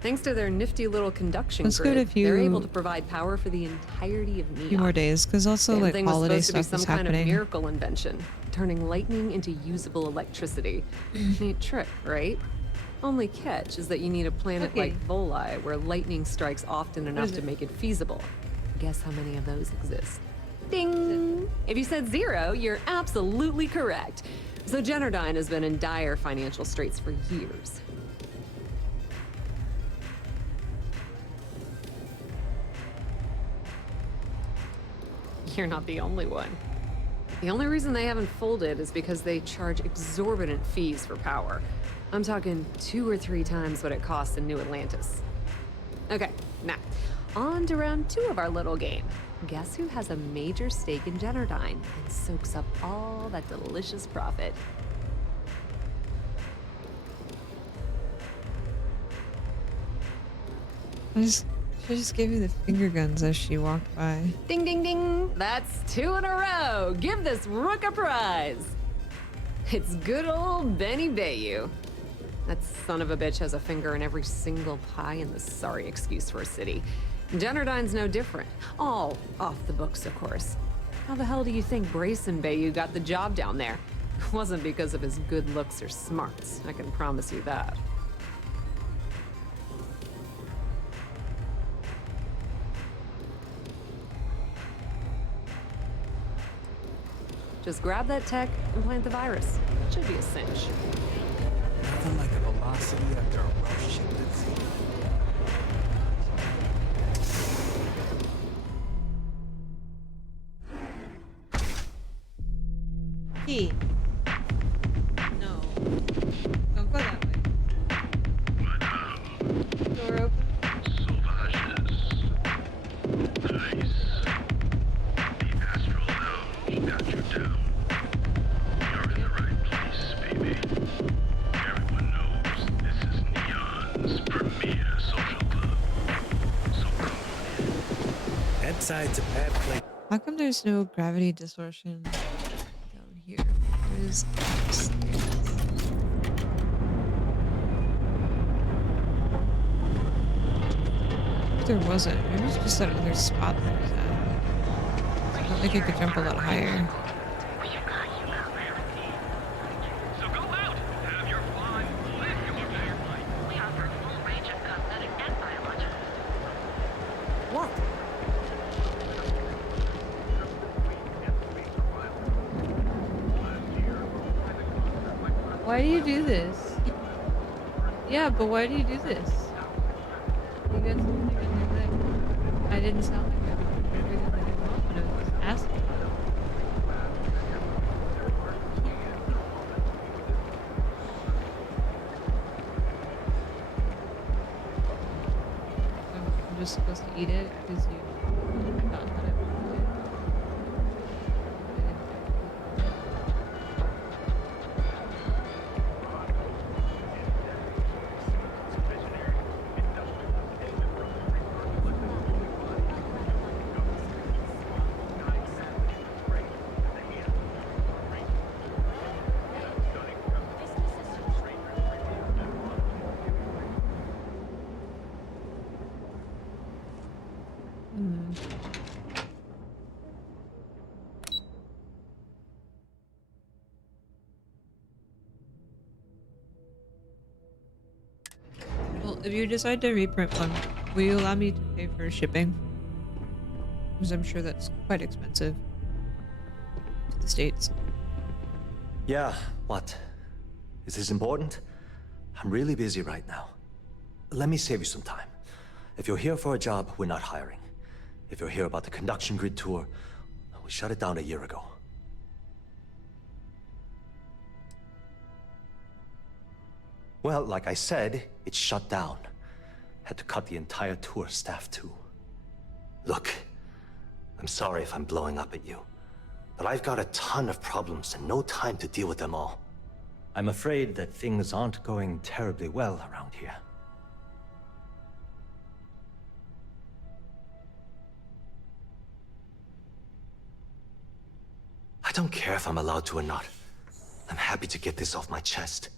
Thanks to their nifty little conduction Let's grid, go to they're able to provide power for the entirety of Neon. A few more days, because also Damn like thing was holiday supposed to be stuff is some kind of happening. miracle invention, turning lightning into usable electricity. Neat trick, right? Only catch is that you need a planet like Voli, where lightning strikes often enough to make it feasible. Guess how many of those exist? Ding! If you said 0, you're absolutely correct. So Generdyne has been in dire financial straits for years. You're not the only one. The only reason they haven't folded is because they charge exorbitant fees for power. I'm talking 2 or 3 times what it costs in New Atlantis. Okay, now, on to round 2 of our little game. Guess who has a major stake in Generdyne and soaks up all that delicious profit? She just gave me the finger guns as she walked by. Ding, ding, ding! That's 2 in a row! Give this rook a prize! It's good old Benny Bayou. That son of a bitch has a finger in every single pie in the sorry excuse for a city. Generdyne's no different. All off the books, of course. How the hell do you think Brayson Bayou got the job down there? It wasn't because of his good looks or smarts, I can promise you that. Just grab that tech and plant the virus. Should be a cinch. Nothing like a velocity after a rough shift at sea. Key. No. Don't go that way. Door open. Headside's a bad place. How come there's no gravity distortion down here? Where is upstairs? If there wasn't, maybe it's just that other spot that was at. I don't think I could jump a lot higher. What? Why do you do this? Yeah, but why do you do this? You got something in your leg. I didn't sound like that. Maybe that I didn't want when I was asking. I'm just supposed to eat it because you thought that I wanted it. Well, if you decide to reprint one, will you allow me to pay for shipping? Because I'm sure that's quite expensive to the States. Yeah, what? Is this important? I'm really busy right now. Let me save you some time. If you're here for a job, we're not hiring. If you're here about the conduction grid tour, we shut it down a year ago. Well, like I said, it's shut down. Had to cut the entire tour staff too. Look, I'm sorry if I'm blowing up at you, but I've got a ton of problems and no time to deal with them all. I'm afraid that things aren't going terribly well around here. I don't care if I'm allowed to or not. I'm happy to get this off my chest.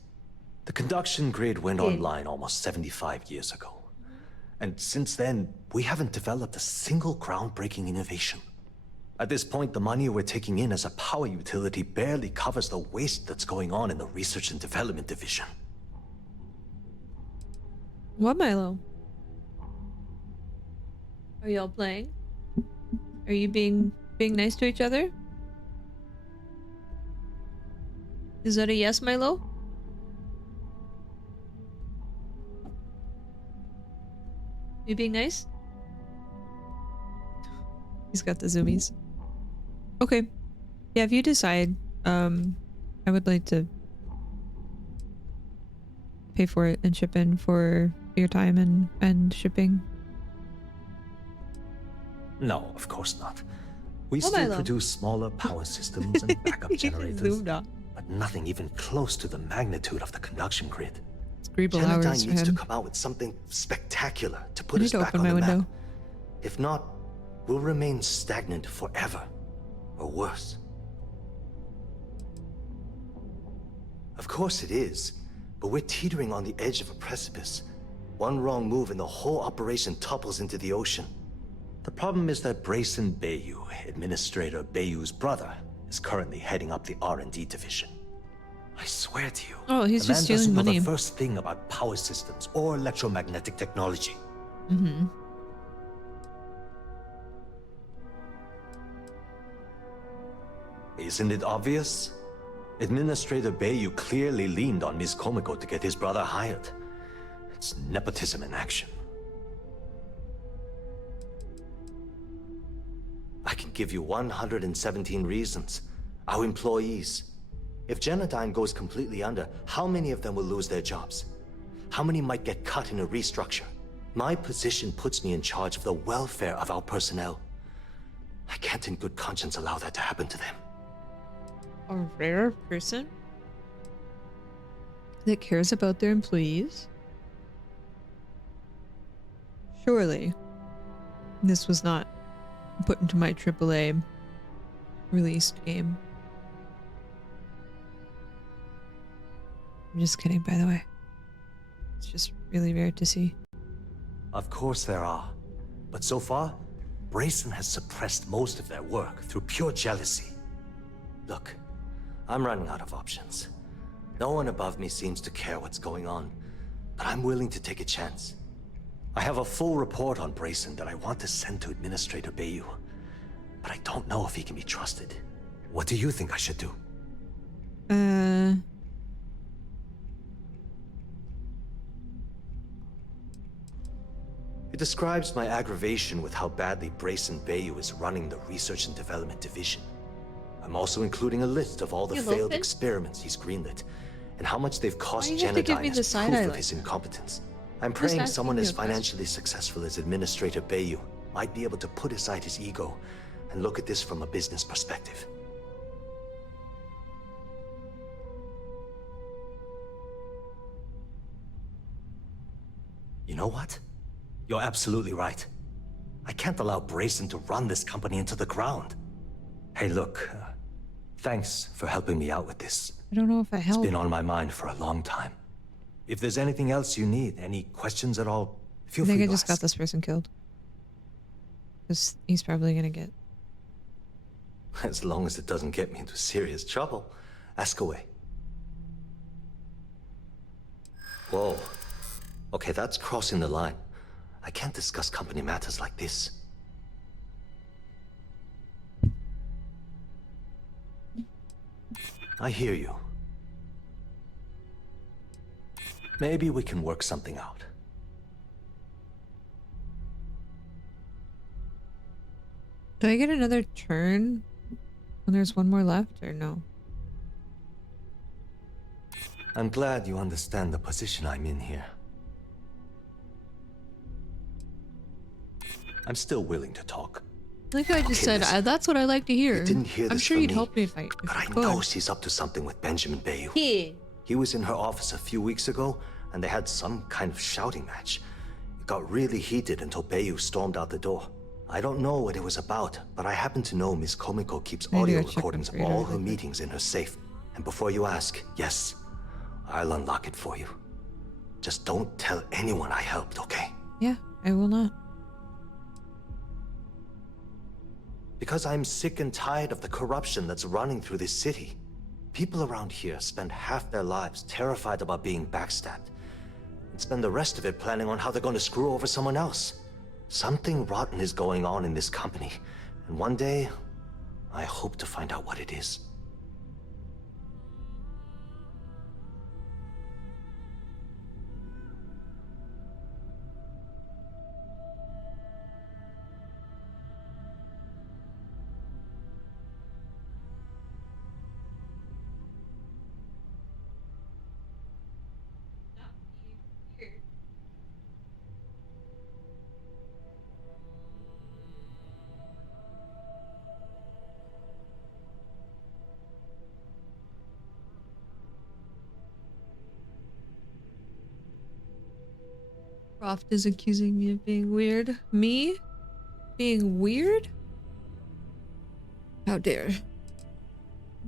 The conduction grid went online almost 75 years ago. And since then, we haven't developed a single groundbreaking innovation. At this point, the money we're taking in as a power utility barely covers the waste that's going on in the research and development division. What, Milo? Are y'all playing? Are you being nice to each other? Is that a yes, Milo? You being nice? He's got the zoomies. Okay. Yeah, if you decide, I would like to pay for it and ship in for your time and shipping. No, of course not. We still produce smaller power systems and backup generators, but nothing even close to the magnitude of the conduction grid. Genodyne needs to come out with something spectacular to put us back on the map. If not, we'll remain stagnant forever, or worse. Of course it is, but we're teetering on the edge of a precipice. One wrong move and the whole operation topples into the ocean. The problem is that Brayson Bayou, Administrator Bayou's brother, is currently heading up the R&D division. I swear to you, oh, he's just stealing money. The man doesn't know the first thing about power systems or electromagnetic technology. Mm-hmm. Isn't it obvious? Administrator Bayou clearly leaned on Ms. Komiko to get his brother hired. It's nepotism in action. I can give you 117 reasons. Our employees, If Genodyne goes completely under, how many of them will lose their jobs? How many might get cut in a restructure? My position puts me in charge of the welfare of our personnel. I can't in good conscience allow that to happen to them. A rare person that cares about their employees? Surely this was not put into my AAA released game. I'm just kidding, by the way. It's just really rare to see. Of course there are. But so far, Brayson has suppressed most of their work through pure jealousy. Look, I'm running out of options. No one above me seems to care what's going on, but I'm willing to take a chance. I have a full report on Brayson that I want to send to Administrator Bayou, but I don't know if he can be trusted. What do you think I should do? It describes my aggravation with how badly Brayson Bayou is running the Research and Development Division. I'm also including a list of all the failed experiments he's greenlit, and how much they've cost Genodyne as proof of his incompetence. I'm praying someone as financially successful as Administrator Bayou might be able to put aside his ego and look at this from a business perspective. You know what? You're absolutely right. I can't allow Brayson to run this company into the ground. Hey, look, thanks for helping me out with this. I don't know if I helped. It's been on my mind for a long time. If there's anything else you need, any questions at all, feel free to ask. I think I just got this person killed. Because he's probably gonna get... As long as it doesn't get me into serious trouble. Ask away. Whoa. Okay, that's crossing the line. I can't discuss company matters like this. I hear you. Maybe we can work something out. Do I get another turn when there's one more left, or no? I'm glad you understand the position I'm in here. I'm still willing to talk. Like I just said, that's what I like to hear. You didn't hear this I'm sure from you'd me, help me if I could. But I know she's up to something with Benjamin Bayou. He was in her office a few weeks ago, and they had some kind of shouting match. It got really heated until Bayou stormed out the door. I don't know what it was about, but I happen to know Miss Komiko keeps audio recordings of all her meetings in her safe. And before you ask, yes, I'll unlock it for you. Just don't tell anyone I helped, okay? Yeah, I will not. Because I'm sick and tired of the corruption that's running through this city. People around here spend half their lives terrified about being backstabbed, and spend the rest of it planning on how they're going to screw over someone else. Something rotten is going on in this company, and one day, I hope to find out what it is. Croft is accusing me of being weird. Me? Being weird? How dare.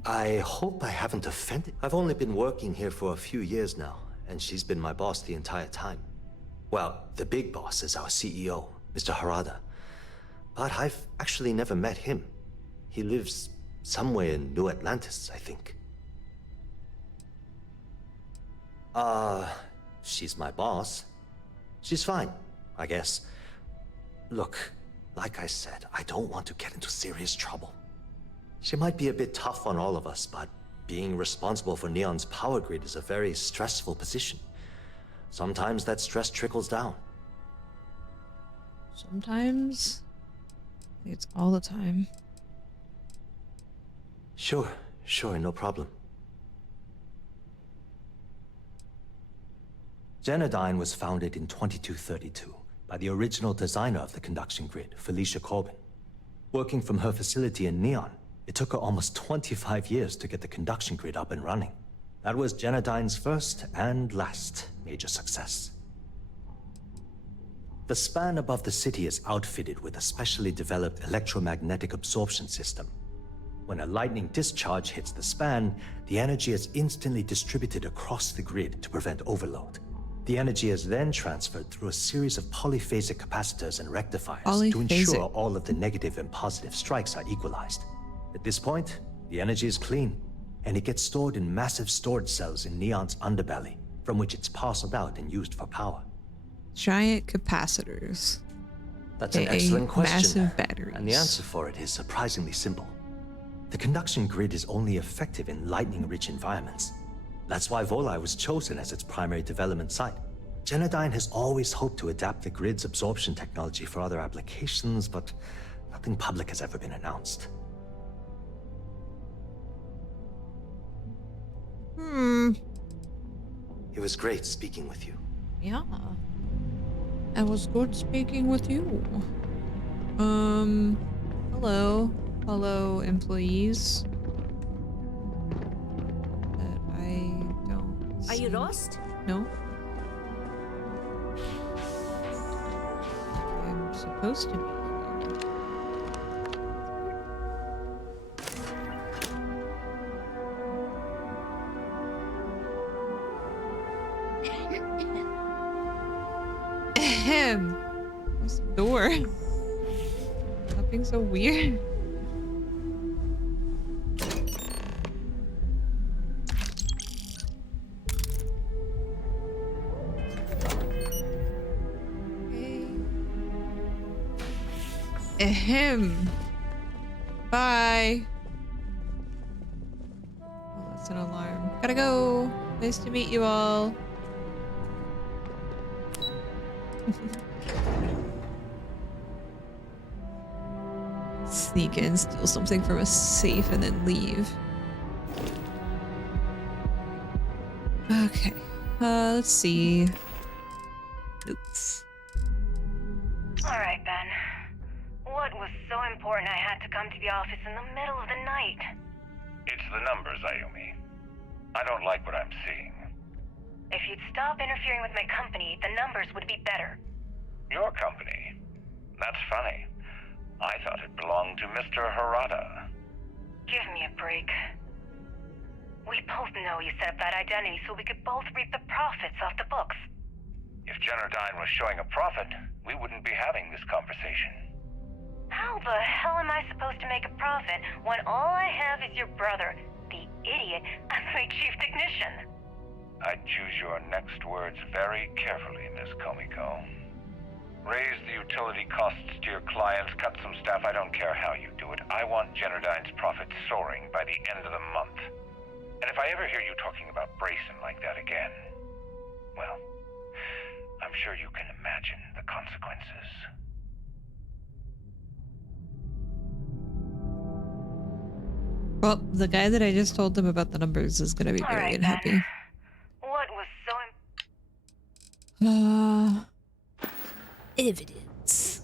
I hope I haven't offended. I've only been working here for a few years now, and she's been my boss the entire time. Well, the big boss is our CEO, Mr. Harada. But I've actually never met him. He lives somewhere in New Atlantis, I think. She's my boss. She's fine, I guess. Look, like I said, I don't want to get into serious trouble. She might be a bit tough on all of us, but being responsible for Neon's power grid is a very stressful position. Sometimes that stress trickles down. Sometimes? It's all the time. Sure, no problem. Genodyne was founded in 2232 by the original designer of the conduction grid, Felicia Corbin. Working from her facility in Neon, it took her almost 25 years to get the conduction grid up and running. That was Genodyne's first and last major success. The span above the city is outfitted with a specially developed electromagnetic absorption system. When a lightning discharge hits the span, the energy is instantly distributed across the grid to prevent overload. The energy is then transferred through a series of polyphasic capacitors and rectifiers to ensure all of the negative and positive strikes are equalized. At this point, the energy is clean, and it gets stored in massive storage cells in Neon's underbelly, from which it's parceled out and used for power. Giant capacitors. That's an excellent question, massive batteries. And the answer for it is surprisingly simple. The conduction grid is only effective in lightning-rich environments. That's why Volii was chosen as its primary development site. Genodyne has always hoped to adapt the grid's absorption technology for other applications, but nothing public has ever been announced. It was great speaking with you. Yeah. It was good speaking with you. Hello. Hello, employees. That I don't Are you see. lost? No. I'm supposed to be. Ahem. What's the door? Stop being so weird. Ahem. Bye. Oh, that's an alarm. Gotta go. Nice to meet you all. Sneak in, steal something from a safe, and then leave. Okay. Let's see. Oops. Alright, Ben. What was so important I had to come to the office in the middle of the night? It's the numbers, Ayumi. I don't like what I'm seeing. If you'd stop interfering with my company, the numbers would be better. Your company? That's funny. I thought it belonged to Mr. Harada. Give me a break. We both know you set up that identity so we could both reap the profits off the books. If Genodyne was showing a profit, we wouldn't be having this conversation. How the hell am I supposed to make a profit when all I have is your brother, the idiot, as my chief technician? I'd choose your next words very carefully, Miss Komiko. Raise the utility costs to your clients, cut some staff, I don't care how you do it. I want Genodyne's profits soaring by the end of the month. And if I ever hear you talking about Brayson like that again, well, I'm sure you can imagine the consequences. Well, the guy that I just told them about the numbers is gonna be very unhappy. What was so evidence.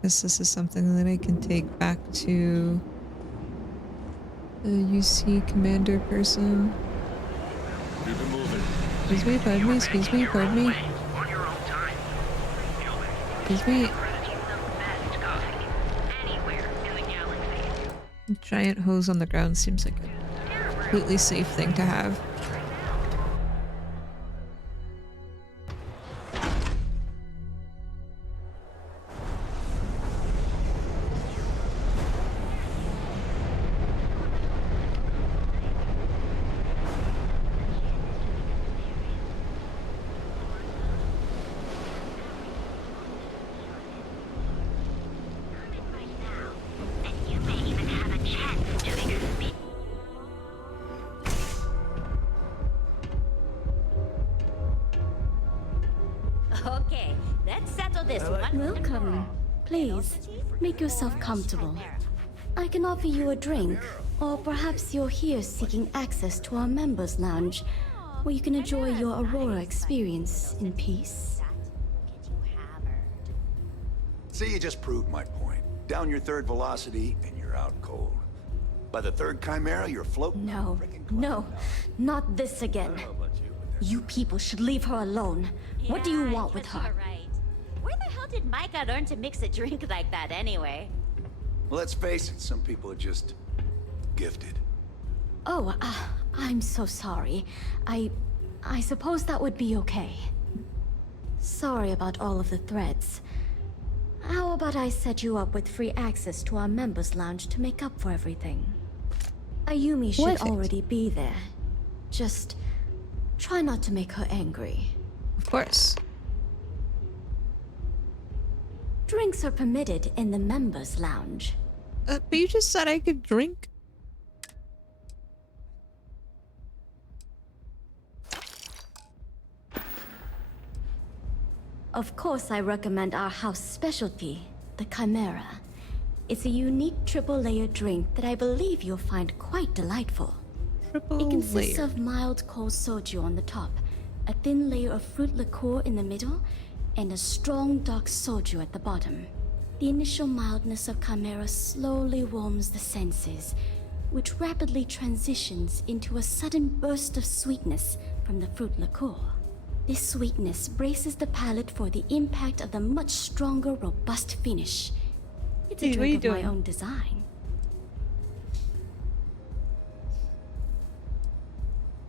This is something that I can take back to the UC commander person. Keep it moving. Excuse me, pardon me, excuse me, pardon me. Excuse me. A giant hose on the ground seems like a completely safe thing to have. Okay, let's settle this one. Welcome. Please, make yourself comfortable. I can offer you a drink, or perhaps you're here seeking access to our members' lounge. where you can enjoy your Aurora experience in peace. See, you just proved my point. Down your third velocity, and you're out cold. By the third Chimera, you're floating. No, no, not this again. You people should leave her alone. What do you want with her? Right. Where the hell did Micah learn to mix a drink like that anyway? Well, let's face it, some people are just gifted. Oh, I'm so sorry. I suppose that would be okay. Sorry about all of the threats. How about I set you up with free access to our members' lounge to make up for everything? Ayumi should already be there. Just try not to make her angry. Of course. Drinks are permitted in the members' lounge. But you just said I could drink. Of course, I recommend our house specialty, the Chimera. It's a unique triple-layer drink that I believe you'll find quite delightful. It consists of mild cold soju on the top, a thin layer of fruit liqueur in the middle, and a strong dark soju at the bottom. The initial mildness of Chimera slowly warms the senses, which rapidly transitions into a sudden burst of sweetness from the fruit liqueur. This sweetness braces the palate for the impact of the much stronger, robust finish. It's a drink of my own design.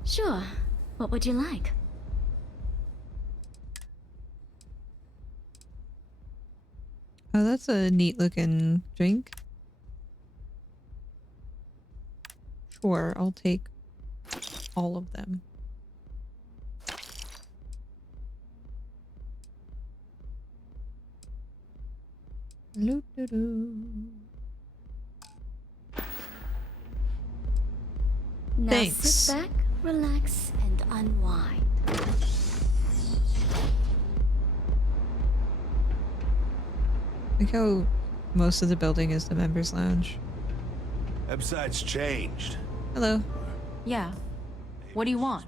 Sure. What would you like? Oh, that's a neat looking drink. Sure, I'll take all of them. Now Thanks. sit back, relax, and unwind. Like how most of the building is the members' lounge. Website's changed. Hello. Yeah. What do you want?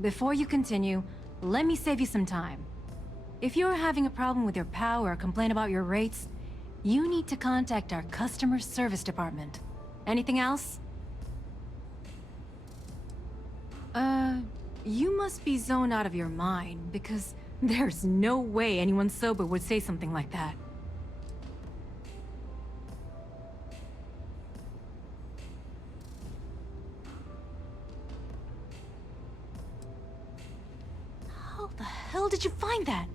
Before you continue, let me save you some time. If you're having a problem with your POW or complain about your rates, you need to contact our customer service department. Anything else? You must be zoned out of your mind, because there's no way anyone sober would say something like that. How the hell did you find that?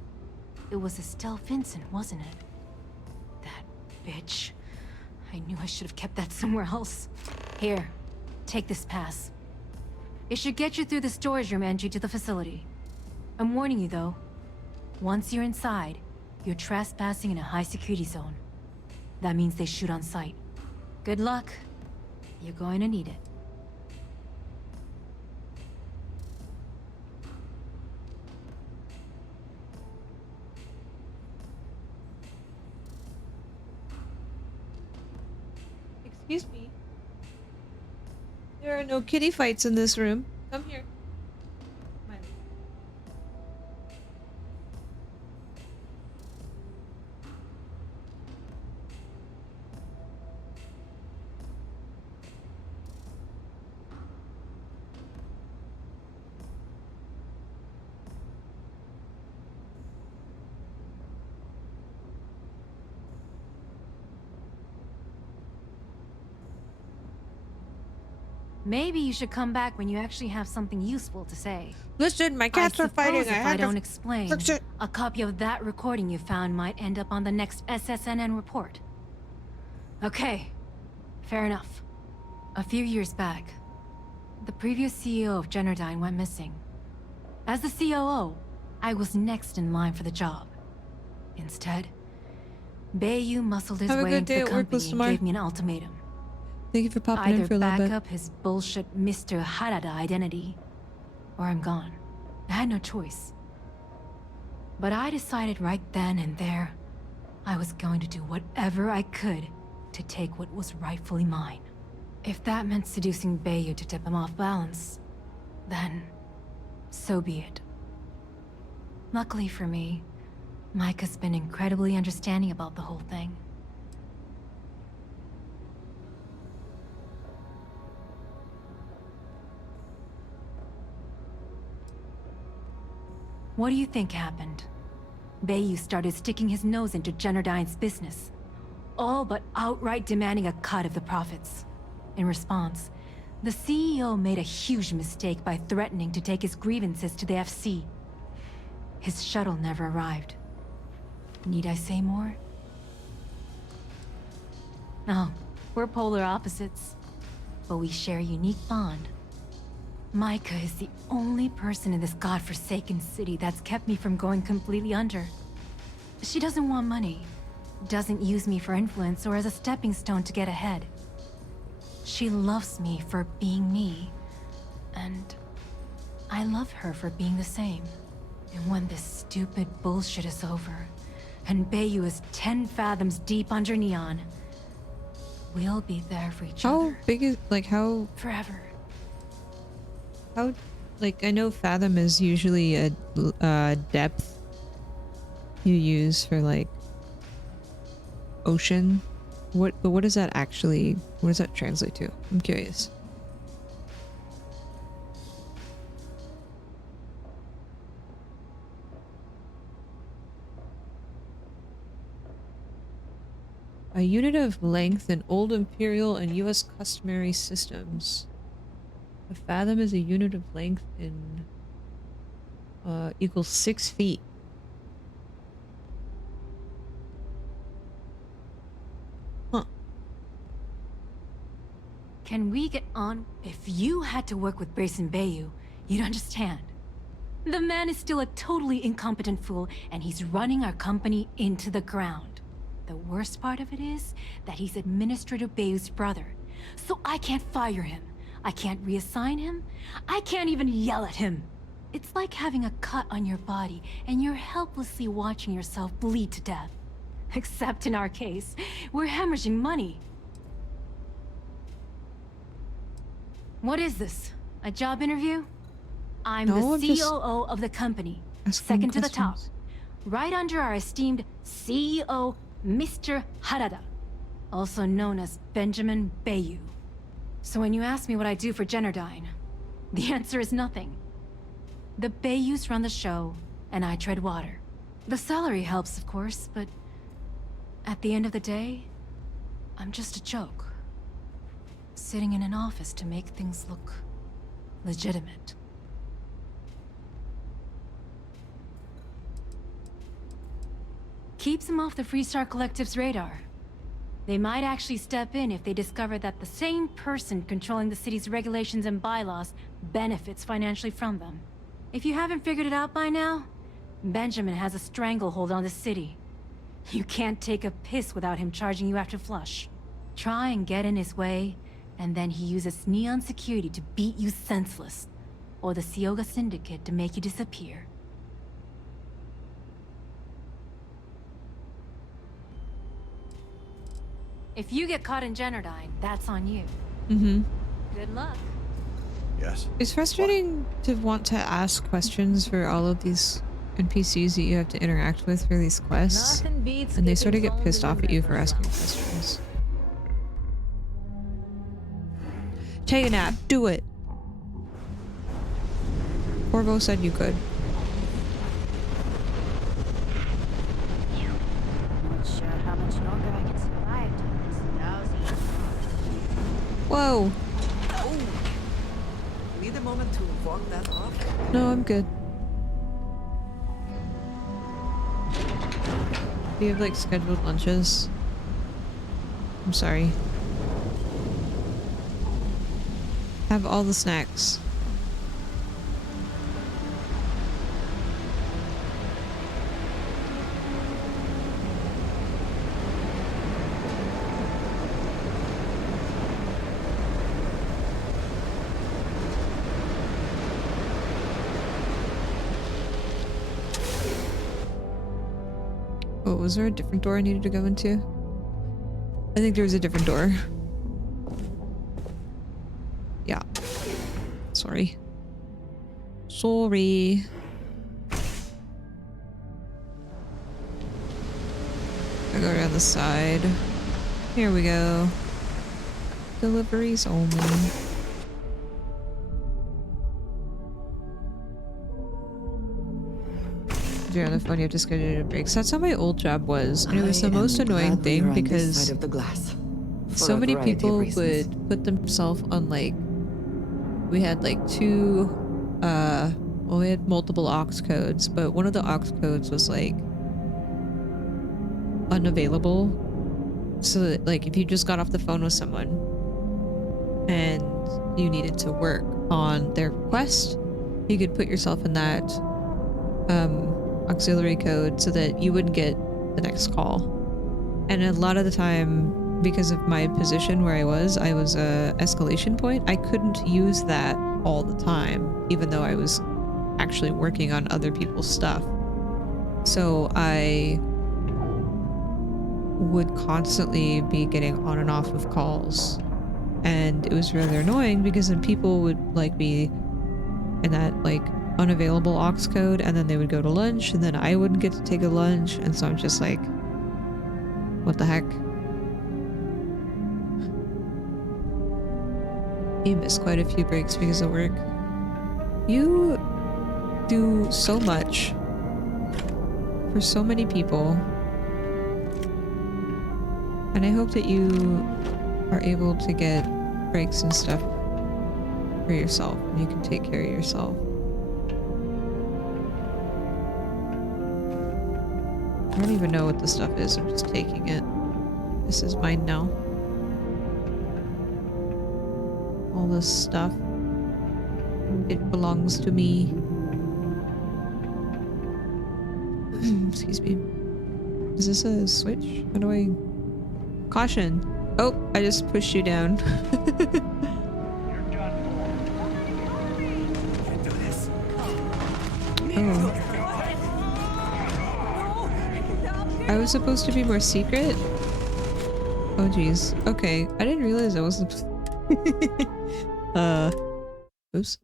It was Estelle Vincent, wasn't it? That bitch. I knew I should have kept that somewhere else. Here, take this pass. It should get you through the storage room entry to the facility. I'm warning you though. Once you're inside, you're trespassing in a high security zone. That means they shoot on sight. Good luck. You're going to need it. Excuse me. There are no kitty fights in this room. Come here. Maybe you should come back when you actually have something useful to say. Listen, my cats are fighting. If I don't explain, a copy of that recording you found might end up on the next SSNN report. Okay, fair enough. A few years back, the previous CEO of Generdyne went missing. As the COO, I was next in line for the job. Instead, Bayou muscled his way into the company and gave me an ultimatum. Thank you for popping in for a little bit. Either back up his bullshit Mr. Harada identity, or I'm gone. I had no choice. But I decided right then and there, I was going to do whatever I could to take what was rightfully mine. If that meant seducing Bayou to tip him off balance, then so be it. Luckily for me, Micah's been incredibly understanding about the whole thing. What do you think happened? Bayou started sticking his nose into Jennerdine's business, all but outright demanding a cut of the profits. In response, the CEO made a huge mistake by threatening to take his grievances to the FC. His shuttle never arrived. Need I say more? No, we're polar opposites, but we share a unique bond. Micah is the only person in this godforsaken city that's kept me from going completely under. She doesn't want money, doesn't use me for influence or as a stepping stone to get ahead. She loves me for being me, and I love her for being the same. And when this stupid bullshit is over, and Bayou is 10 fathoms deep under Neon, we'll be there for each other. How big is, like, how... Forever. How, like, I know fathom is usually a depth you use for, like, ocean. But what does that actually, what does that translate to? I'm curious. A unit of length in old imperial and US customary systems. A fathom is a unit of length in equals 6 feet. Huh. Can we get on? If you had to work with Grayson Bayou, you'd understand. The man is still a totally incompetent fool, and he's running our company into the ground. The worst part of it is that he's Administrator Bayou's brother, so I can't fire him. I can't reassign him. I can't even yell at him. It's like having a cut on your body and you're helplessly watching yourself bleed to death. Except in our case, we're hemorrhaging money. What is this? A job interview? I'm No, the COO of the company. Second to the top. Right under our esteemed CEO, Mr. Harada. Also known as Benjamin Bayou. So when you ask me what I do for Jennerdyne, the answer is nothing. The Bayous run the show, and I tread water. The salary helps, of course, but at the end of the day, I'm just a joke. Sitting in an office to make things look legitimate. Keeps them off the Freestar Collective's radar. They might actually step in if they discover that the same person controlling the city's regulations and bylaws benefits financially from them. If you haven't figured it out by now, Benjamin has a stranglehold on the city. You can't take a piss without him charging you after flush. Try and get in his way, and then he uses Neon security to beat you senseless, or the Sioga Syndicate to make you disappear. If you get caught in Jennerdyne, that's on you. Mm-hmm. Good luck. Yes. It's frustrating to want to ask questions for all of these NPCs that you have to interact with for these quests. Nothing beats And they sort of getting get pissed off at you for asking round. questions. Take a nap. Do it. Corvo said you could. Not sure how much longer I can survive doing this lousy. Whoa. Oh. Need a moment to walk that off? No, I'm good. Do you have like scheduled lunches? I'm sorry. Have all the snacks. Oh, was there a different door I needed to go into? I think there's a different door. Yeah. Sorry. Sorry. I go around the side. Here we go. Deliveries only. If you're on the phone, you have to schedule your breaks. That's how my old job was. And it was the most annoying thing because so many people would put themselves on like, we had like two, well, we had multiple aux codes, but one of the aux codes was like unavailable. So that, like, if you just got off the phone with someone and you needed to work on their request, you could put yourself in that auxiliary code so that you wouldn't get the next call. And a lot of the time, because of my position where I was a escalation point. I couldn't use that all the time, even though I was actually working on other people's stuff. So I would constantly be getting on and off of calls, and it was rather annoying because then people would like be in that like unavailable aux code, and then they would go to lunch, and then I wouldn't get to take a lunch, and so I'm just like, what the heck? You missed quite a few breaks because of work. You do so much for so many people, and I hope that you are able to get breaks and stuff for yourself, and you can take care of yourself. I don't even know what the stuff is, I'm just taking it. This is mine now. All this stuff, it belongs to me. Excuse me. Is this a switch? How do I... Caution! Oh, I just pushed you down. Oh. I was supposed to be more secret? Oh geez. Okay, I didn't realize I wasn't... Oops.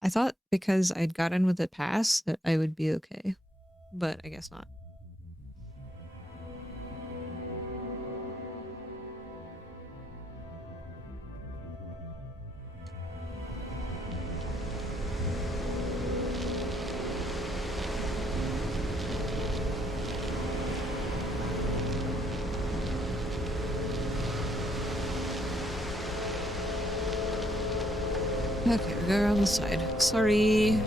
I thought because I'd gotten with the pass that I would be okay, but I guess not. Okay, we go around the side. Sorry.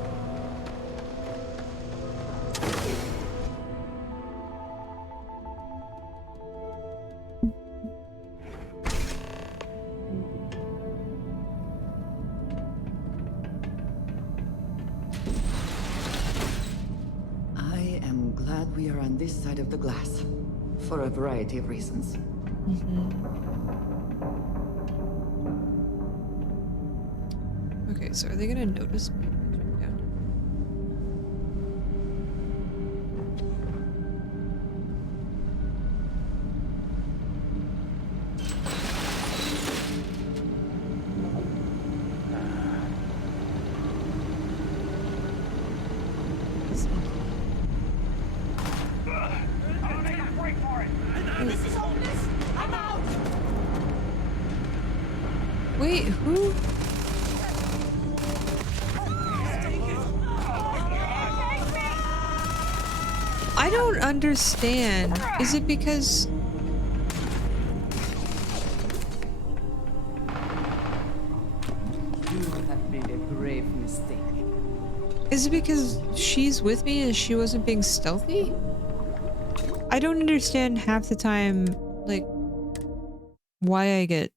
I am glad we are on this side of the glass, for a variety of reasons. Okay, so are they gonna notice me? Yeah. Wait, who? I don't understand. Is it because... You have made a grave mistake. Is it because she's with me and she wasn't being stealthy? I don't understand half the time, like, why I get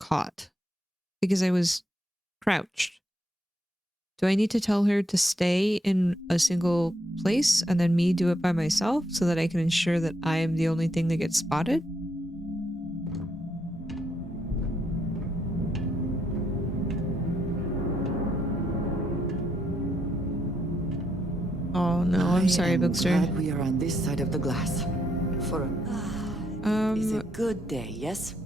caught. Because I was crouched. Do I need to tell her to stay in a single place and then me do it by myself so that I can ensure that I am the only thing that gets spotted? Oh no, I'm sorry, Bookster. I'm glad we are on this side of the glass. For is a good day, yes?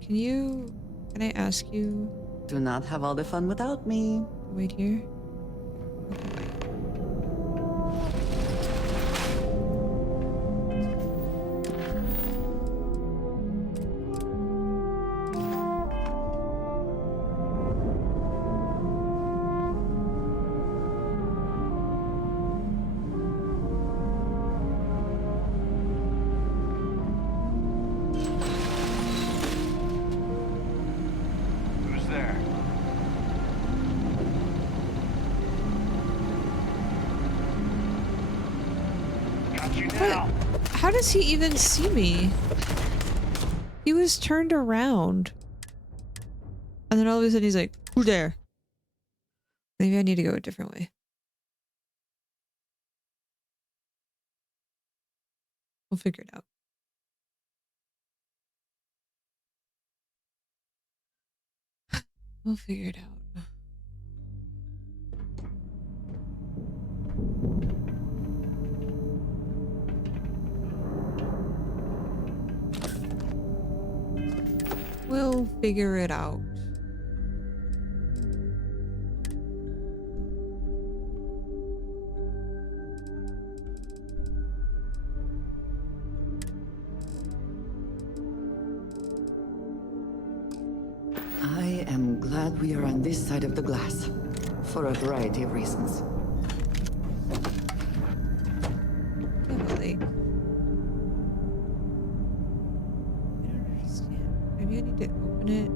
Can I ask you? Do not have all the fun without me. Wait here. Okay, bye. Who's there? Got you now. How does he even see me? He was turned around. And then all of a sudden he's like, who's there? Maybe I need to go a different way. We'll figure it out. We'll figure it out. We'll figure it out. I am glad we are on this side of the glass. For a variety of reasons. Like, I don't understand. Maybe I need to open it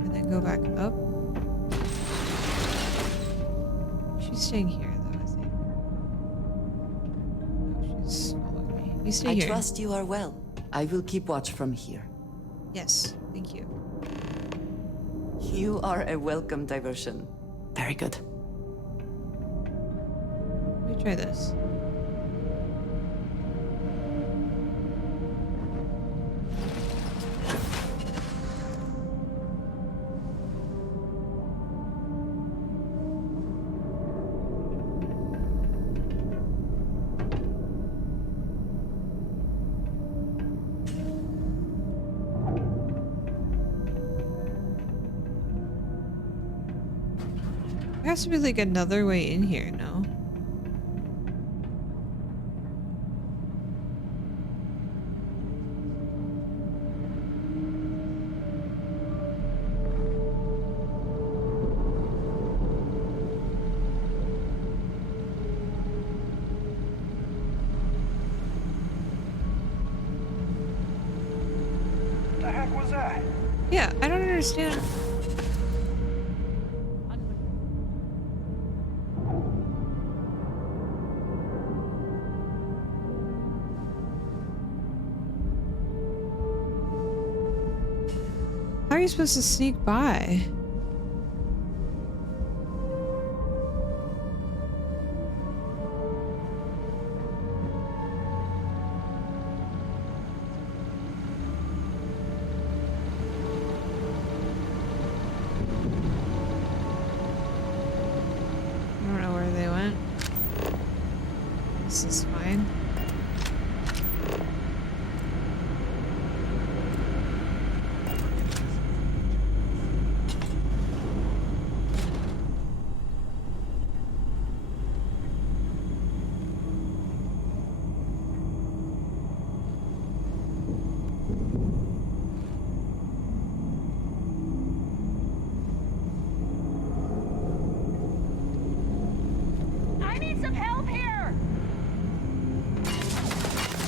and then go back up. She's staying here, though, I think. No, she's following me. You stay here. I trust you are well. I will keep watch from here. Yes, thank you. You are a welcome diversion. Very good. Let me try this. There has to be like another way in here, no? What the heck was that? Yeah, I don't understand. How are you supposed to sneak by? I don't know where they went. This is fine. I need some help here!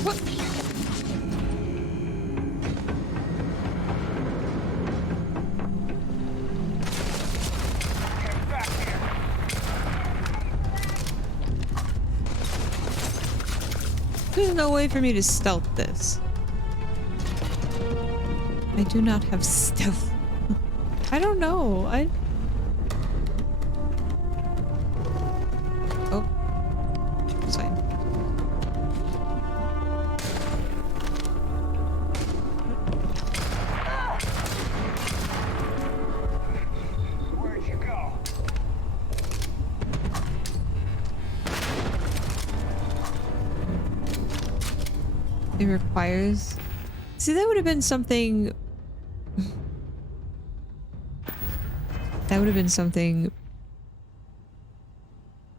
What? There's no way for me to stealth this. I do not have stealth. I don't know. Oh. It's fine. Where'd you go? It requires... See, that would have been something... That would have been something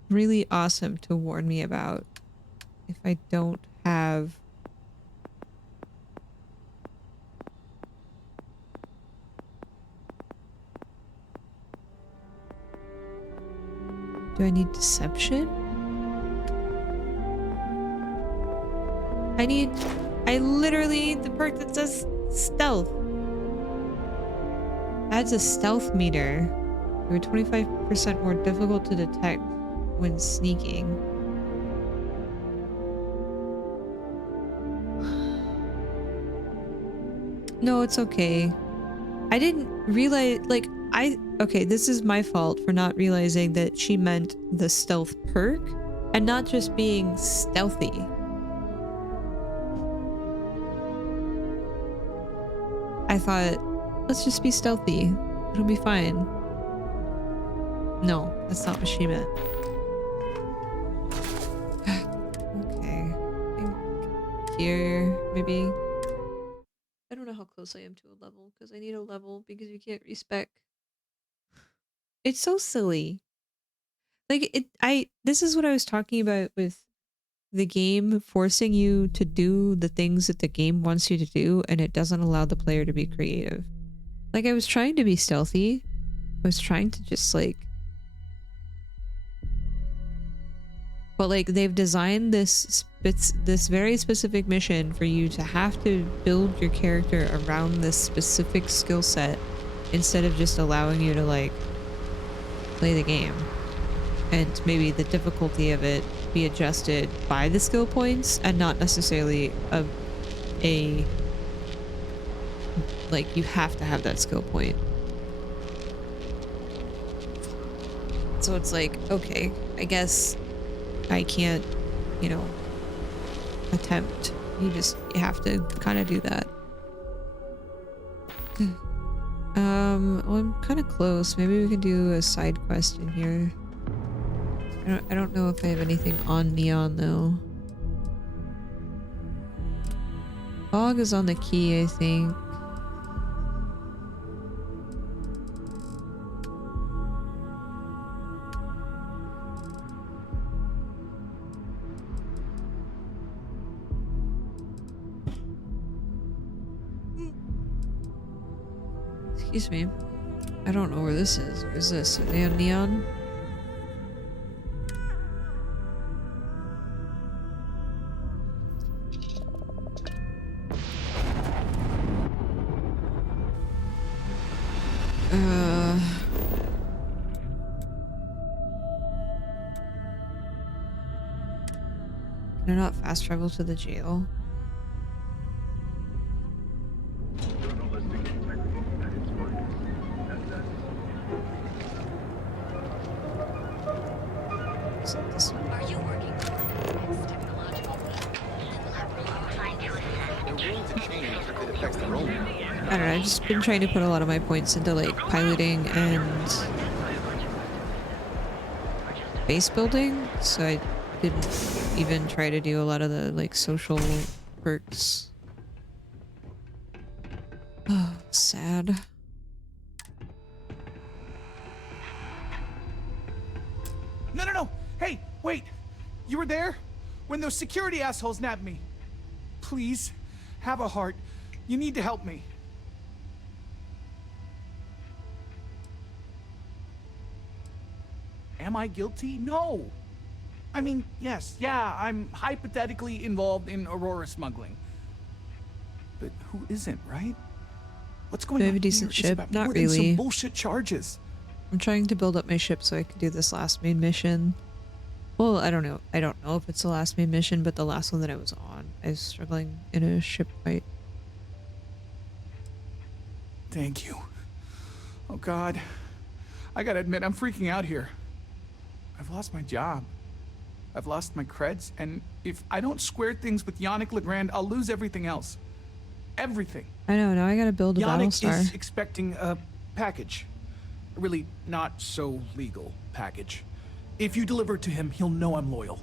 really awesome to warn me about if I don't have... Do I need deception? I literally need the perk that says stealth. Adds a stealth meter. You're 25% more difficult to detect when sneaking. No, it's okay. I didn't realize, like, okay, this is my fault for not realizing that she meant the stealth perk and not just being stealthy. I thought, let's just be stealthy. It'll be fine. No, that's not what she meant. Okay. I think here, maybe. I don't know how close I am to a level because I need a level because you can't respec. It's so silly. Like this is what I was talking about with the game forcing you to do the things that the game wants you to do, and it doesn't allow the player to be creative. Like, I was trying to be stealthy. I was trying to just, like... But, like, they've designed this very specific mission for you to have to build your character around this specific skill set instead of just allowing you to, like, play the game. And maybe the difficulty of it be adjusted by the skill points and not necessarily like, you have to have that skill point. So it's like, okay, I guess I can't, you know, attempt. You have to kind of do that. Well, I'm kind of close. Maybe we can do a side quest in here. I don't know if I have anything on Neon though. Fog is on the key, I think. Excuse me. I don't know where this is. Where is this? Are they on Neon? Can I not fast travel to the jail? Are you working on the next technological leap? I don't know, I've just been trying to put a lot of my points into like piloting and base building, so I didn't even try to do a lot of the like social perks. Oh, sad. No! Hey, wait! You were there? When those security assholes nabbed me. Please, have a heart. You need to help me. Am I guilty? No! I mean, yes, yeah, I'm hypothetically involved in Aurora smuggling. But who isn't, right? What's going on? Do I have a decent ship? Not really. Some bullshit charges. I'm trying to build up my ship so I can do this last main mission. Well, I don't know. I don't know if it's the last main mission, but the last one that I was on, I was struggling in a ship fight. Thank you. Oh God. I gotta admit, I'm freaking out here. I've lost my job. I've lost my creds, and if I don't square things with Yannick Legrand, I'll lose everything else. Everything. I know, now I gotta build a Battlestar. Yannick is expecting a package. A really not so legal package. If you deliver it to him, he'll know I'm loyal.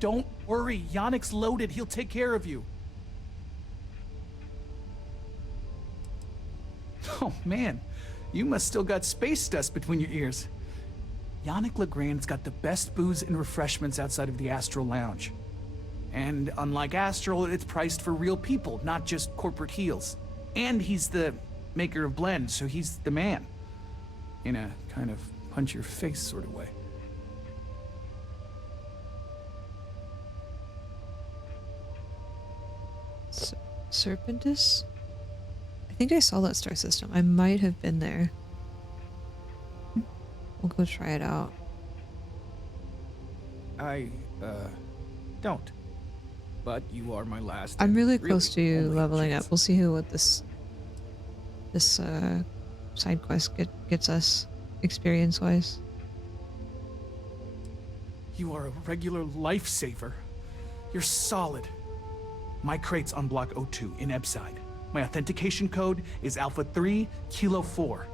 Don't worry, Yannick's loaded. He'll take care of you. Oh man, you must still got space dust between your ears. Yannick Legrand's got the best booze and refreshments outside of the Astral Lounge. And unlike Astral, it's priced for real people, not just corporate heels. And he's the maker of blends, so he's the man. In a kind of punch-your-face sort of way. Serpentis? I think I saw that star system. I might have been there. We'll go try it out. I, don't. But you are my last. I'm really and close to only leveling chance. up. We'll see what this side quest gets us experience-wise. You are a regular lifesaver. You're solid. My crate's on Block O2 in Ebside. My authentication code is Alpha 3 Kilo 4.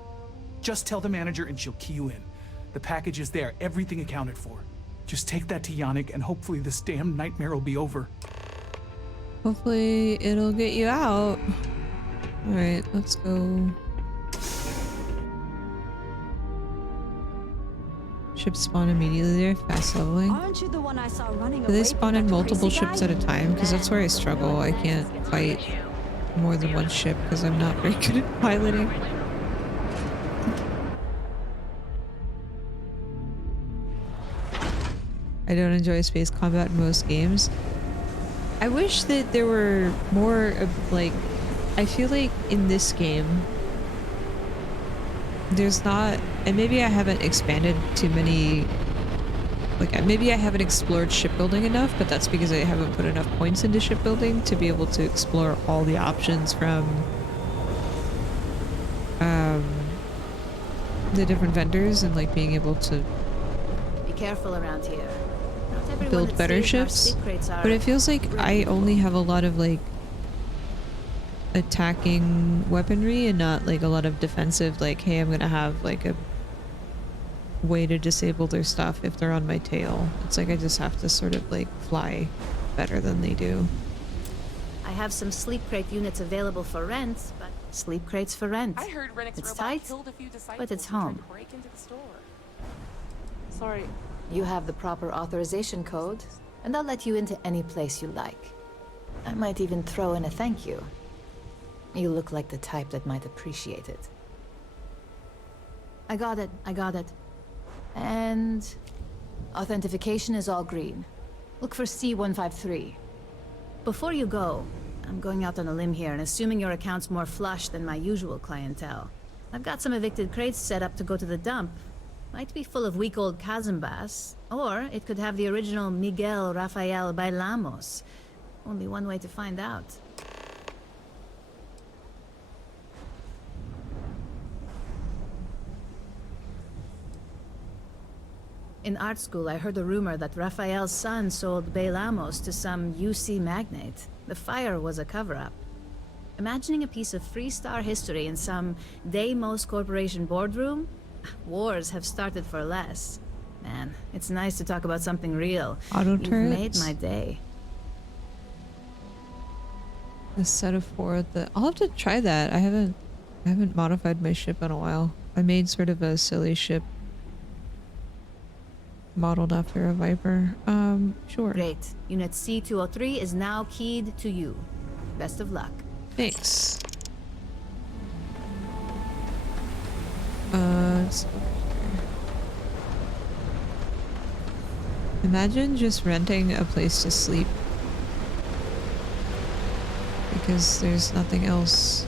Just tell the manager and she'll key you in. The package is there, everything accounted for. Just take that to Yannick and hopefully this damn nightmare will be over. Hopefully it'll get you out. Alright, let's go. Ships spawn immediately there, fast leveling. Aren't you the one I saw running Do they away spawn from in that multiple crazy ships guy? at a time? Because that's where I struggle. I can't fight more than one ship because I'm not very good at piloting. I don't enjoy space combat in most games. I wish that there were more of, like, I feel like in this game there's not, and maybe I haven't expanded too many, like maybe I haven't explored shipbuilding enough, but that's because I haven't put enough points into shipbuilding to be able to explore all the options from the different vendors and like being able to Be careful around here. Not everyone build that better stays in our ships. sleep crates are But it feels like I only have a lot of like attacking weaponry and not like a lot of defensive, like, hey, I'm gonna have like a way to disable their stuff if they're on my tail. It's like I just have to sort of like fly better than they do. I have some sleep crate units available for rent, but sleep crates for rent. I heard Rennick's It's robot tight, killed a few disciples but it's who tried home. to break into the store. Sorry. You have the proper authorization code, and I'll let you into any place you like. I might even throw in a thank you. You look like the type that might appreciate it. I got it. And authentication is all green. Look for C153. Before you go, I'm going out on a limb here and assuming your account's more flush than my usual clientele. I've got some evicted crates set up to go to the dump. Might be full of week old Kazambas, or it could have the original Miguel Rafael Bailamos. Only one way to find out. In art school, I heard a rumor that Rafael's son sold Bailamos to some UC magnate. The fire was a cover-up. Imagining a piece of Freestar history in some Deimos Corporation boardroom? Wars have started for less. Man, it's nice to talk about something real. Auto You've made turrets? my day. A set of 4 at the, I'll have to try that. I haven't modified my ship in a while. I made sort of a silly ship modeled after a Viper. Sure. Great. Unit C203 is now keyed to you. Best of luck. Thanks. Let's look here. Imagine just renting a place to sleep. Because there's nothing else.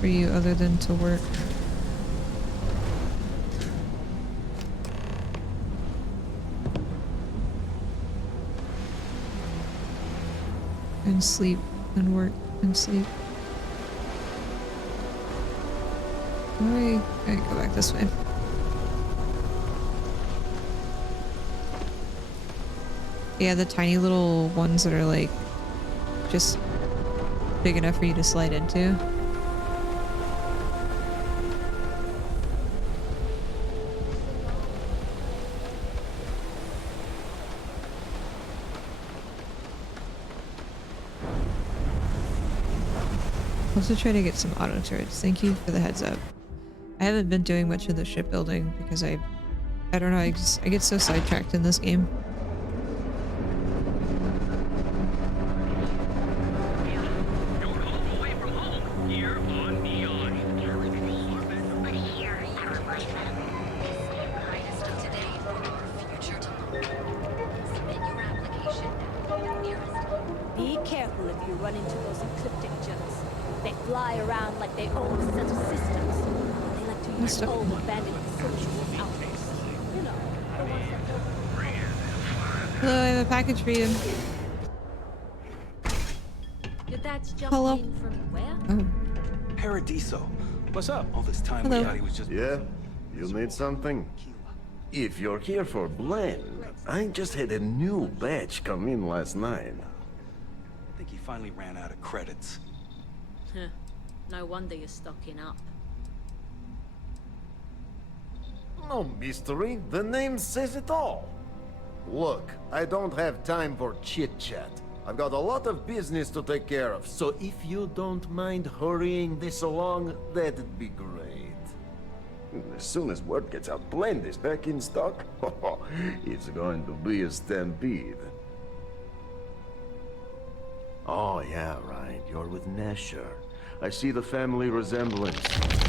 For you other than to work. And sleep and work and sleep. Alright, I go back this way. Yeah, the tiny little ones that are like just big enough for you to slide into. also try to get some auto turrets. Thank you for the heads up. I haven't been doing much of the shipbuilding because I don't know, I get so sidetracked in this game. Be careful if you run into those ecliptic jerks. They fly around like they own a set of systems. They like to use old abandoned facilities as outposts. You know, the ones that don't. Hello, I have a package for you. Your dad's jumping Hello. in from where? Oh. Paradiso. What's up? All this time Hello. we thought he was just... Yeah? You need something? If you're here for blend, I just had a new batch come in last night. I think he finally ran out of credits. Huh. No wonder you're stocking up. No mystery, the name says it all. Look, I don't have time for chit-chat. I've got a lot of business to take care of, so if you don't mind hurrying this along, that'd be great. As soon as word gets out, Blend is back in stock. It's going to be a stampede. Oh, yeah, right. You're with Nesher. I see the family resemblance.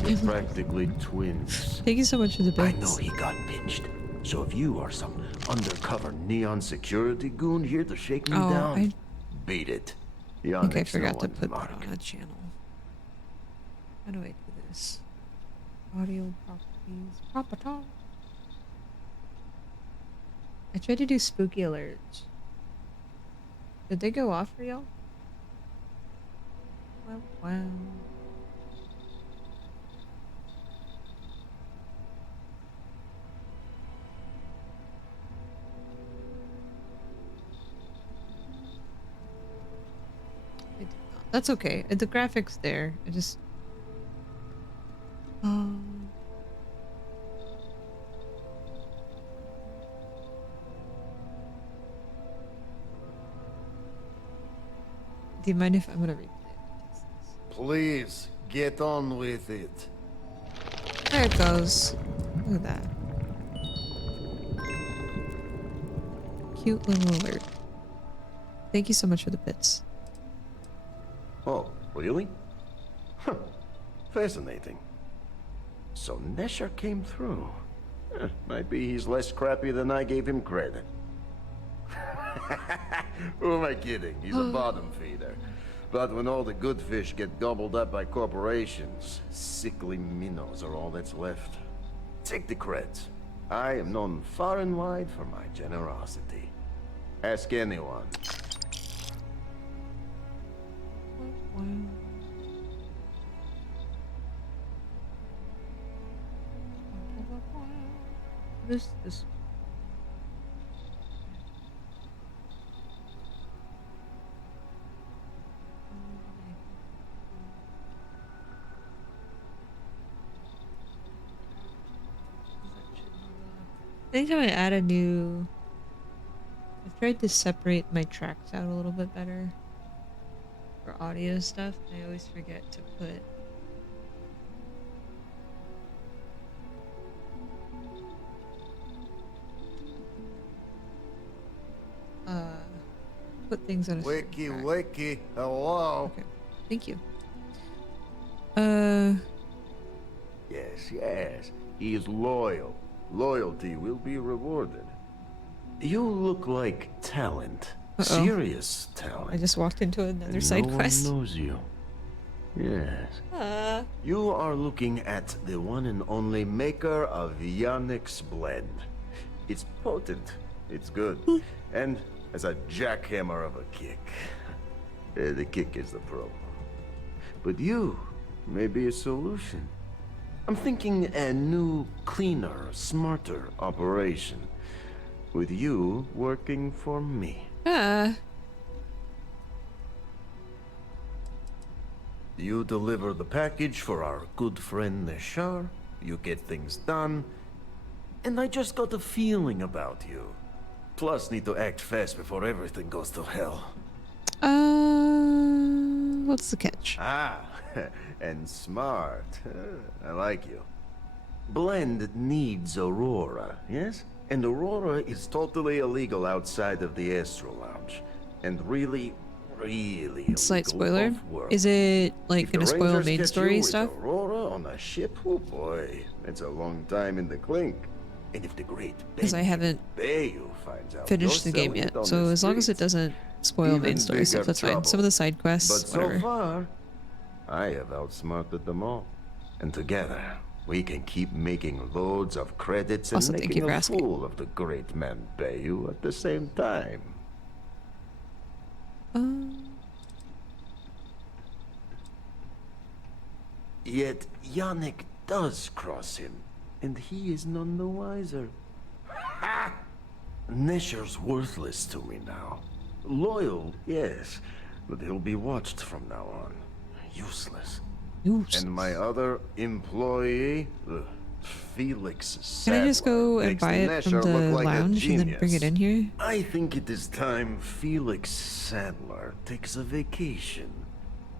You're practically twins. Thank you so much for the bits. I know he got pinched. So if you are some undercover neon security goon here to shake me down, beat it. I think I forgot to put that on a channel. How do I do this? Audio properties. I tried to do spooky alerts. Did they go off for y'all? Wow. That's okay. The graphics there. I just. Do you mind if I'm gonna replay it? Please, get on with it. There it goes. Look at that. Cute little alert. Thank you so much for the bits. Oh, really? Huh. Fascinating. So Nesher came through. Might be he's less crappy than I gave him credit. Who am I kidding? He's a bottom feeder. But when all the good fish get gobbled up by corporations, sickly minnows are all that's left. Take the creds. I am known far and wide for my generosity. Ask anyone. This. Anytime I add a new... I've tried to separate my tracks out a little bit better for audio stuff. I always forget to put things on a Wiki, hello. Okay, thank you. Yes, he is loyal. Loyalty will be rewarded. You look like talent. Serious talent. I just walked into another side quest. No one knows you. Yes. You are looking at the one and only maker of Yannick's blend. It's potent. It's good. And has a jackhammer of a kick. The kick is the problem. But you may be a solution. I'm thinking a new, cleaner, smarter operation. With you working for me. You deliver the package for our good friend Neshar, you get things done, and I just got a feeling about you. Plus, need to act fast before everything goes to hell. What's the catch? And smart. I like you. Blend needs Aurora, yes? And Aurora is totally illegal outside of the Astro Lounge. And really Slight illegal spoiler. off-world. Is it like If gonna the spoil Rangers main get story you with stuff? Aurora on a ship, oh boy, it's a long time in the clink. And if the great Because I haven't Bayou finds out finished the you're game selling yet, it on so the as long as it streets, doesn't spoil main even story stuff, bigger that's fine. Some of the side quests, But so whatever. far, I have outsmarted them all. And together, we can keep making loads of credits and Also, thank making you for a asking. fool of the great man Bayou at the same time. Yet Yannick does cross him, and he is none the wiser. Ha! Nesher's worthless to me now. Loyal, yes, but he'll be watched from now on. Useless. And my other employee, Felix Can I just go and makes buy it from Nesher the look like a lounge and then bring it in here? I think it is time Felix Sadler takes a vacation.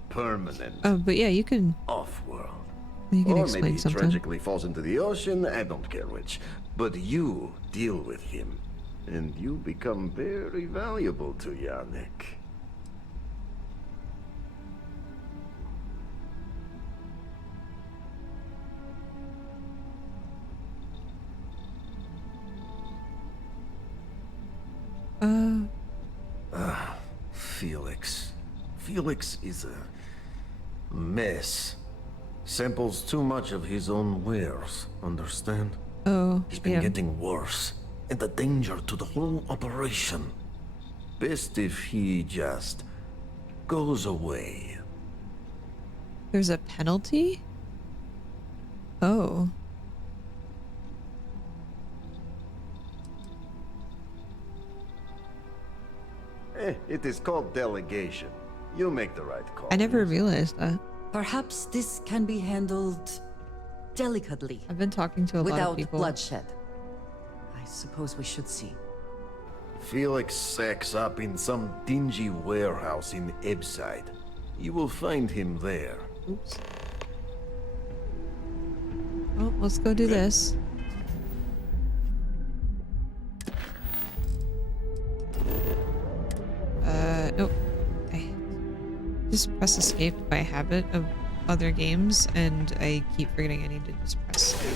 Permanent. Oh, but yeah, you can. Off-world. You can Or explain maybe he something. tragically falls into the ocean, I don't care which. But you deal with him, and you become very valuable to Yannick. Felix. Felix is a mess. Samples too much of his own wares, understand? Oh, He's been yeah. getting worse, and a danger to the whole operation. Best if he just goes away. There's a penalty? Oh. It is called delegation. You make the right call. I never realized that. Perhaps this can be handled delicately. I've been talking to a lot of without people. bloodshed. I suppose we should see. Felix sacks up in some dingy warehouse in Ebside. You will find him there. Oops. Well, let's go do this. Nope. I just press escape by habit of other games, and I keep forgetting I need to just press escape.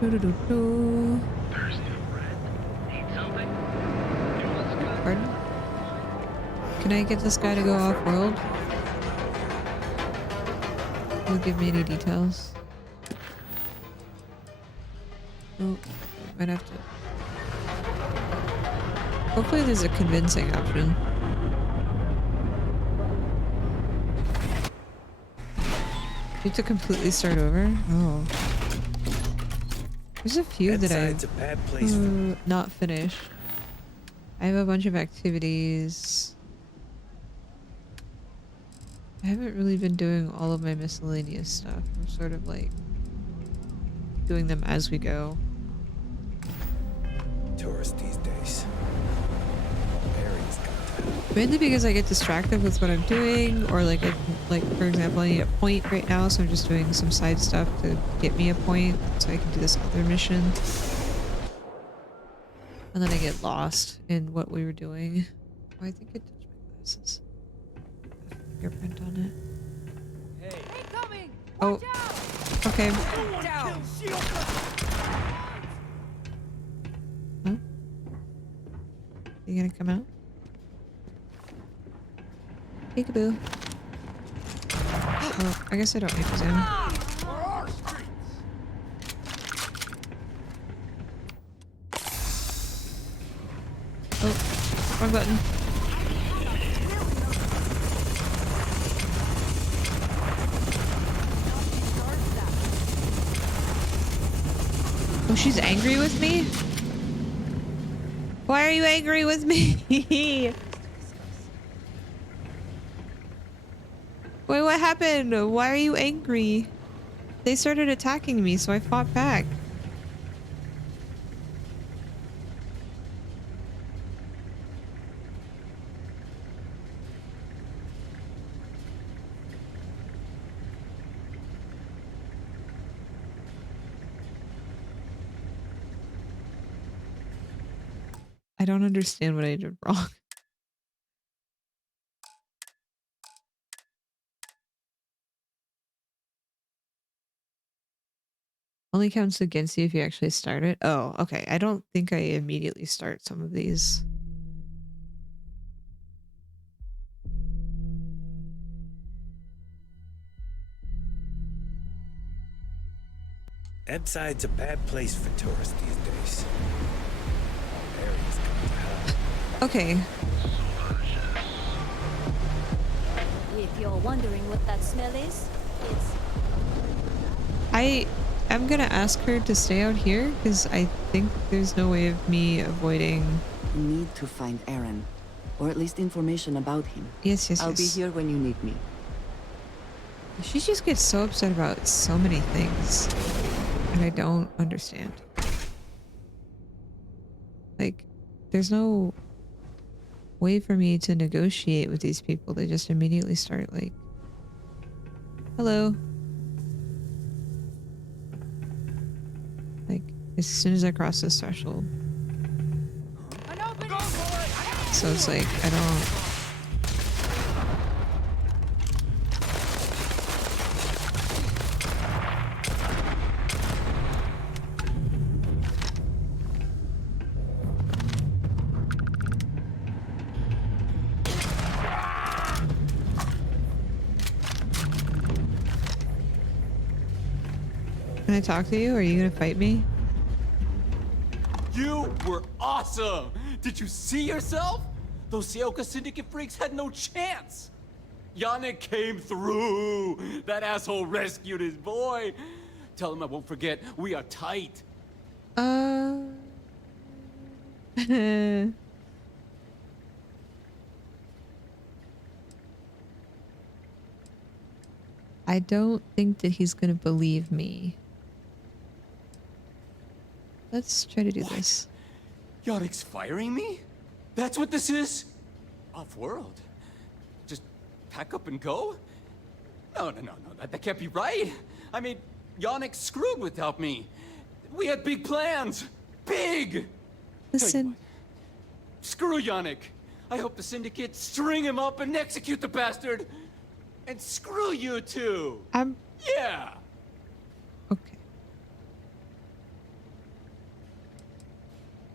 Doo-doo-doo-doo. Pardon? Can I get this guy to go off-world? Will give me any details? Oh, might have to. Hopefully there's a convincing option. You have to completely start over? Oh. There's a few that Bedside's a bad place for not finished. I have a bunch of activities. I haven't really been doing all of my miscellaneous stuff. I'm sort of like doing them as we go. tourists these days. Areas Mainly because I get distracted with what I'm doing, or like for example, I need a point right now, so I'm just doing some side stuff to get me a point so I can do this other mission. And then I get lost in what we were doing. Oh, I think it touched my glasses. Fingerprint on it. Hey, coming! Oh, okay. Down! Huh? You gonna come out? Peekaboo. Oh, I guess I don't need to zoom. Oh, wrong button. Oh, she's angry with me? Why are you angry with me? Wait, what happened? Why are you angry? They started attacking me, so I fought back. I don't understand what I did wrong. Only counts against you if you actually start it. Oh, okay. I don't think I immediately start some of these. Ebside's a bad place for tourists these days. All areas come to hell. Okay. If you're wondering what that smell is, it's... I'm gonna ask her to stay out here because I think there's no way of me avoiding. You need to find Aaron, or at least information about him. Yes, I'll be here when you need me. She just gets so upset about so many things, and I don't understand. Like, there's no way for me to negotiate with these people. They just immediately start like, hello. Like, as soon as I cross this threshold. So it's like, I don't... Can I talk to you? Are you gonna fight me? You were awesome! Did you see yourself? Those Seoka Syndicate freaks had no chance! Yannick came through! That asshole rescued his boy! Tell him I won't forget, we are tight! I don't think that he's gonna believe me. Let's try to do this. Yannick's firing me? That's what this is? Off-world? Just pack up and go? No, that can't be right. I mean, Yannick's screwed without me. We had big plans. Big! Listen. Screw Yannick. I hope the Syndicate string him up and execute the bastard. And screw you too. Yeah. Okay.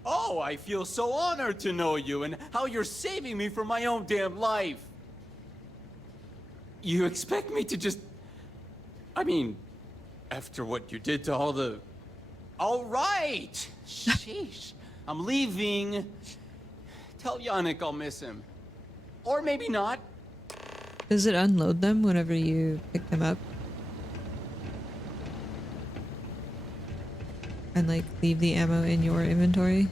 Oh, I feel so honored to know you and how you're saving me from my own damn life. You expect me to just... I mean, after what you did to all the... All right! Sheesh. I'm leaving. Tell Yannick I'll miss him. Or maybe not. Does it unload them whenever you pick them up? And like leave the ammo in your inventory?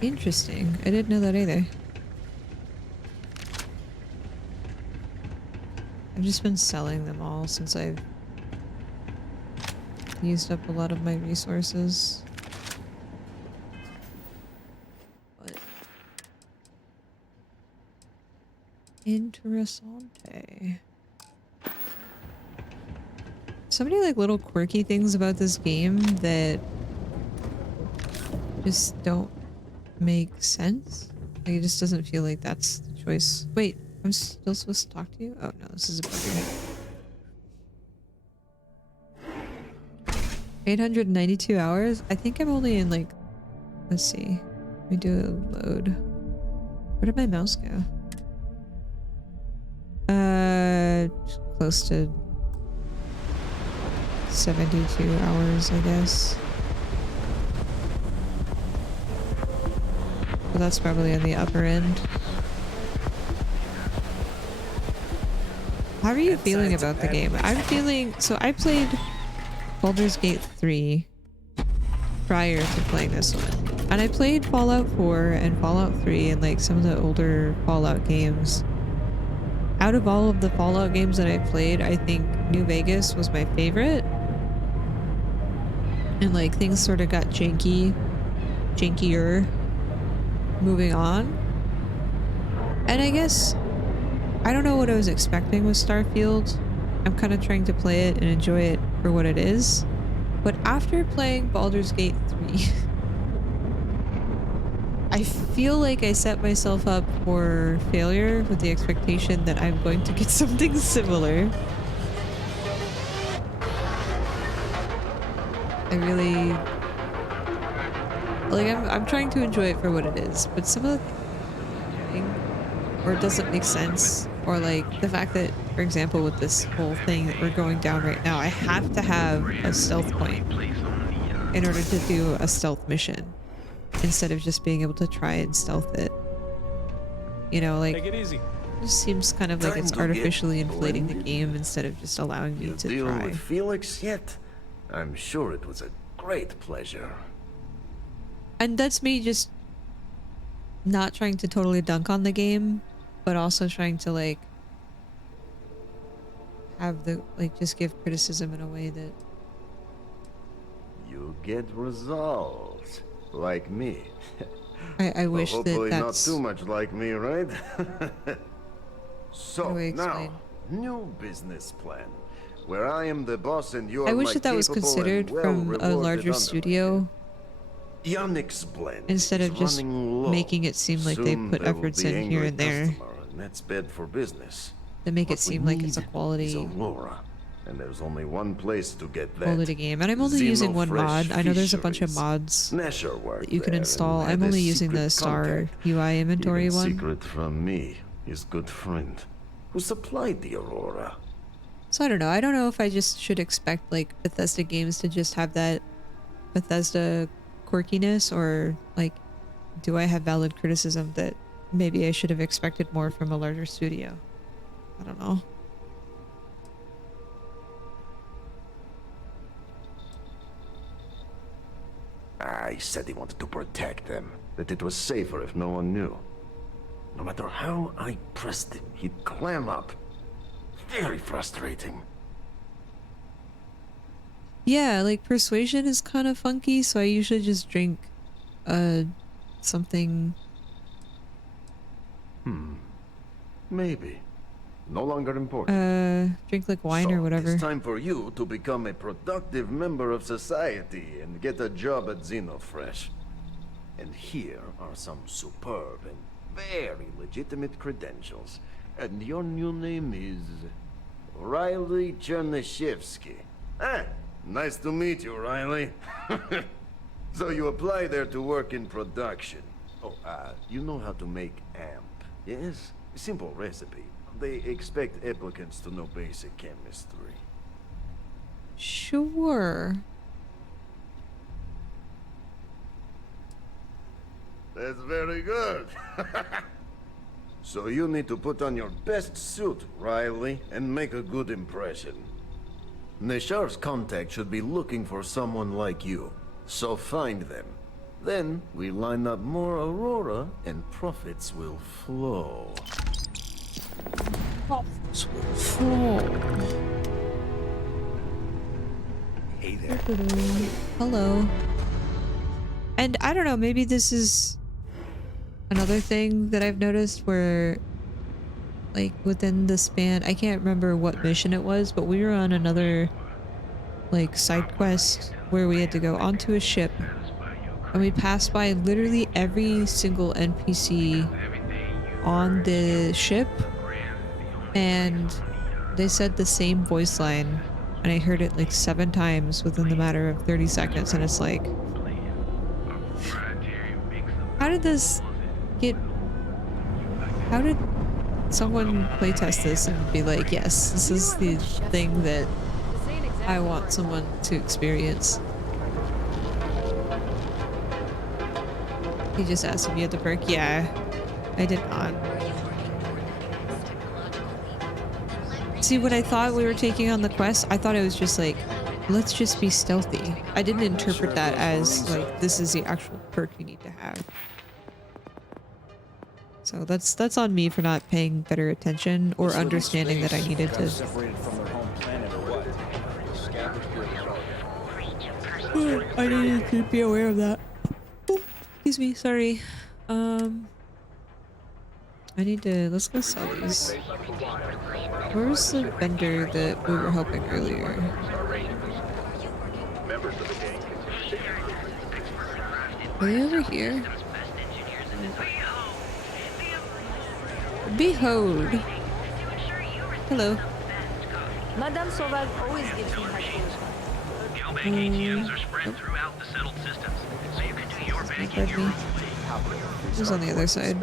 Interesting. I didn't know that either. I've just been selling them all since I've used up a lot of my resources. But interessante. So many like little quirky things about this game that just don't make sense. Like, it just doesn't feel like that's the choice. Wait, I'm still supposed to talk to you? Oh no, this is a bugger. 892 hours? I think I'm only in like, let's see. Let me do a load. Where did my mouse go? Close to 72 hours, I guess. But that's probably on the upper end. How are you feeling about the game? I'm feeling... So I played Baldur's Gate 3 prior to playing this one. And I played Fallout 4 and Fallout 3 and like some of the older Fallout games. Out of all of the Fallout games that I played, I think New Vegas was my favorite. And like things sort of got jankier moving on. And I guess I don't know what I was expecting with Starfield. I'm kind of trying to play it and enjoy it for what it is. But after playing Baldur's Gate 3 I feel like I set myself up for failure with the expectation that I'm going to get something similar. I really like I'm trying to enjoy it for what it is, but some of the things I'm doing or it doesn't make sense, or like the fact that, for example, with this whole thing that we're going down right now, I have to have a stealth point in order to do a stealth mission instead of just being able to try and stealth it. You know, like Take it easy. it just seems kind of like it's Time to artificially get inflating the blended. game instead of just allowing me You to deal try. with Felix yet? I'm sure it was a great pleasure. And that's me just not trying to totally dunk on the game, but also trying to like have the like just give criticism in a way that You get results. Like me. I Well, wish that hopefully that's not too much like me, right? So, How do I now, explain? new business plan. Where I am the boss and you are I wish my that was capable considered and from a well-rewarded larger underling. studio Yannick's blend instead is of just running low. making it seem like they Soon put there will efforts be in here angry and there customer, and that's bad for business. to make What it we seem like it's a need is quality Aurora, and there's only one place to get that. quality game. And I'm only using one mod. Xenofresh I know there's a bunch of fisheries. mods Nasher worked that you can there install. and I'm had a only using the secret Star contact. UI inventory Even one. secret from me, his good friend, who supplied the Aurora. So I don't know. I don't know if I just should expect like Bethesda games to just have that Bethesda quirkiness, or like do I have valid criticism that maybe I should have expected more from a larger studio? I don't know. I said he wanted to protect them, that it was safer if no one knew. No matter how I pressed him, he'd clam up. Very frustrating. Yeah, like persuasion is kind of funky, so I usually just drink something. Maybe. No longer important. Drink like wine or whatever. It's time for you to become a productive member of society and get a job at Xenofresh. And here are some superb and very legitimate credentials. And your new name is Riley Chernyshevsky. Ah, nice to meet you, Riley. So you apply there to work in production. Oh, you know how to make amp, yes? Simple recipe. They expect applicants to know basic chemistry. Sure. That's very good. So you need to put on your best suit, Riley, and make a good impression. Neshar's contact should be looking for someone like you, so find them. Then we line up more Aurora and profits will flow. Profits will flow. Hey there. Hello. And I don't know, maybe this is another thing that I've noticed where, like, within the span, I can't remember what mission it was, but we were on another, like, side quest where we had to go onto a ship, and we passed by literally every single NPC on the ship, and they said the same voice line, and I heard it like 7 times within the matter of 30 seconds, and it's like, how did this get... How did someone playtest this and be like, yes, this is the thing that I want someone to experience? He just asked if you had the perk. Yeah, I did not. See, when I thought we were taking on the quest, I thought it was just like, let's just be stealthy. I didn't interpret that as like, this is the actual perk you need to have. So that's on me for not paying better attention or understanding that I needed to. I needed to be aware of that. Oh, excuse me, sorry. I need to, let's go sell these. Where's the vendor that we were helping earlier? Are they over here? Behold. Hello. Madame Sauvage always gives me high scores. ATMs are spread throughout the settled systems, so you can do your banking your own way. Who's on the other side?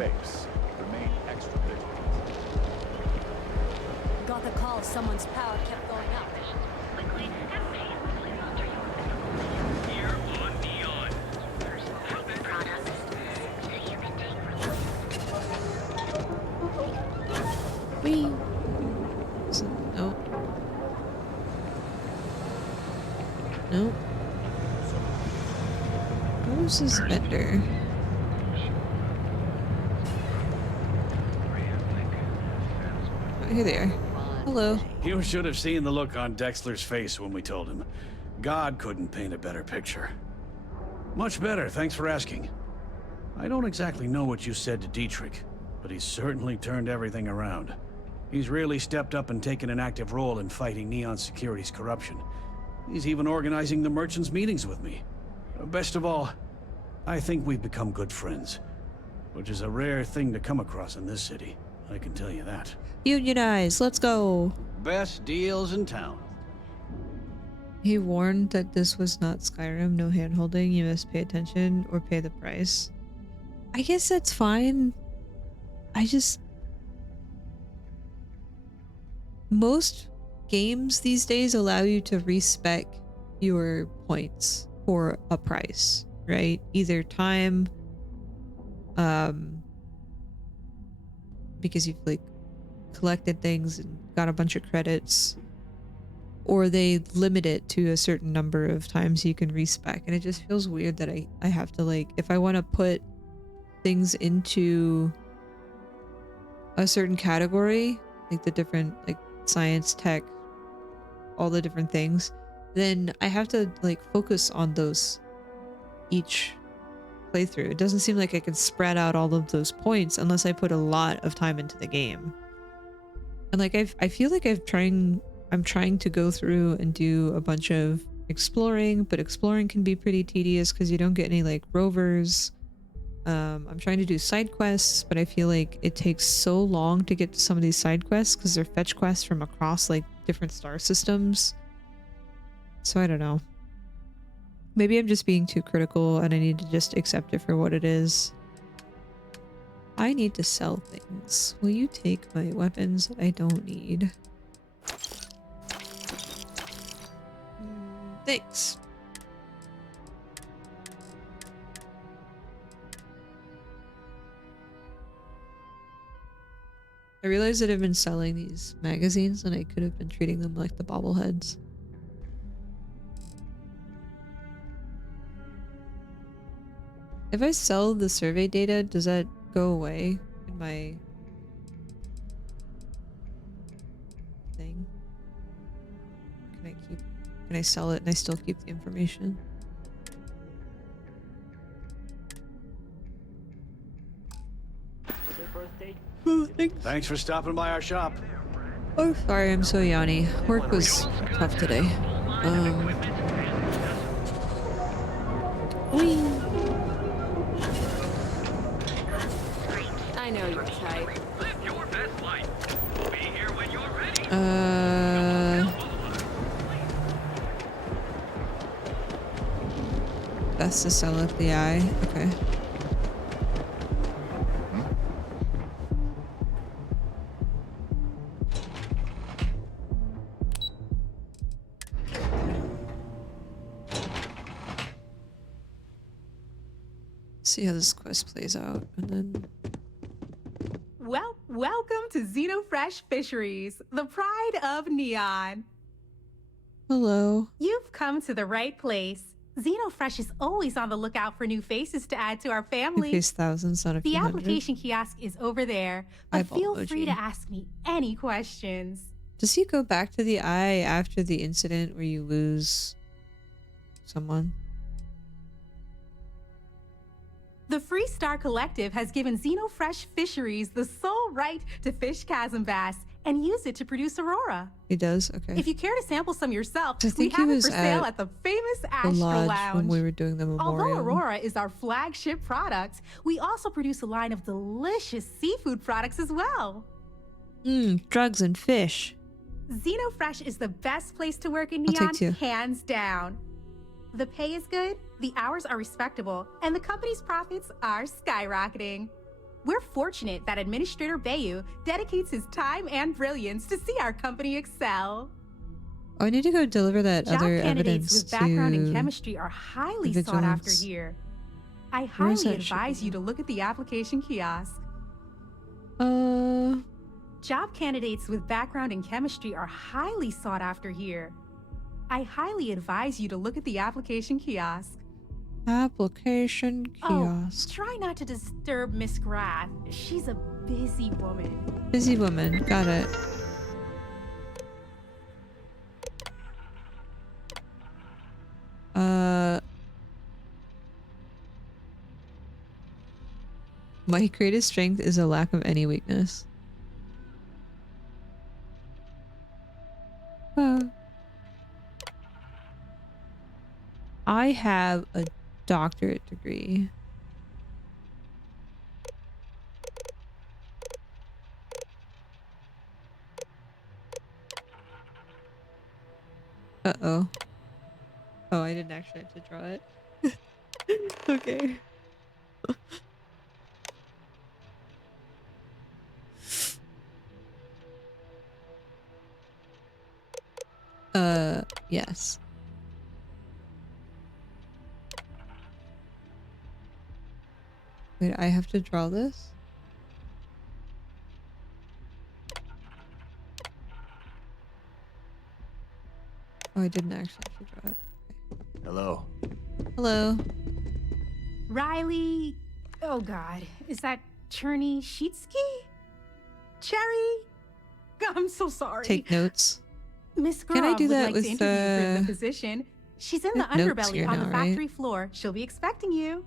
Got the call. Someone's power kept going up. Wee. Nope. Nope. Who's this vendor? Oh, here they are. Hello. You should have seen the look on Dexler's face when we told him. God couldn't paint a better picture. Much better, thanks for asking. I don't exactly know what you said to Dietrich, but he's certainly turned everything around. He's really stepped up and taken an active role in fighting Neon Security's corruption. He's even organizing the merchants' meetings with me. Best of all, I think we've become good friends, which is a rare thing to come across in this city. I can tell you that. Unionize, let's go. Best deals in town. He warned that this was not Skyrim, no hand-holding, you must pay attention or pay the price. I guess that's fine. Most games these days allow you to respec your points for a price, right? Either time, because you've like collected things and got a bunch of credits, or they limit it to a certain number of times you can respec, and it just feels weird that I have to, like, if I want to put things into a certain category, like the different, like science, tech, all the different things, then I have to like focus on those each playthrough. It doesn't seem like I can spread out all of those points unless I put a lot of time into the game. And like I feel like I'm trying to go through and do a bunch of exploring, but exploring can be pretty tedious because you don't get any like rovers. I'm trying to do side quests, but I feel like it takes so long to get to some of these side quests because they're fetch quests from across like different star systems. So I don't know. Maybe I'm just being too critical and I need to just accept it for what it is. I need to sell things. Will you take my weapons that I don't need? Thanks. I realized that I've been selling these magazines and I could have been treating them like the bobbleheads. If I sell the survey data, does that go away in my thing? Can I sell it and I still keep the information? Oh, Thanks for stopping by our shop. Oh, sorry, I'm so yawny. Work was tough today. Whee! I know you're tight. Best to sell at the eye. Okay. See how this quest plays out, and then... Well, welcome to Xenofresh Fisheries, the pride of Neon. Hello. You've come to the right place. Xenofresh is always on the lookout for new faces to add to our family. You face thousands, not a few The hundred. application kiosk is over there, but Eyeball feel emoji. free to ask me any questions. Does he go back to the eye after the incident where you lose someone? The Freestar Collective has given Xenofresh Fisheries the sole right to fish chasm bass and use it to produce Aurora. He does? Okay. If you care to sample some yourself, I we think he have it was for sale at at the famous the Astro lodge Lounge. when we were doing the memorial. Although Aurora is our flagship product, we also produce a line of delicious seafood products as well. Drugs and fish. Xenofresh is the best place to work in I'll take Neon, two. hands down. The pay is good, the hours are respectable, and the company's profits are skyrocketing. We're fortunate that Administrator Bayu dedicates his time and brilliance to see our company excel. Oh, I need to go deliver that Job other candidates evidence with background in to chemistry are highly the sought after vigilance. here. I Where is highly that advise shipping? you to look at the application kiosk. Job candidates with background in chemistry are highly sought after here. I highly advise you to look at the application kiosk. Application kiosk. Oh, try not to disturb Miss Grath. She's a busy woman. Busy woman. Got it. My greatest strength is a lack of any weakness. I have a doctorate degree. Uh-oh. Oh, I didn't actually have to draw it. Okay. Yes. Wait, I have to draw this? Oh, I didn't actually have to draw it. Okay. Hello. Hello. Riley... Oh god, is that Cherny Sheetsky? Cherry? I'm so sorry. Take notes. Miss Can I Grov do would that like with to interview you for the position. She's in the I have notes underbelly here on now, the right? factory floor. She'll be expecting you.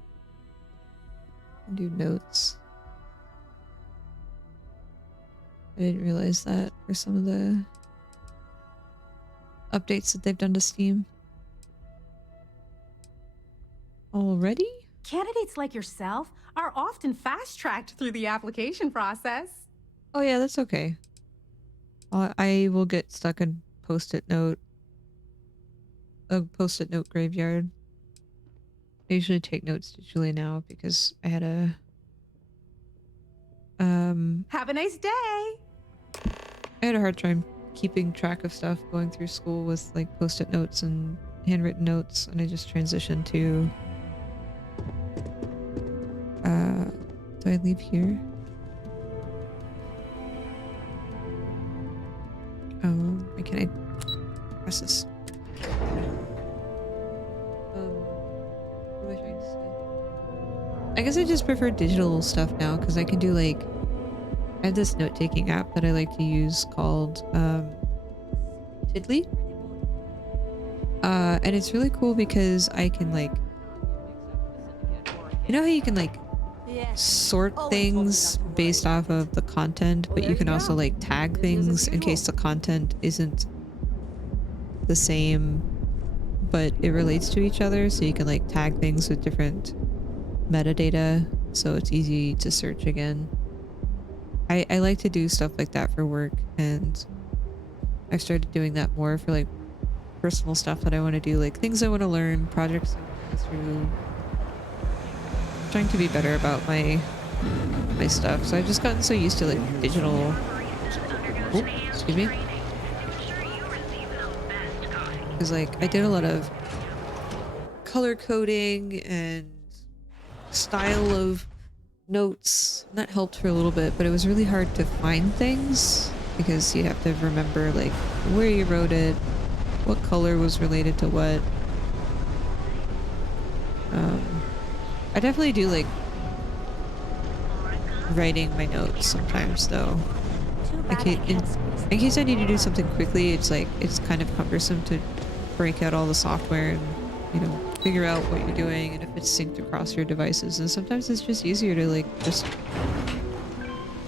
Do notes. I didn't realize that for some of the updates that they've done to Steam. Already? Candidates like yourself are often fast-tracked through the application process. Oh yeah, that's okay. I will get stuck in post-it note. A post-it note graveyard. I usually take notes digitally now because I had a Have a nice day. I had a hard time keeping track of stuff going through school with like post-it notes and handwritten notes, and I just transitioned to do I leave here? Why can't I press this? What am I trying to say? I guess I just prefer digital stuff now because I can do like I have this note-taking app that I like to use called Tidly. And it's really cool because I can like you know how you can like sort things based off of the content, but you can also like tag things in case the content isn't the same but it relates to each other, so you can like tag things with different metadata so it's easy to search again. I like to do stuff like that for work, and I've started doing that more for like personal stuff that I want to do, like things I want to learn, projects I want to go through. I'm trying to be better about my stuff, so I've just gotten so used to like digital. Oh, excuse me. Because like I did a lot of color coding and style of notes, and that helped for a little bit, but it was really hard to find things because you have to remember like where you wrote it, what color was related to what. I definitely do like writing my notes sometimes though. In case I need to do something quickly, it's like it's kind of cumbersome to break out all the software and, you know, figure out what you're doing and if it's synced across your devices. And sometimes it's just easier to like just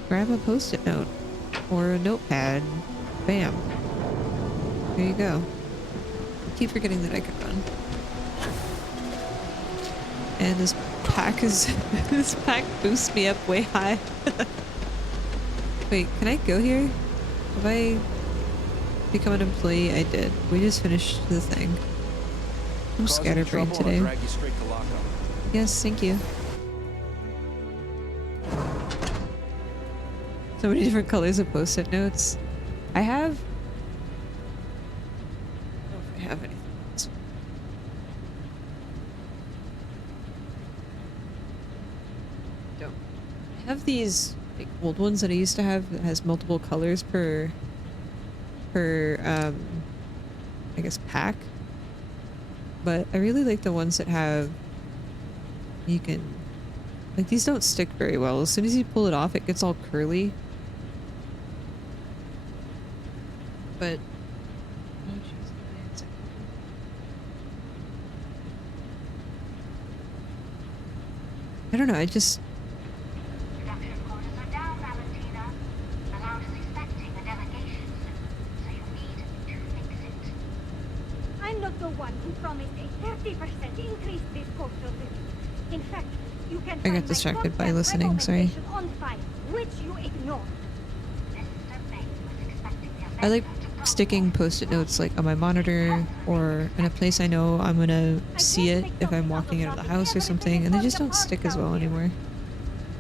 grab a post-it note. or a notepad. Bam. There you go. I keep forgetting that I can run. And this pack is this pack boosts me up way high. Wait, can I go here? Have I become an employee? I did. We just finished the thing. I'm scatterbrained today. Yes, thank you. So many different colors of post-it notes. I have... I don't know if I have anything else. Don't. I have these like old ones that I used to have that has multiple colors per I guess pack. But I really like the ones that have, you can, like these don't stick very well. As soon as you pull it off, it gets all curly. But I don't know, I just... I'm not the one who promised a 30% increase this coastal living. In fact, you can I got distracted by listening, sorry. on file, which you ignore. I like sticking post-it notes like on my monitor or in a place I know I'm gonna see it if I'm walking out of the house or something, and they just don't stick as well anymore.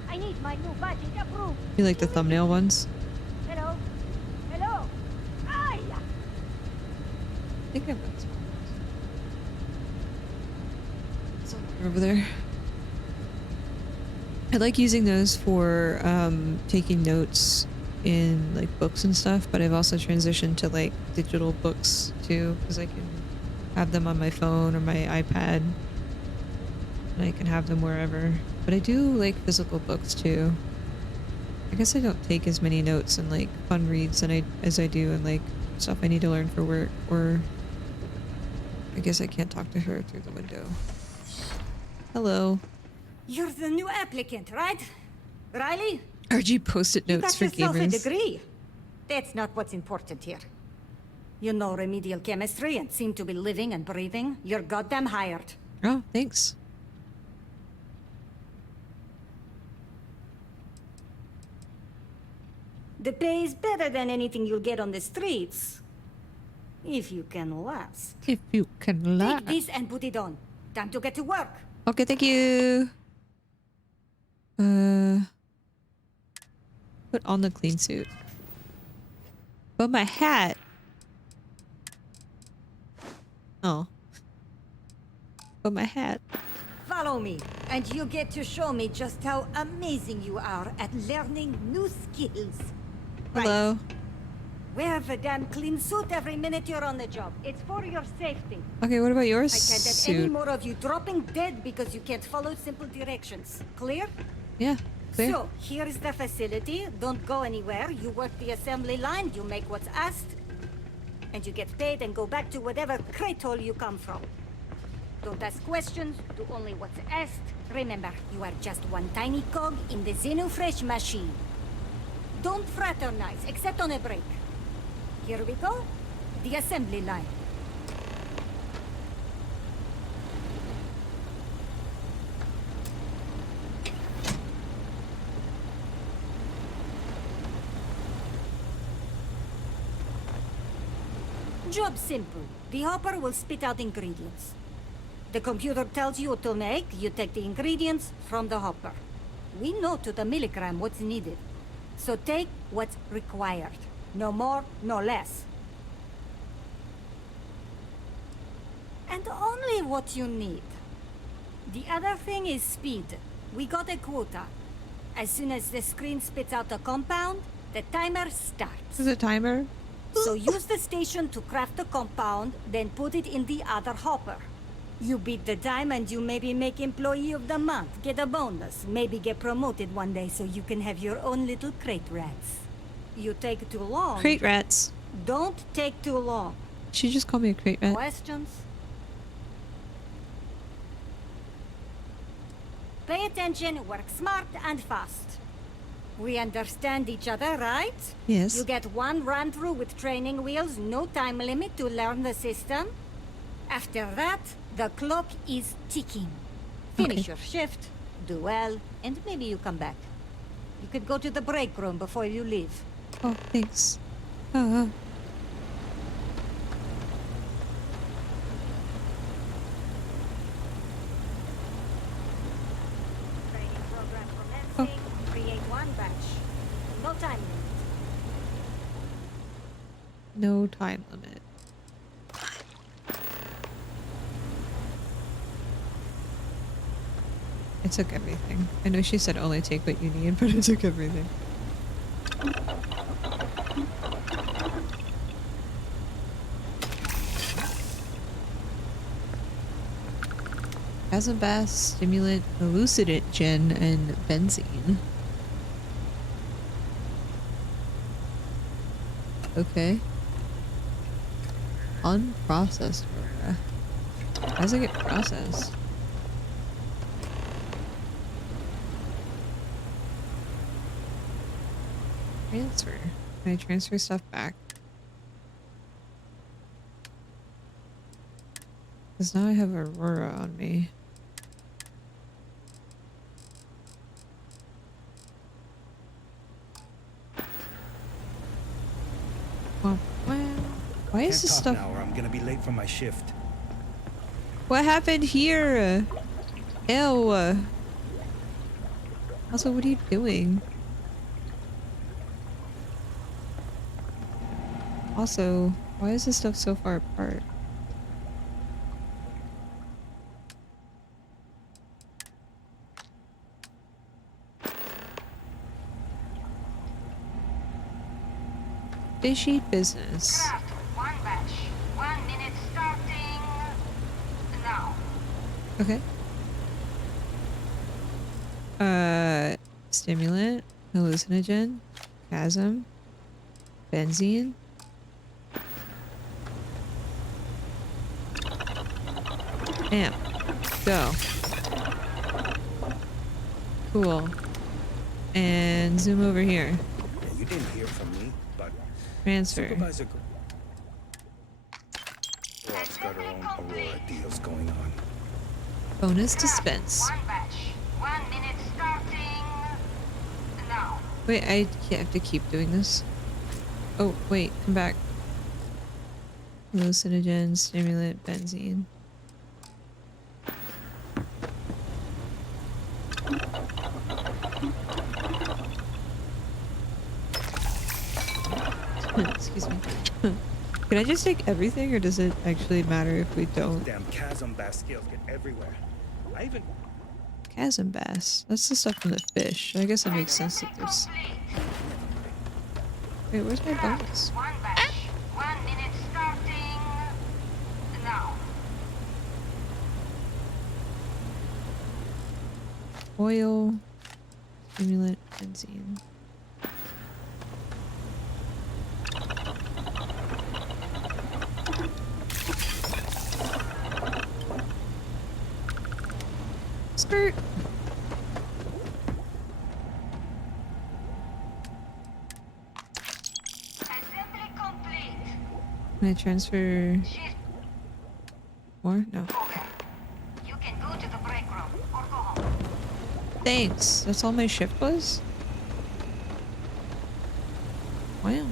I need my new budget approved. You like the thumbnail ones? Hello? Hello? Ah, yeah. I think I've got some. Somewhere over there. I like using those for taking notes in like books and stuff, but I've also transitioned to like digital books too, because I can have them on my phone or my iPad and I can have them wherever. But I do like physical books too. I guess I don't take as many notes and like fun reads as I do and like stuff I need to learn for work, or I guess I can't talk to her through the window. Hello. You're the new applicant, right? Riley? RG post-it You notes got for yourself a gamers. degree. That's not what's important here. You know remedial chemistry and seem to be living and breathing. You're goddamn hired. Oh, thanks. The pay is better than anything you'll get on the streets. If you can last. If you can last. Take this and put it on. Time to get to work. Okay, thank you. Put on the clean suit. But my hat. Oh. But my hat. Follow me, and you get to show me just how amazing you are at learning new skills. Hello. Right. Wear the damn clean suit every minute you're on the job. It's for your safety. Okay, what about your I can't have any suit? more of you dropping dead because you can't follow simple directions. Clear? Yeah, clear. So, here is the facility. Don't go anywhere. You work the assembly line, you make what's asked, and you get paid and go back to whatever crate hole you come from. Don't ask questions, do only what's asked. Remember, you are just one tiny cog in the Xenofresh machine. Don't fraternize, except on a break. Here we go. The assembly line. Job simple. The hopper will spit out ingredients. The computer tells you what to make, you take the ingredients from the hopper. We know to the milligram what's needed. So take what's required. No more, no less. And only what you need. The other thing is speed. We got a quota. As soon as the screen spits out a compound, the timer starts. Is it timer? So use the station to craft the compound, then put it in the other hopper. You beat the time and you maybe make Employee of the Month, get a bonus, maybe get promoted one day so you can have your own little crate rats. You take too long. Crate rats. Don't take too long. She just called me a crate rat. Questions? Pay attention, work smart and fast. We understand each other, right? Yes. You get one run-through with training wheels, no time limit to learn the system. After that, the clock is ticking. Finish your shift, do well, and maybe you come back. You could go to the break room before you leave. Oh, thanks. Training program commencing. Create one batch. No time limit. No time limit. I took everything. I know she said only take what you need, but I took everything. Casabas, stimulant, hallucinogen, and benzene. Okay. Unprocessed aura. How does it get processed? Transfer. Can I transfer stuff back? Because now I have Aurora on me. Why is this stuff? Now or I'm gonna be late for my shift. What happened here? Ew. Also, what are you doing? Also, why is this stuff so far apart? Fishy business. Craft one batch. 1 minute starting now. Okay. Stimulant, hallucinogen, chasm, benzene. Damn. Go. Cool. And zoom over here. Yeah, you didn't hear from me, but Transfer. Supervisor Roth's got her own Aurora deals going on. Bonus dispense. One batch. 1 minute starting now. Wait, I have to keep doing this. Oh, wait, come back. Hallucinogen, stimulant, benzene. Excuse me. Can I just take everything, or does it actually matter if we don't? Damn chasm bass scales get everywhere. I even Chasm bass. That's the stuff from the fish. I guess it makes sense that there's... Wait, where's my bonus? One batch. 1 minute starting now. Oil, stimulant, benzene. Skirt. Assembly complete. Can I transfer more? No. You can go to the break room or go home. Thanks. That's all my shift was? Wow.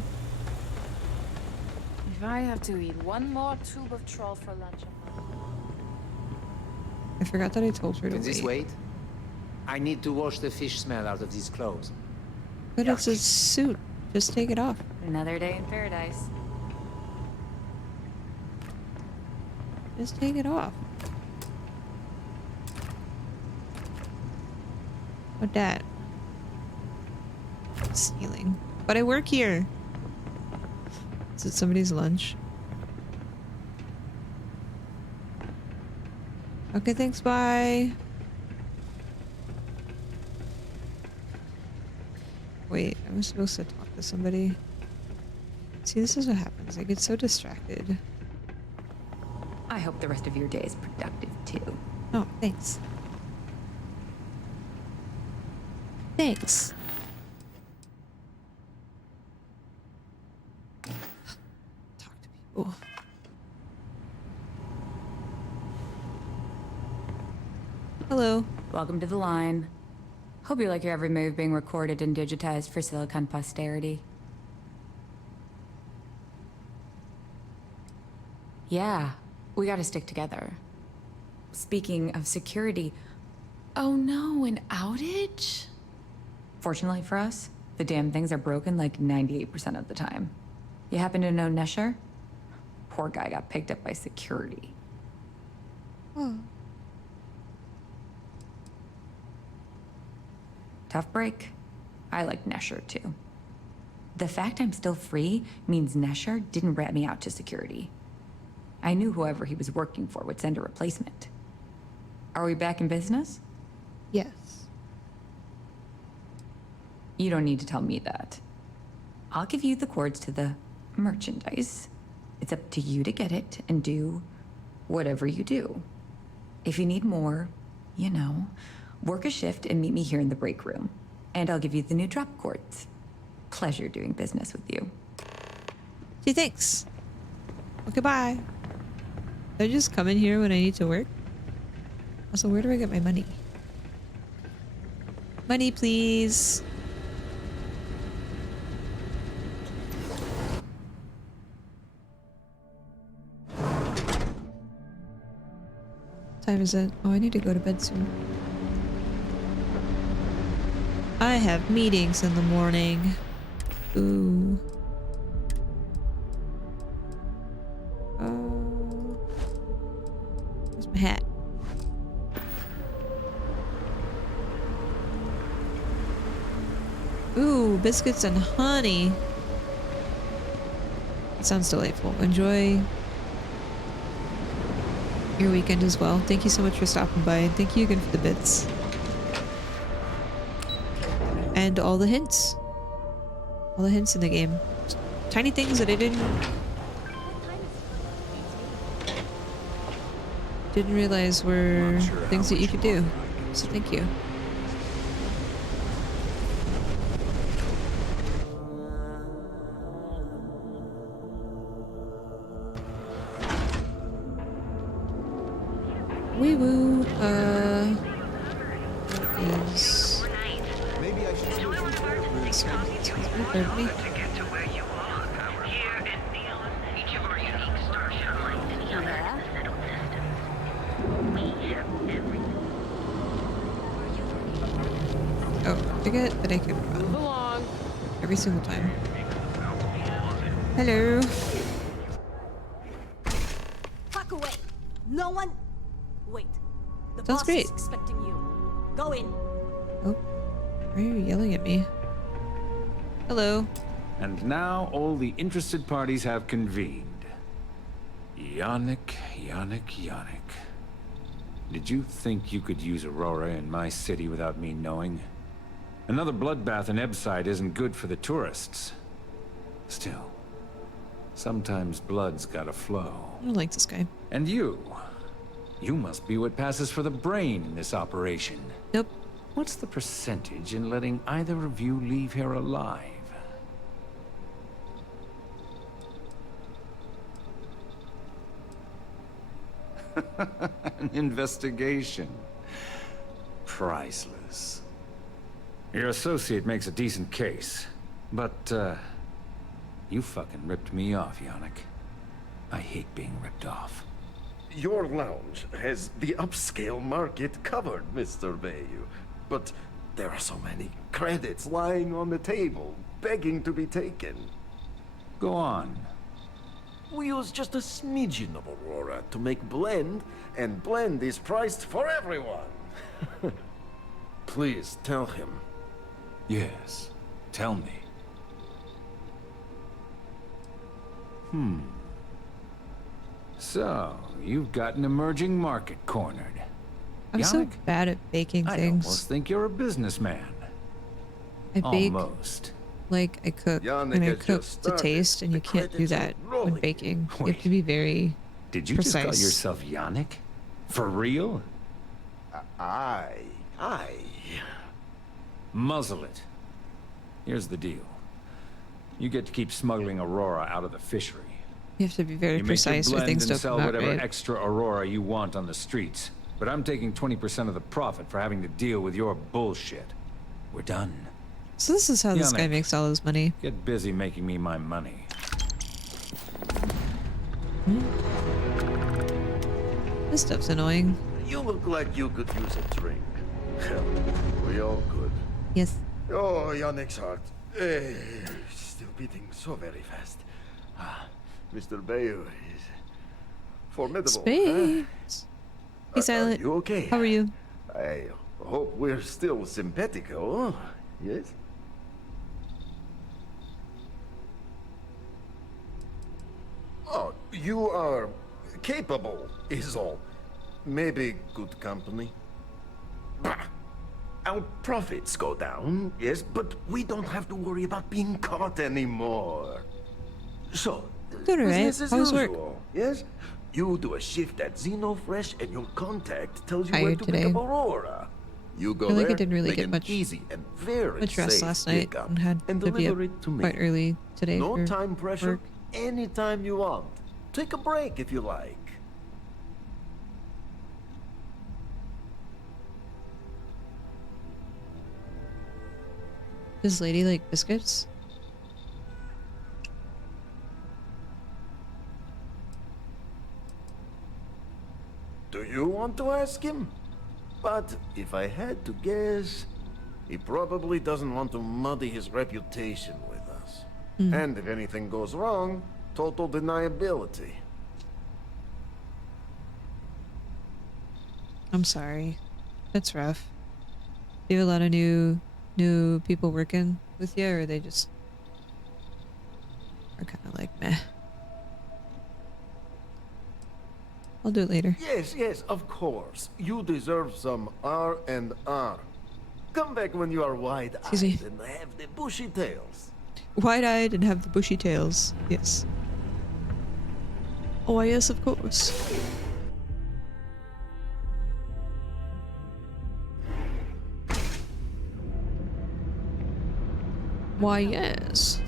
If I have to eat one more tube of troll for lunch, I forgot that I told her to Can this wait. wait? I need to wash the fish smell out of these clothes. But it's a suit. Just take it off. another day in paradise. Just take it off. What that? Stealing. But I work here. Is it somebody's lunch? Okay, thanks, bye. Wait, I was supposed to talk to somebody. See, this is what happens. I get so distracted. I hope the rest of your day is productive, too. Oh, thanks. Thanks. Oh. Hello. Welcome to the line. Hope you like your every move being recorded and digitized for Silicon posterity. Yeah, we gotta stick together. Speaking of security, oh no, an outage? Fortunately for us, the damn things are broken like 98% of the time. You happen to know Nesher? Poor guy got picked up by security. Oh. Tough break. I like Nesher too. The fact I'm still free means Nesher didn't rat me out to security. I knew whoever he was working for would send a replacement. Are we back in business? Yes. You don't need to tell me that. I'll give you the codes to the merchandise. It's up to you to get it and do whatever you do. If you need more, you know, work a shift and meet me here in the break room. And I'll give you the new drop cords. Pleasure doing business with you. Gee, thanks. Okay, bye. Did I just come in here when I need to work? Also, where do I get my money? Money, please. What time is it? Oh, I need to go to bed soon. I have meetings in the morning. Ooh. Where's my hat? Ooh, biscuits and honey. It sounds delightful. Enjoy your weekend as well. Thank you so much for stopping by, and thank you again for the bits. And all the hints. All the hints in the game. Tiny things that I didn't realize were things that you could do. So thank you. Wee woo. What is... Maybe I should switch from Oh, forget that I can run. Move along. Every single time. Hello. Fuck away. No one. Wait. The Sounds boss great. is expecting you. Go in. Oh, why are you yelling at me? Hello. And now all the interested parties have convened. Yannick. Did you think you could use Aurora in my city without me knowing? Another bloodbath in Ebside isn't good for the tourists. Still, sometimes blood's gotta flow. I don't like this guy. And you must be what passes for the brain in this operation. Nope. What's the percentage in letting either of you leave here alive? An investigation. Priceless. Your associate makes a decent case, but, you fucking ripped me off, Yannick. I hate being ripped off. Your lounge has the upscale market covered, Mr. Bayou. But there are so many credits lying on the table, begging to be taken. Go on. We use just a smidgen of Aurora to make blend, and blend is priced for everyone. Please tell him. Yes, tell me. So, you've got an emerging market cornered. I'm so bad at baking I things. almost think you're a businessman. I bake Almost. like I cook, Yannick and I has cook just to started. taste, and you The can't do credits are that when rolling. baking. You have to be very Did you precise. just call yourself Yannick? For real? Aye. Muzzle it. Here's the deal. You get to keep smuggling Aurora out of the fishery. You have to be very You make your precise or blend things and don't sell come out whatever right. extra Aurora you want on the streets. But I'm taking 20% of the profit for having to deal with your bullshit. We're done. So this is how this guy Yannick, makes all his money. Get busy making me my money. This stuff's annoying. You look like you could use a drink. Hell, we all could. Yes. Oh, Yannick's heart. Still beating so very fast. Mr. Bayou is formidable. Spades. Hey, Silent. Are you okay? How are you? I hope we're still simpatico. Yes? Oh, you are capable, is all. Maybe good company. Bah. Our profits go down, yes, but we don't have to worry about being caught anymore. So, Doing all right. business as How's work? usual, yes? You do a shift at Xenofresh and your contact tells you where Tired to today. pick up Aurora. You go I feel like there, I didn't really make get an much easy and very much rest safe last night pickup and had and to be up deliver it to me. quite early today No for time pressure, work. anytime you want. Take a break if you like. Does Lady like biscuits? Do you want to ask him? But if I had to guess, he probably doesn't want to muddy his reputation with us. And if anything goes wrong, total deniability. I'm sorry. That's rough. Do you have a lot of new people working with you, or they just are kind of like meh? I'll do it later. Yes, of course. You deserve some R&R. Come back when you are wide-eyed me. and have the bushy tails. Wide-eyed and have the bushy tails. Yes. Oh, yes, of course. Why, yes.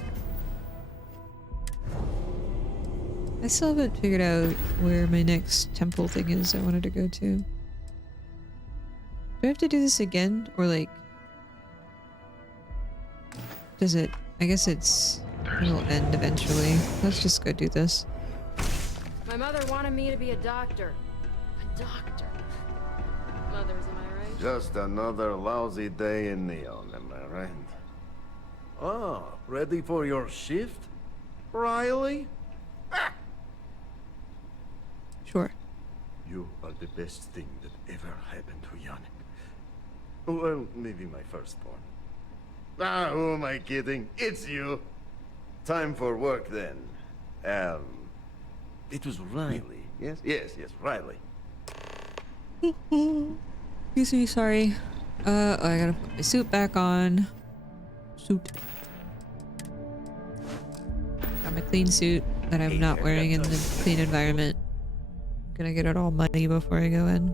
I still haven't figured out where my next temple thing is I wanted to go to. Do I have to do this again? Or like... Does it... I guess it'll end eventually. Let's just go do this. My mother wanted me to be a doctor. A doctor? Mothers, am I right? Just another lousy day in Neon, am I right? Ah, ready for your shift, Riley? Sure. You are the best thing that ever happened to Yannick. Well, maybe my firstborn. Who am I kidding? It's you. Time for work then. It was Riley. Yes, Riley. Excuse me, sorry. I gotta put my suit back on. Suit. Got my clean suit that I'm not wearing in the clean environment. I'm gonna get it all muddy before I go in.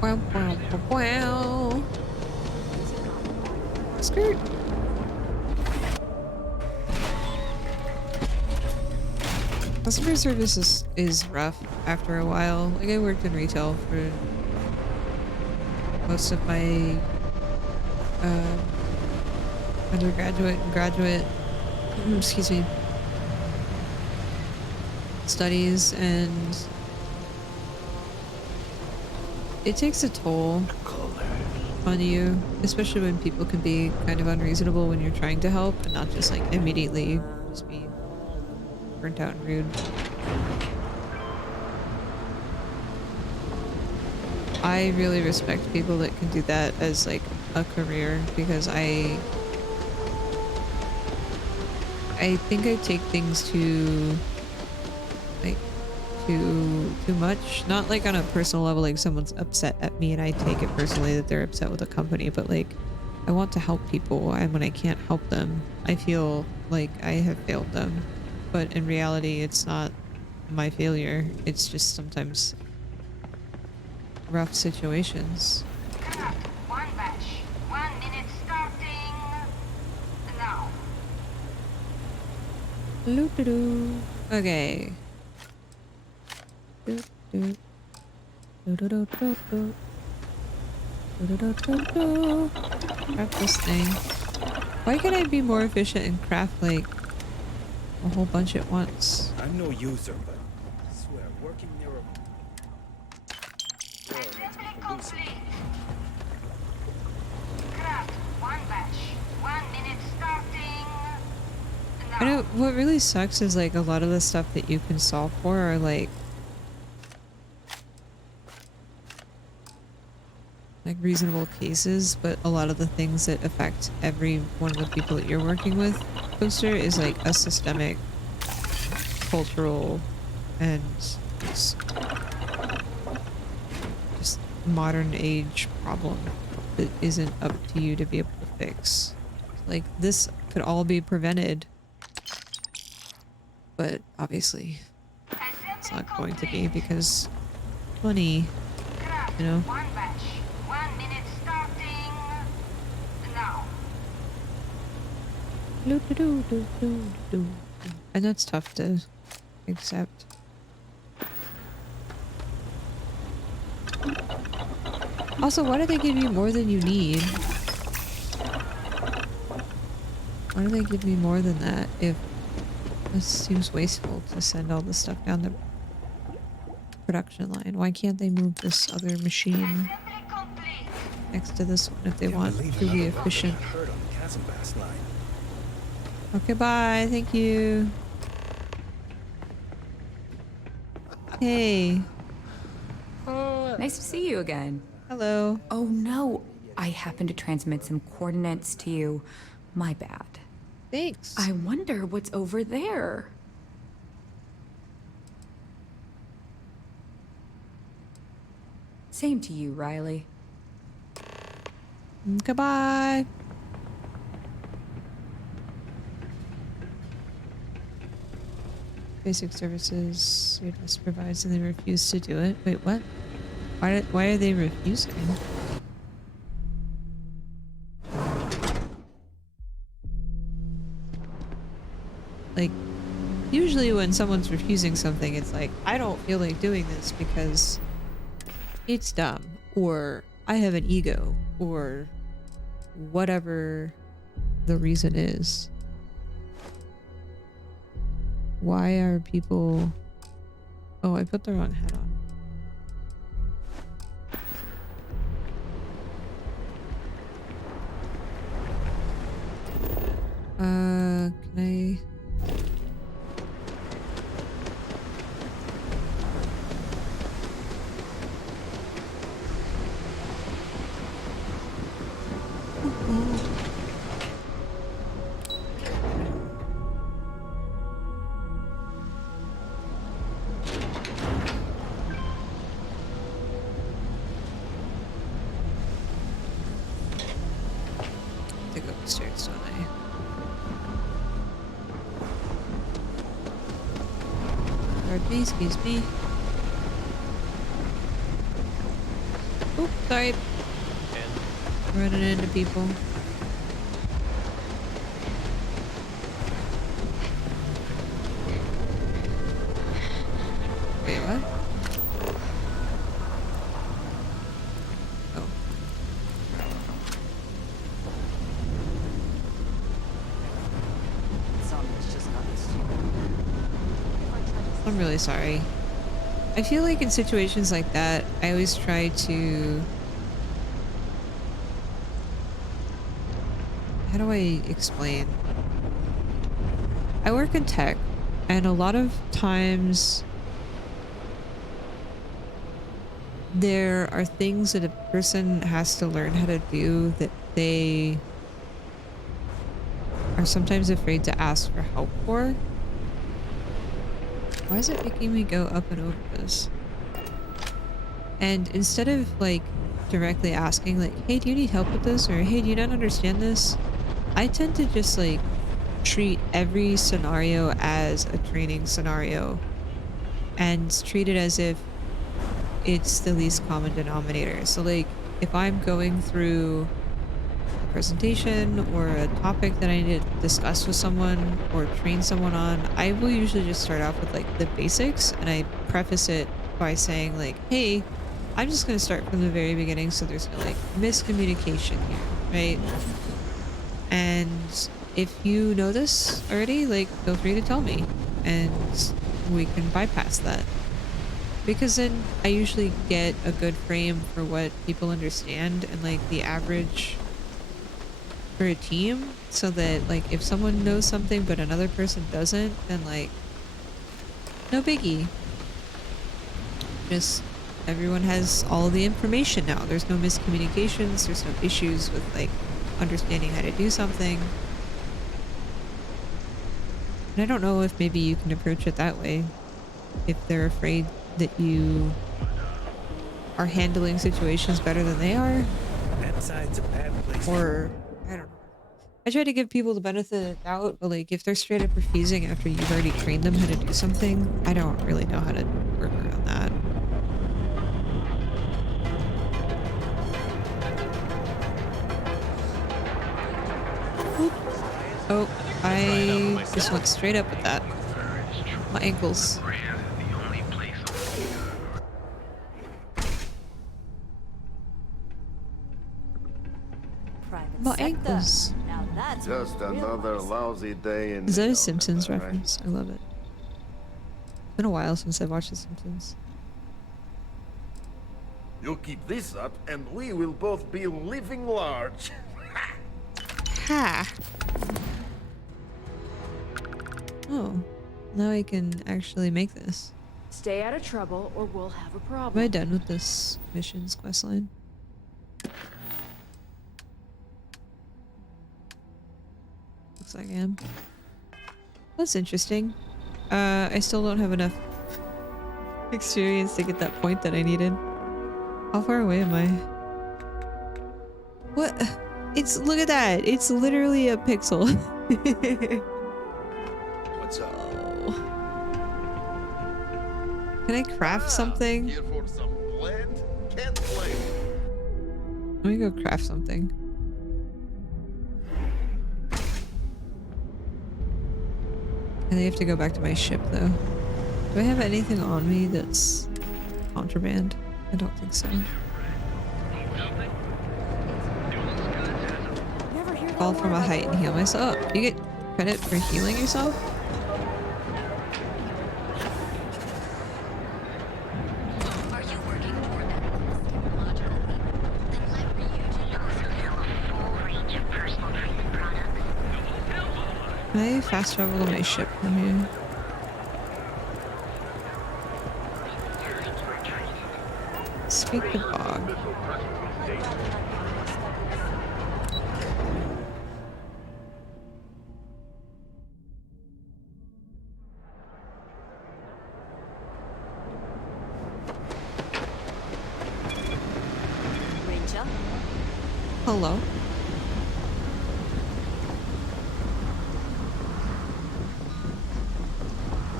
Wow, wow, wow. Skirt. Customer service is rough after a while. Like, I worked in retail for most of my undergraduate and graduate studies, and it takes a toll on you, especially when people can be kind of unreasonable when you're trying to help and not just like immediately just be burnt out and rude. I really respect people that can do that as like a career, because I think I take things too much, not like on a personal level, like someone's upset at me and I take it personally that they're upset with a company, but like I want to help people, and when I can't help them, I feel like I have failed them. But in reality, it's not my failure. It's just sometimes rough situations. One batch. 1 minute starting Loo-doo-doo. Okay. Craft this thing. Why can't I be more efficient and craft like a whole bunch at once? I'm no user, but I swear, working near a... Assembly complete. Craft one batch. 1 minute starting. I know what really sucks is like a lot of the stuff that you can solve for are like reasonable cases, but a lot of the things that affect every one of the people that you're working with closer is like a systemic, cultural, and just modern age problem that isn't up to you to be able to fix. Like this could all be prevented, but obviously it's not going to be because money, you know. One batch. 1 minute starting now. And that's tough to accept. Also, why do they give you more than you need? Why do they give me more than that if this seems wasteful to send all this stuff down the production line? Why can't they move this other machine next to this one if they want to be efficient? Okay, bye. Thank you. Hey. Nice to see you again. Hello. Oh no, I happened to transmit some coordinates to you. My bad. Thanks. I wonder what's over there. Same to you, Riley. Goodbye. Basic services CDS provides and they refuse to do it. Wait, what? Why are they refusing? Like, usually when someone's refusing something, it's like, I don't feel like doing this because it's dumb, or I have an ego, or whatever the reason is. Why are people... Oh, I put the wrong hat on. Can I... to go upstairs, don't I? Pardon me, excuse me. Oh, sorry. Running into people. Wait, what? Oh. I'm really sorry. I feel like in situations like that, I always try to... How do I explain? I work in tech, and a lot of times there are things that a person has to learn how to do that they are sometimes afraid to ask for help for. Why is it making me go up and over this? And instead of like directly asking like, hey, do you need help with this? Or hey, do you not understand this? I tend to just like treat every scenario as a training scenario and treat it as if it's the least common denominator. So like if I'm going through a presentation or a topic that I need to discuss with someone or train someone on, I will usually just start off with like the basics, and I preface it by saying like, hey, I'm just going to start from the very beginning so there's no like miscommunication here, right? And if you know this already, like, feel free to tell me and we can bypass that. Because then I usually get a good frame for what people understand and like the average for a team, so that like if someone knows something but another person doesn't, then like no biggie. Just everyone has all the information now. There's no miscommunications, there's no issues with like understanding how to do something. And I don't know if maybe you can approach it that way. If they're afraid that you are handling situations better than they are. That side's a bad place. Or, I don't know. I try to give people the benefit of the doubt, but like if they're straight up refusing after you've already trained them how to do something, I don't really know how to work around that. Oop. Oh, I just went straight up with that. My ankles. My ankles. Now that's Just another lousy day in Is that the a Simpsons right? reference? I love it. It's been a while since I've watched The Simpsons. You keep this up and we will both be living large. Ha! Oh, now I can actually make this. Stay out of trouble or we'll have a Am problem. I done with this mission's questline? Looks like I am. That's interesting. I still don't have enough experience to get that point that I needed. How far away am I? What? It's, look at that! It's literally a pixel. What's up? Can I craft something? Here for some blend? Can't play. Let me go craft something. And I have to go back to my ship though. Do I have anything on me that's contraband? I don't think so. Fall from a height and heal myself. Oh, you get credit for healing yourself? Can I fast travel to my ship from here? Speak the bog. Rachel? Hello?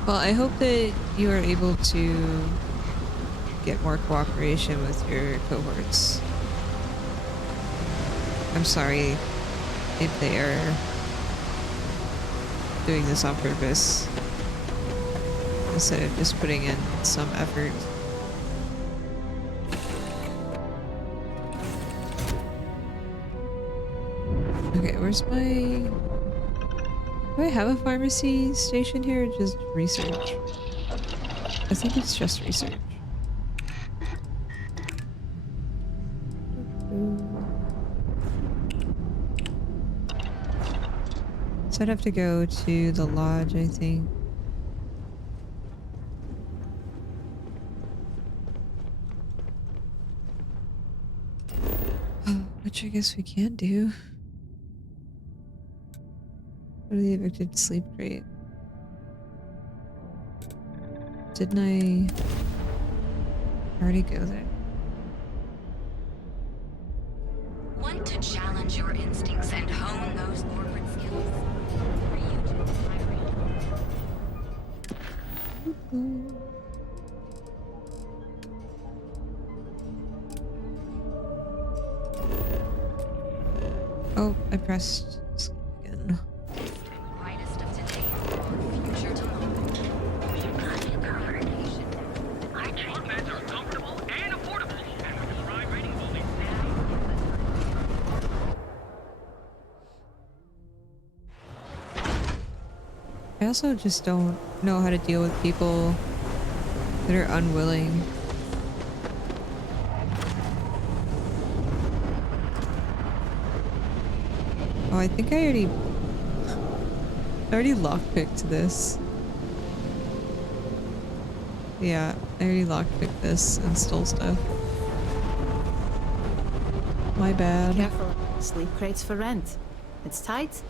Well, I hope that you are able to get more cooperation with your cohorts. I'm sorry if they are doing this on purpose instead of just putting in some effort. Okay, where's my... Do I have a pharmacy station here or just research? I think it's just research. So I'd have to go to the lodge, I think. Which I guess we can do. Go to the evicted sleep crate. Didn't I already go there? Want to challenge your instincts and hone those corporate skills? For you to Oh, I pressed skip again. Brightest of today, future tomorrow. We've got you covered. Our treatments are comfortable and affordable, and with the right rating only. I also just don't know how to deal with people that are unwilling. Oh, I think I already lockpicked this. Yeah, I already lockpicked this and stole stuff. My bad. Careful. Sleep crates for rent. It's tight.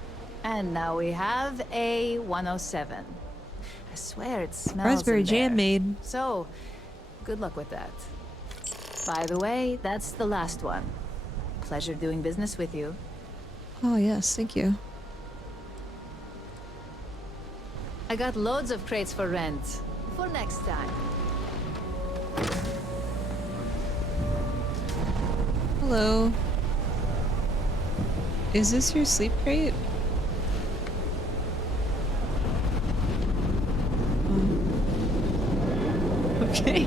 And now we have a 107. I swear it smells Raspberry in there. jam made. So, good luck with that. By the way, that's the last one. Pleasure doing business with you. Oh yes, thank you. I got loads of crates for rent. For next time. Hello. Is this your sleep crate? Oh. Okay.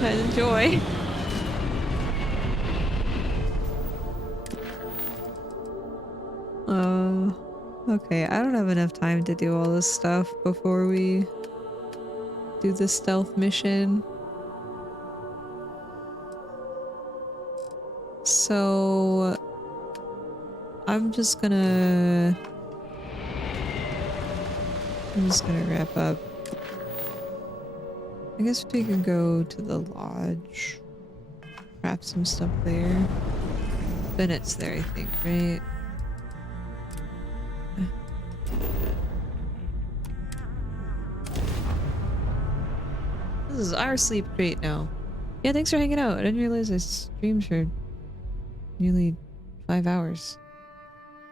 Enjoy. Okay, I don't have enough time to do all this stuff before we do the stealth mission. So I'm just gonna wrap up. I guess we can go to the lodge. Wrap some stuff there. Bennett's there, I think, right? This is our sleep crate now. Yeah, thanks for hanging out. I didn't realize I streamed for nearly 5 hours.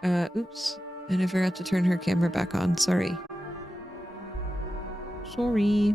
Oops. And I forgot to turn her camera back on. Sorry. Sorry.